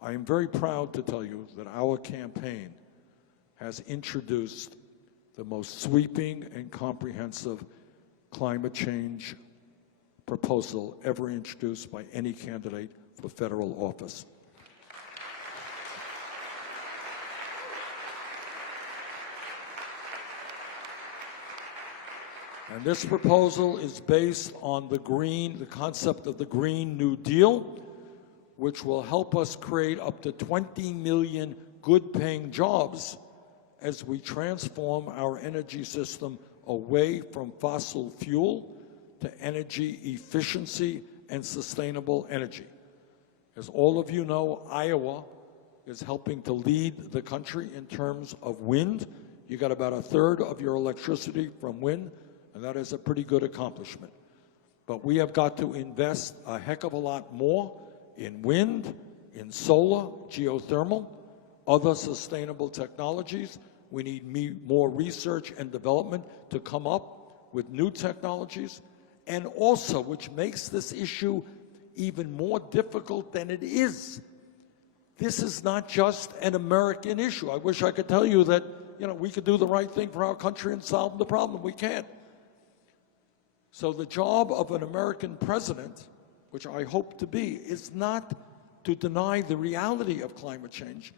I am very proud to tell you that our campaign has introduced the most sweeping and comprehensive climate change proposal ever introduced by any candidate for federal office. And this proposal is based on the concept of the Green New Deal, which will help us create up to 20 million good-paying jobs as we transform our energy system away from fossil fuel to energy efficiency and sustainable energy. As all of you know, Iowa is helping to lead the country in terms of wind. You got about a third of your electricity from wind, and that is a pretty good accomplishment. But we have got to invest a heck of a lot more in wind, in solar, geothermal, other sustainable technologies. We need more research and development to come up with new technologies. And also, which makes this issue even more difficult than it is, this is not just an American issue. I wish I could tell you that, we could do the right thing for our country and solve the problem. We can't. So the job of an American president, which I hope to be, is not to deny the reality of climate change,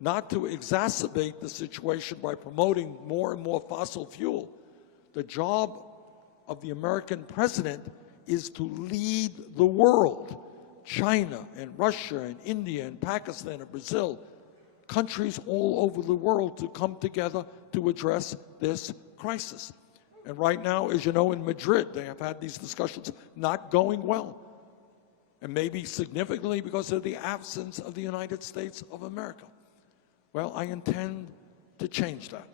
not to exacerbate the situation by promoting more and more fossil fuel. The job of the American president is to lead the world. China and Russia and India and Pakistan and Brazil, countries all over the world to come together to address this crisis. And right now, as you know, in Madrid, they have had these discussions not going well. And maybe significantly because of the absence of the United States of America. Well, I intend to change that.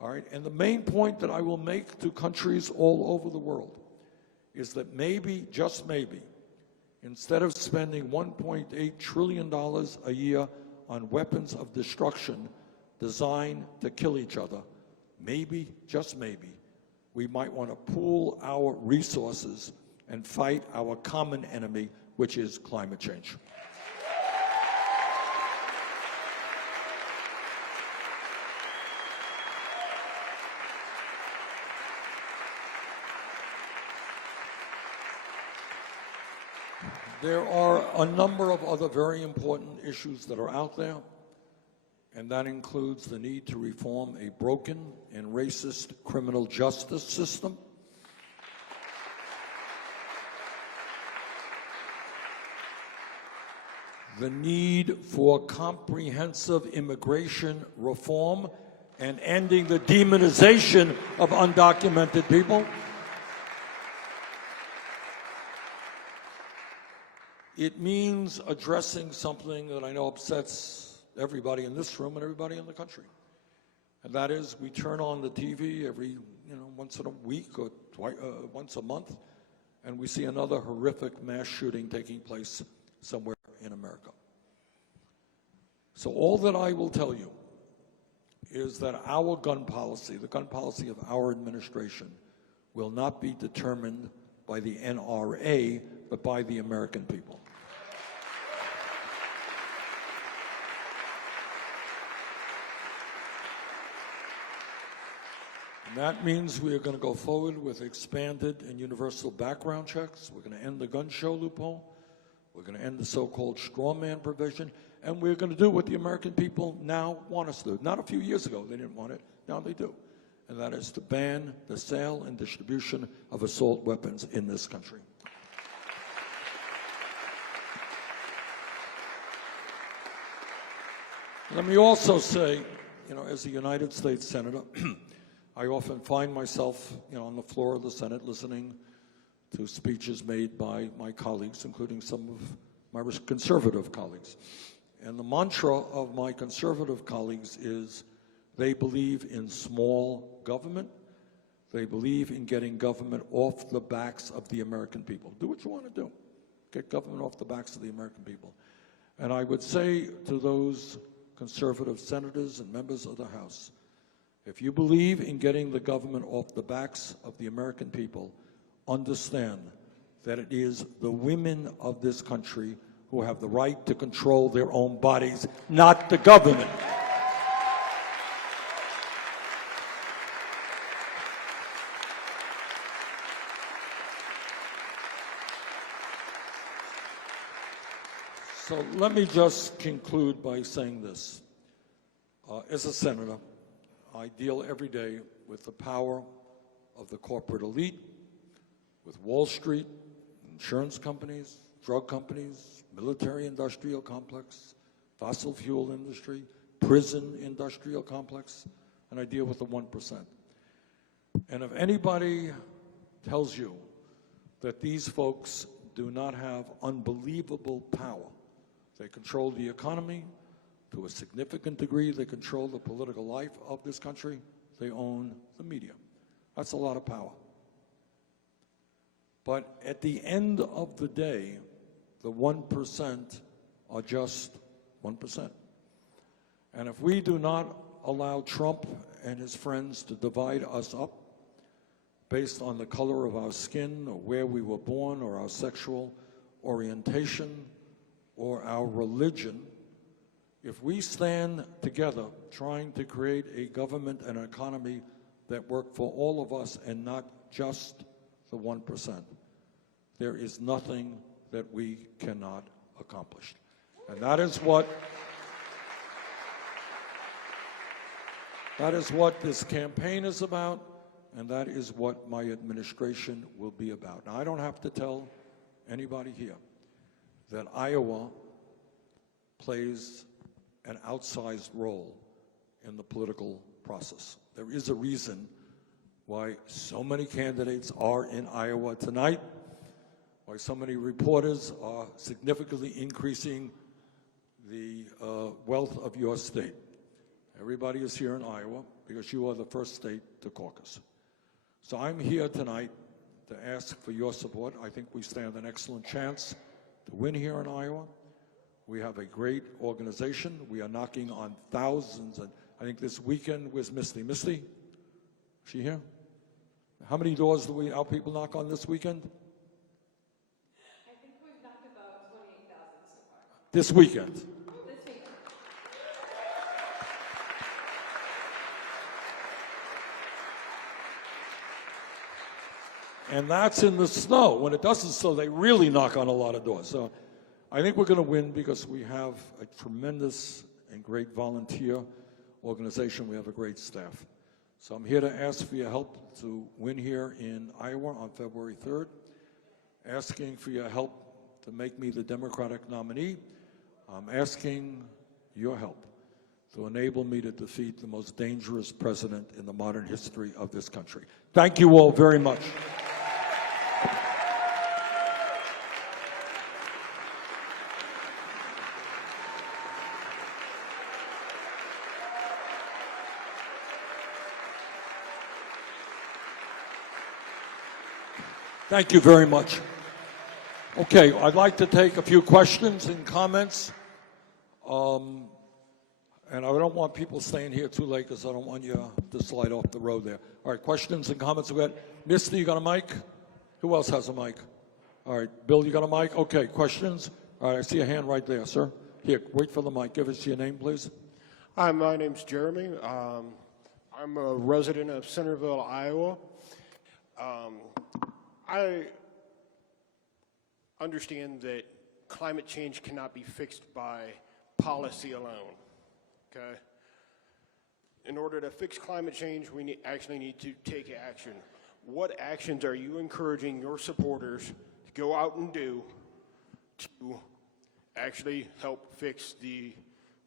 All right, and the main point that I will make to countries all over the world is that maybe, just maybe, instead of spending $1.8 trillion a year on weapons of destruction designed to kill each other, maybe, just maybe, we might want to pool our resources and fight our common enemy, which is climate change. There are a number of other very important issues that are out there, and that includes the need to reform a broken and racist criminal justice system, the need for comprehensive immigration reform and ending the demonization of undocumented people. It means addressing something that I know upsets everybody in this room and everybody in the country. And that is, we turn on the TV every, once in a week or once a month, and we see another horrific mass shooting taking place somewhere in America. So all that I will tell you is that our gun policy, the gun policy of our administration, will not be determined by the NRA, but by the American people. And that means we are going to go forward with expanded and universal background checks. We're going to end the gun show loophole. We're going to end the so-called straw man provision. And we're going to do what the American people now want us to do. Not a few years ago they didn't want it. Now they do. And that is to ban the sale and distribution of assault weapons in this country. Let me also say, as a United States Senator, I often find myself, on the floor of the Senate listening to speeches made by my colleagues, including some of my conservative colleagues. And the mantra of my conservative colleagues is they believe in small government. They believe in getting government off the backs of the American people. Do what you want to do. Get government off the backs of the American people. And I would say to those conservative senators and members of the House, if you believe in getting the government off the backs of the American people, understand that it is the women of this country who have the right to control their own bodies, not the government. So let me just conclude by saying this. As a senator, I deal every day with the power of the corporate elite, with Wall Street, insurance companies, drug companies, military-industrial complex, fossil fuel industry, prison industrial complex, and I deal with the 1%. And if anybody tells you that these folks do not have unbelievable power. They control the economy to a significant degree. They control the political life of this country. They own the media. That's a lot of power. But at the end of the day, the 1% are just 1%. And if we do not allow Trump and his friends to divide us up based on the color of our skin or where we were born or our sexual orientation or our religion, if we stand together trying to create a government and an economy that work for all of us and not just the 1%, there is nothing that we cannot accomplish. And that is what this campaign is about, and that is what my administration will be about. Now, I don't have to tell anybody here that Iowa plays an outsized role in the political process. There is a reason why so many candidates are in Iowa tonight, why so many reporters are significantly increasing the wealth of your state. Everybody is here in Iowa because you are the first state to caucus. So I'm here tonight to ask for your support. I think we stand an excellent chance to win here in Iowa. We have a great organization. We are knocking on thousands, and I think this weekend, where's Misty? Misty? Is she here? How many doors do our people knock on this weekend? I think we've knocked about 28,000 so far. This weekend. This weekend. And that's in the snow. When it doesn't snow, they really knock on a lot of doors. So I think we're going to win because we have a tremendous and great volunteer organization. We have a great staff. So I'm here to ask for your help to win here in Iowa on February 3rd, asking for your help to make me the Democratic nominee. I'm asking your help to enable me to defeat the most dangerous president in the modern history of this country. Thank you all very much. Thank you very much. Okay, I'd like to take a few questions and comments. And I don't want people staying here too late because I don't want you to slide off the road there. All right, questions and comments. We got Misty, you got a mic? Who else has a mic? All right, Bill, you got a mic? Okay, questions? All right, I see a hand right there, sir. Here, wait for the mic. Give us your name, please. Hi, my name's Jeremy. I'm a resident of Centerville, Iowa. I understand that climate change cannot be fixed by policy alone, okay? In order to fix climate change, we actually need to take action. What actions are you encouraging your supporters to go out and do to actually help fix the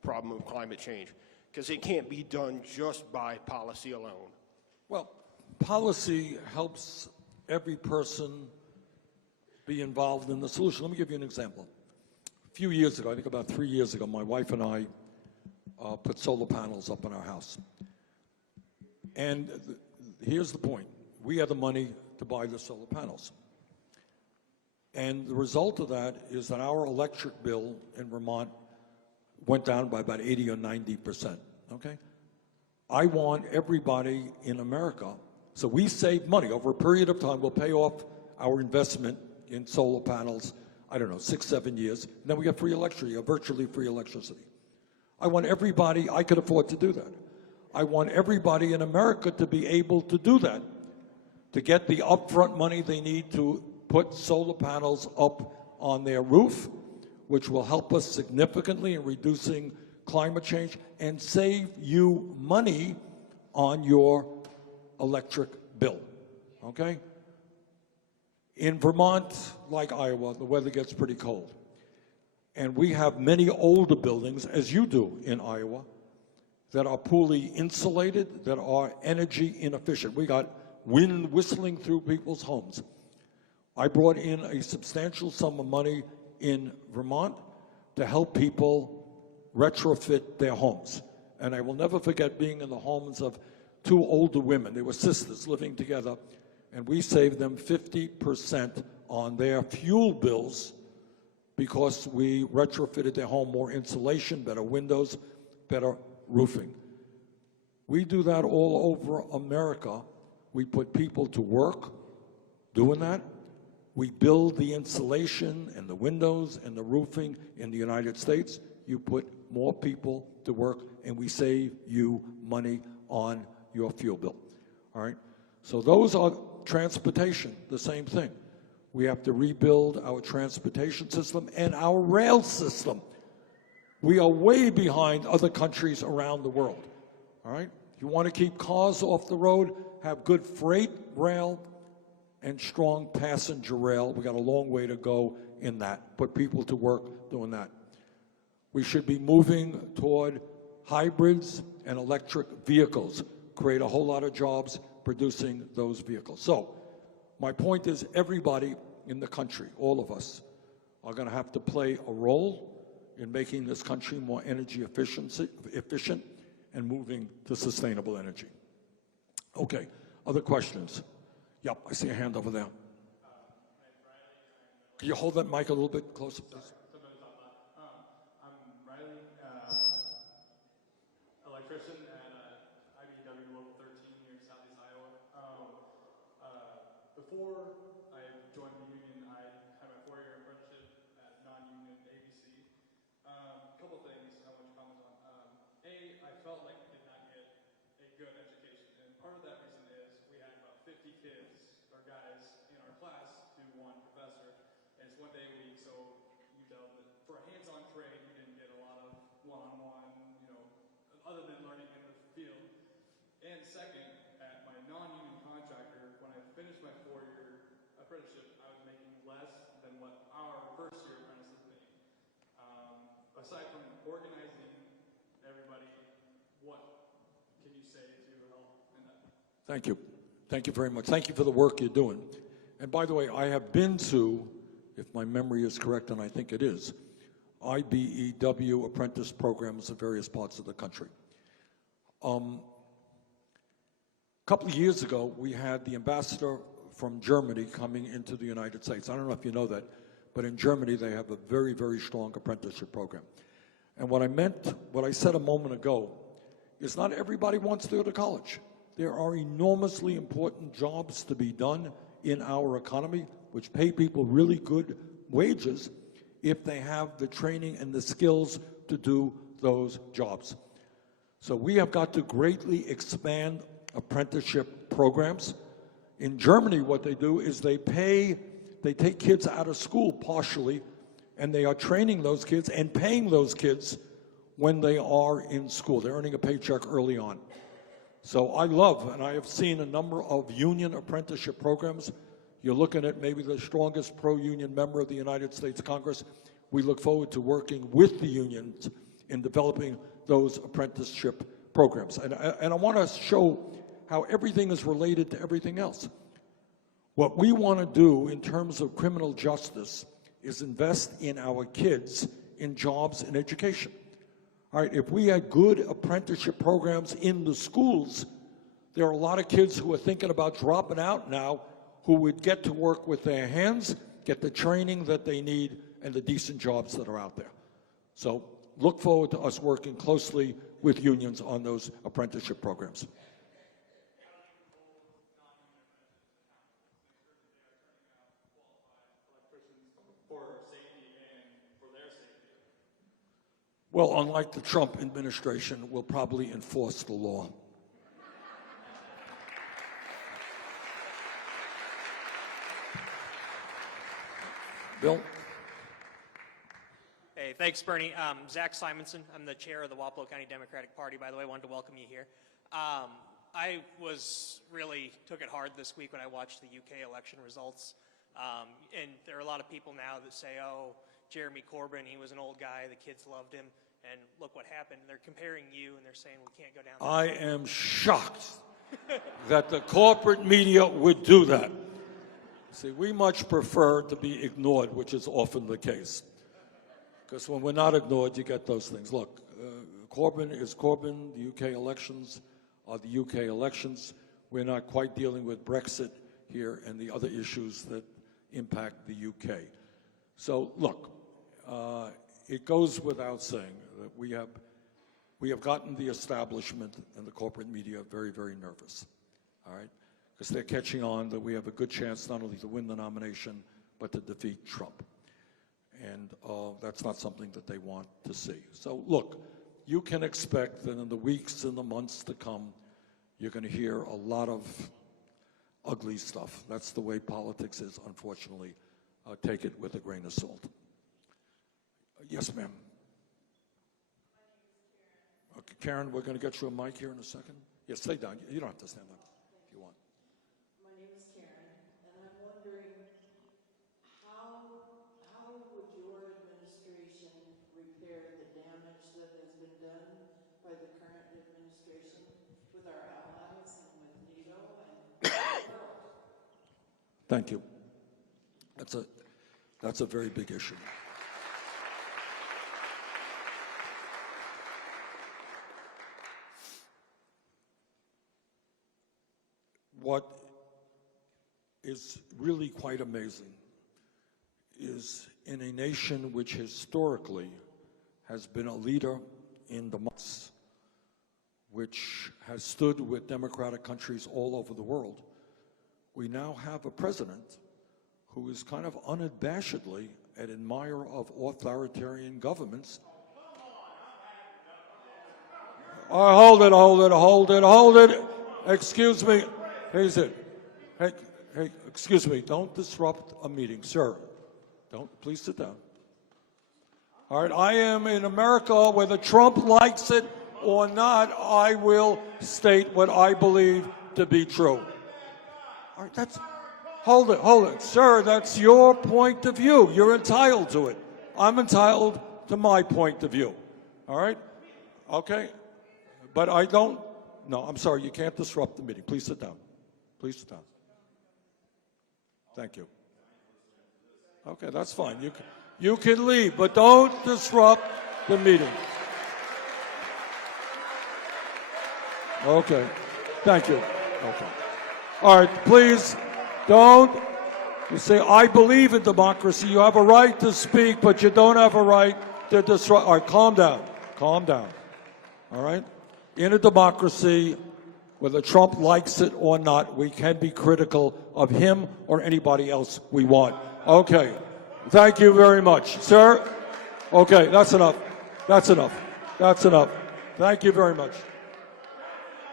problem of climate change? Because it can't be done just by policy alone. Well, policy helps every person be involved in the solution. Let me give you an example. A few years ago, I think about 3 years ago, my wife and I put solar panels up in our house. And here's the point. We had the money to buy the solar panels. And the result of that is that our electric bill in Vermont went down by about 80 or 90%, okay? I want everybody in America, so we save money. Over a period of time, we'll pay off our investment in solar panels, I don't know, 6, 7 years, and then we get free electricity, or virtually free electricity. I want everybody, I could afford to do that. I want everybody in America to be able to do that, to get the upfront money they need to put solar panels up on their roof, which will help us significantly in reducing climate change and save you money on your electric bill, okay? In Vermont, like Iowa, the weather gets pretty cold. And we have many older buildings, as you do in Iowa, that are poorly insulated, that are energy inefficient. We got wind whistling through people's homes. I brought in a substantial sum of money in Vermont to help people retrofit their homes. And I will never forget being in the homes of two older women. They were sisters living together, and we saved them 50% on their fuel bills because we retrofitted their home, more insulation, better windows, better roofing. We do that all over America. We put people to work doing that. We build the insulation and the windows and the roofing in the United States. You put more people to work, and we save you money on your fuel bill. All right? So those are transportation, the same thing. We have to rebuild our transportation system and our rail system. We are way behind other countries around the world. All right? If you want to keep cars off the road, have good freight rail and strong passenger rail. We got a long way to go in that. Put people to work doing that. We should be moving toward hybrids and electric vehicles. Create a whole lot of jobs producing those vehicles. So my point is everybody in the country, all of us, are going to have to play a role in making this country more energy efficient and moving to sustainable energy. Okay, other questions? Yep, I see a hand over there. Can you hold that mic a little bit closer, please? I'm Riley, electrician at IBEW Local 13 here in Southeast Iowa. Before I joined the union, I had my 4-year apprenticeship at non-union ABC. A couple things I want to comment on. I felt like I did not get a good education, and part of that reason is we had about 50 kids or guys in our class to one professor, and it's 1 day a week, so you dealt with, for a hands-on trade, you didn't get a lot of one-on-one, other than learning in the field. And second, at my non-union contractor, when I finished my 4-year apprenticeship, I was making less than what our first-year apprentices made. Aside from organizing everybody, what can you say to help in that? Thank you. Thank you very much. Thank you for the work you're doing. And by the way, I have been to, if my memory is correct, and I think it is, IBEW apprentice programs in various parts of the country. A couple of years ago, we had the ambassador from Germany coming into the United States. I don't know if you know that, but in Germany, they have a very, very strong apprenticeship program. And what I said a moment ago, is not everybody wants to go to college. There are enormously important jobs to be done in our economy, which pay people really good wages if they have the training and the skills to do those jobs. So we have got to greatly expand apprenticeship programs. In Germany, what they do is they take kids out of school partially, and they are training those kids and paying those kids when they are in school. They're earning a paycheck early on. So I love, and I have seen a number of union apprenticeship programs. You're looking at maybe the strongest pro-union member of the United States Congress. We look forward to working with the unions in developing those apprenticeship programs. And I want to show how everything is related to everything else. What we want to do in terms of criminal justice is invest in our kids in jobs and education. All right, if we had good apprenticeship programs in the schools, there are a lot of kids who are thinking about dropping out now who would get to work with their hands, get the training that they need, and the decent jobs that are out there. So look forward to us working closely with unions on those apprenticeship programs. Well, unlike the Trump administration, we'll probably enforce the law. Bill? Hey, thanks, Bernie. Zach Simonson. I'm the chair of the Wapello County Democratic Party, by the way. I wanted to welcome you here. I took it hard this week when I watched the UK election results. And there are a lot of people now that say, oh, Jeremy Corbyn, he was an old guy, the kids loved him, and look what happened. They're comparing you, and they're saying we can't go down that I am shocked that the corporate media would do that. See, we much prefer to be ignored, which is often the case. Because when we're not ignored, you get those things. Look, Corbyn is Corbyn. The UK elections are the UK elections. We're not quite dealing with Brexit here and the other issues that impact the UK. So, look, it goes without saying that we have gotten the establishment and the corporate media very, very nervous, all right? Because they're catching on that we have a good chance not only to win the nomination, but to defeat Trump. And that's not something that they want to see. So, look, you can expect that in the weeks and the months to come, you're going to hear a lot of ugly stuff. That's the way politics is, unfortunately. Take it with a grain of salt. Yes, ma'am. Okay, Karen, we're going to get you a mic here in a second. Yes, stay down. You don't have to stand up if you want. My name is Karen, and I'm wondering how would your administration repair the damage that has been done by the current administration with our allies and with NATO and the world? Thank you. That's a very big issue. What is really quite amazing is in a nation which historically has been a leader in democracy, which has stood with democratic countries all over the world, we now have a president who is kind of unabashedly an admirer of authoritarian governments. Hold it. Excuse me. Here's it. Hey, excuse me. Don't disrupt a meeting, sir. Please sit down. All right, I am in America, whether Trump likes it or not, I will state what I believe to be true. All right, hold it. Sir, that's your point of view. You're entitled to it. I'm entitled to my point of view. All right? Okay? But I don't, no, I'm sorry, you can't disrupt the meeting. Please sit down. Please sit down. Thank you. Okay, that's fine. You can leave, but don't disrupt the meeting. Okay. Thank you. Okay. All right, please don't. You say, I believe in democracy. You have a right to speak, but you don't have a right to disrupt. All right, calm down. Calm down. All right? In a democracy, whether Trump likes it or not, we can be critical of him or anybody else we want. Okay. Thank you very much. Sir? Okay, that's enough. That's enough. That's enough. Thank you very much.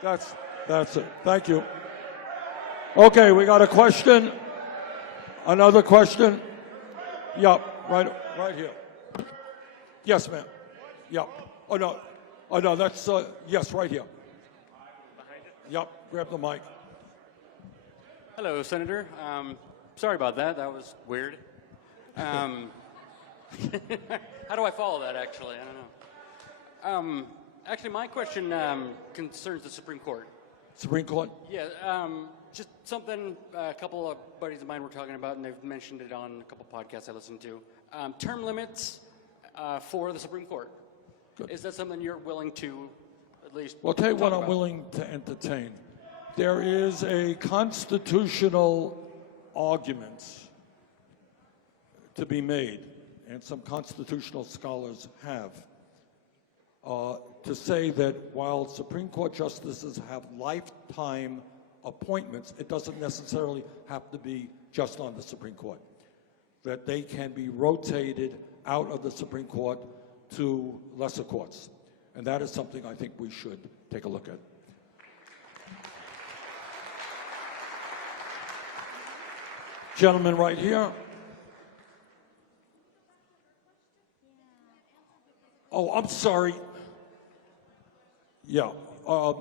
That's it. Thank you. Okay, we got a question. Another question? Yep, right here. Yes, ma'am. Yep. Oh no, that's, yes, right here. Yep, grab the mic. Hello, Senator. Sorry about that. That was weird. How do I follow that, actually? I don't know. Actually, my question concerns the Supreme Court. Supreme Court? Yeah, just something a couple of buddies of mine were talking about, and they've mentioned it on a couple podcasts I listened to. Term limits for the Supreme Court. Good. Is that something you're willing to at least Well, I'll tell you what I'm about? willing to entertain. There is a constitutional argument to be made, and some constitutional scholars have, to say that while Supreme Court justices have lifetime appointments, it doesn't necessarily have to be just on the Supreme Court. That they can be rotated out of the Supreme Court to lesser courts. And that is something I think we should take a look at. Gentleman right here. Oh, I'm sorry. Yeah. I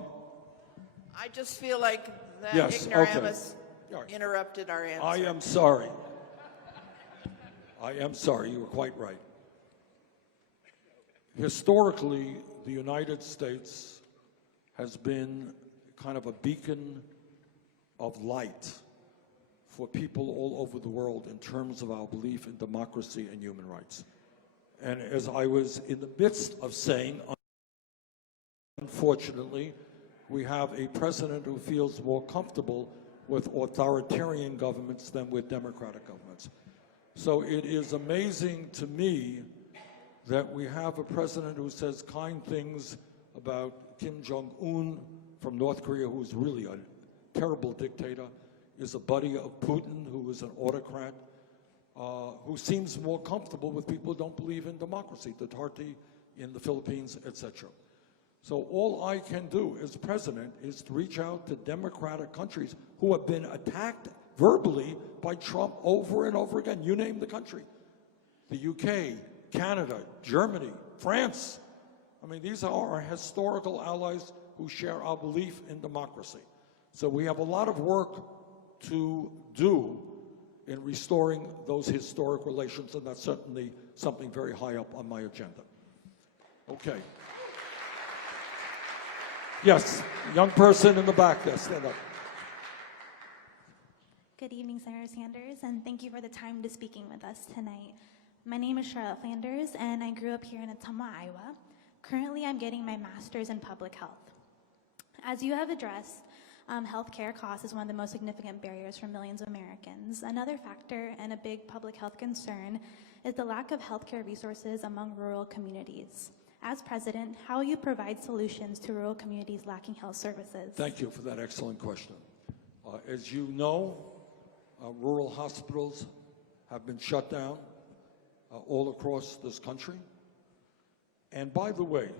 just feel like that Yes, ignoramus okay. interrupted our answer. I am sorry. I am sorry. You were quite right. Historically, the United States has been kind of a beacon of light for people all over the world in terms of our belief in democracy and human rights. And as I was in the midst of saying, unfortunately, we have a president who feels more comfortable with authoritarian governments than with democratic governments. So it is amazing to me that we have a president who says kind things about Kim Jong-un from North Korea, who's really a terrible dictator, is a buddy of Putin, who is an autocrat, who seems more comfortable with people who don't believe in democracy, Duterte in the Philippines, etc. So all I can do as president is to reach out to democratic countries who have been attacked verbally by Trump over and over again. You name the country. The UK, Canada, Germany, France. I mean, these are our historical allies who share our belief in democracy. So we have a lot of work to do in restoring those historic relations, and that's certainly something very high up on my agenda. Okay. Yes, young person in the back there, stand up. Good evening, Senator Sanders, and thank you for the time to speaking with us tonight. My name is Charlotte Flanders, and I grew up here in Ottumwa, Iowa. Currently, I'm getting my master's in public health. As you have addressed, healthcare costs is one of the most significant barriers for millions of Americans. Another factor and a big public health concern is the lack of healthcare resources among rural communities. As president, how will you provide solutions to rural communities lacking health services? Thank you for that excellent question. As you know, rural hospitals have been shut down all across this country. And by the way,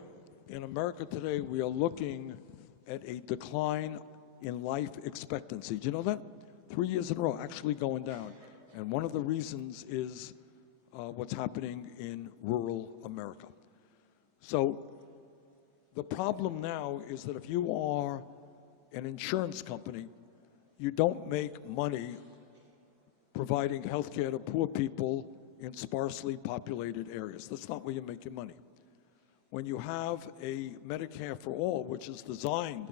in America today, we are looking at a decline in life expectancy. Do you know that? 3 years in a row, actually going down. And one of the reasons is what's happening in rural America. So the problem now is that if you are an insurance company, you don't make money providing health care to poor people in sparsely populated areas. That's not where you make your money. When you have a Medicare for all, which is designed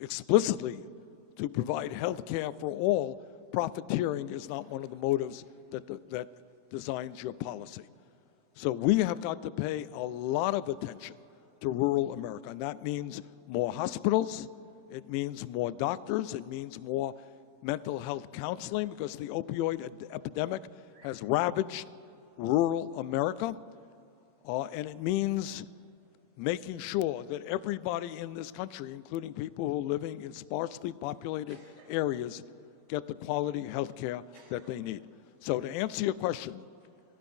explicitly to provide health care for all, profiteering is not one of the motives that designs your policy. So we have got to pay a lot of attention to rural America, and that means more hospitals, it means more doctors, it means more mental health counseling, because the opioid epidemic has ravaged rural America, and it means making sure that everybody in this country, including people who are living in sparsely populated areas, get the quality health care that they need. So to answer your question,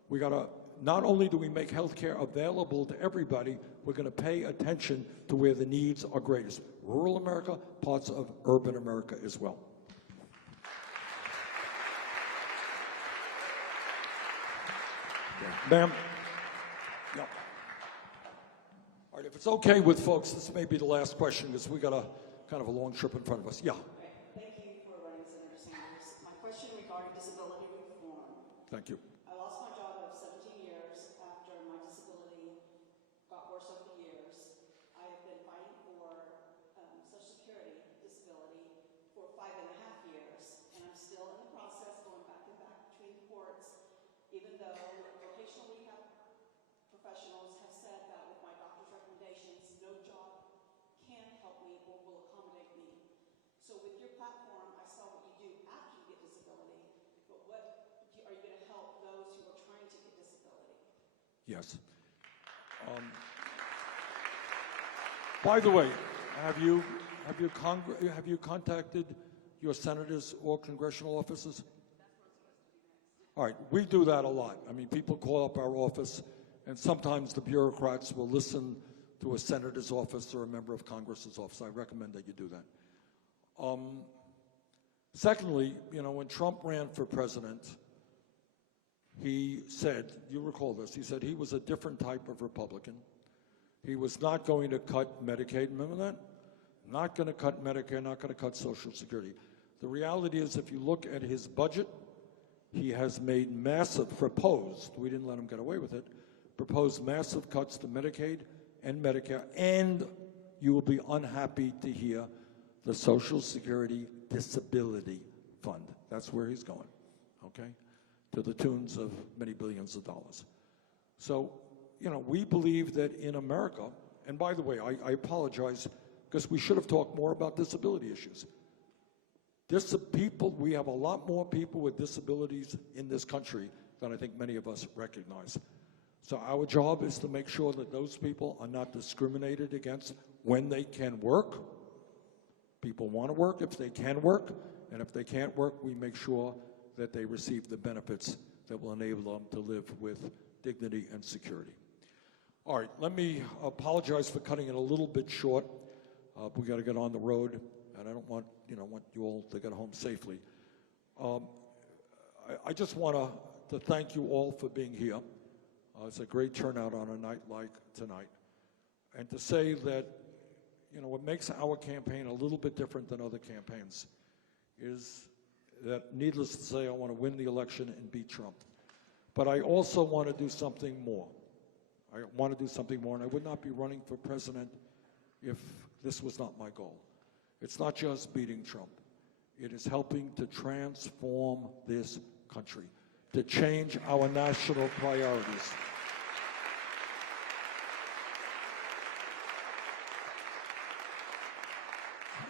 we got to, not only do we make health care available to everybody, we're going to pay attention to where the needs are greatest. Rural America, parts of urban America as well. Ma'am? Yeah. All right, if it's okay with folks, this may be the last question because we got a kind of a long trip in front of us. Yeah. Thank you for running, Senator Sanders. My question regarding disability reform. Thank you. I lost my job of 17 years after my disability got worse over the years. I have been fighting for Social Security disability for 5.5 years, and I'm still in the process, going back and back between the courts, even though vocational rehab professionals have said that with my doctor's recommendations, no job can help me or will accommodate me. So with your platform, I saw what you do after you get disability, but what are you going to help those who are trying to get disability? Yes. By the way, have you contacted your senators or congressional offices? All right, we do that a lot. I mean, people call up our office, and sometimes the bureaucrats will listen to a senator's office or a member of Congress's office. I recommend that you do that. Secondly, you know, when Trump ran for president, he said, you recall this, he said he was a different type of Republican. He was not going to cut Medicaid, remember that? Not going to cut Medicare, not going to cut Social Security. The reality is, if you look at his budget, he has made massive, proposed, we didn't let him get away with it, proposed massive cuts to Medicaid and Medicare, and you will be unhappy to hear the Social Security disability fund. That's where he's going, okay? To the tunes of many billions of dollars. So, you know, we believe that in America, and by the way, I apologize because we should have talked more about disability issues. We have a lot more people with disabilities in this country than I think many of us recognize. So our job is to make sure that those people are not discriminated against when they can work. People want to work if they can work, and if they can't work, we make sure that they receive the benefits that will enable them to live with dignity and security. All right, let me apologize for cutting it a little bit short. We got to get on the road, and I don't want you all to get home safely. I just want to thank you all for being here. It's a great turnout on a night like tonight, and to say that, you know, what makes our campaign a little bit different than other campaigns is that, needless to say, I want to win the election and beat Trump. But I also want to do something more. I want to do something more, and I would not be running for president if this was not my goal. It's not just beating Trump. It is helping to transform this country, to change our national priorities.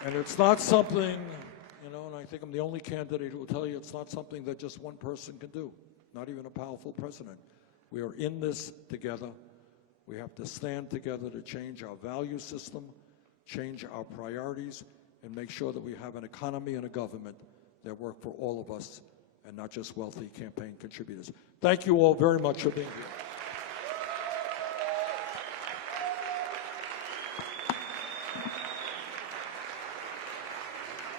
And it's not something, you know, and I think I'm the only candidate who will tell you it's not something that just one person can do, not even a powerful president. We are in this together. We have to stand together to change our value system, change our priorities, and make sure that we have an economy and a government that work for all of us and not just wealthy campaign contributors. Thank you all very much for being here.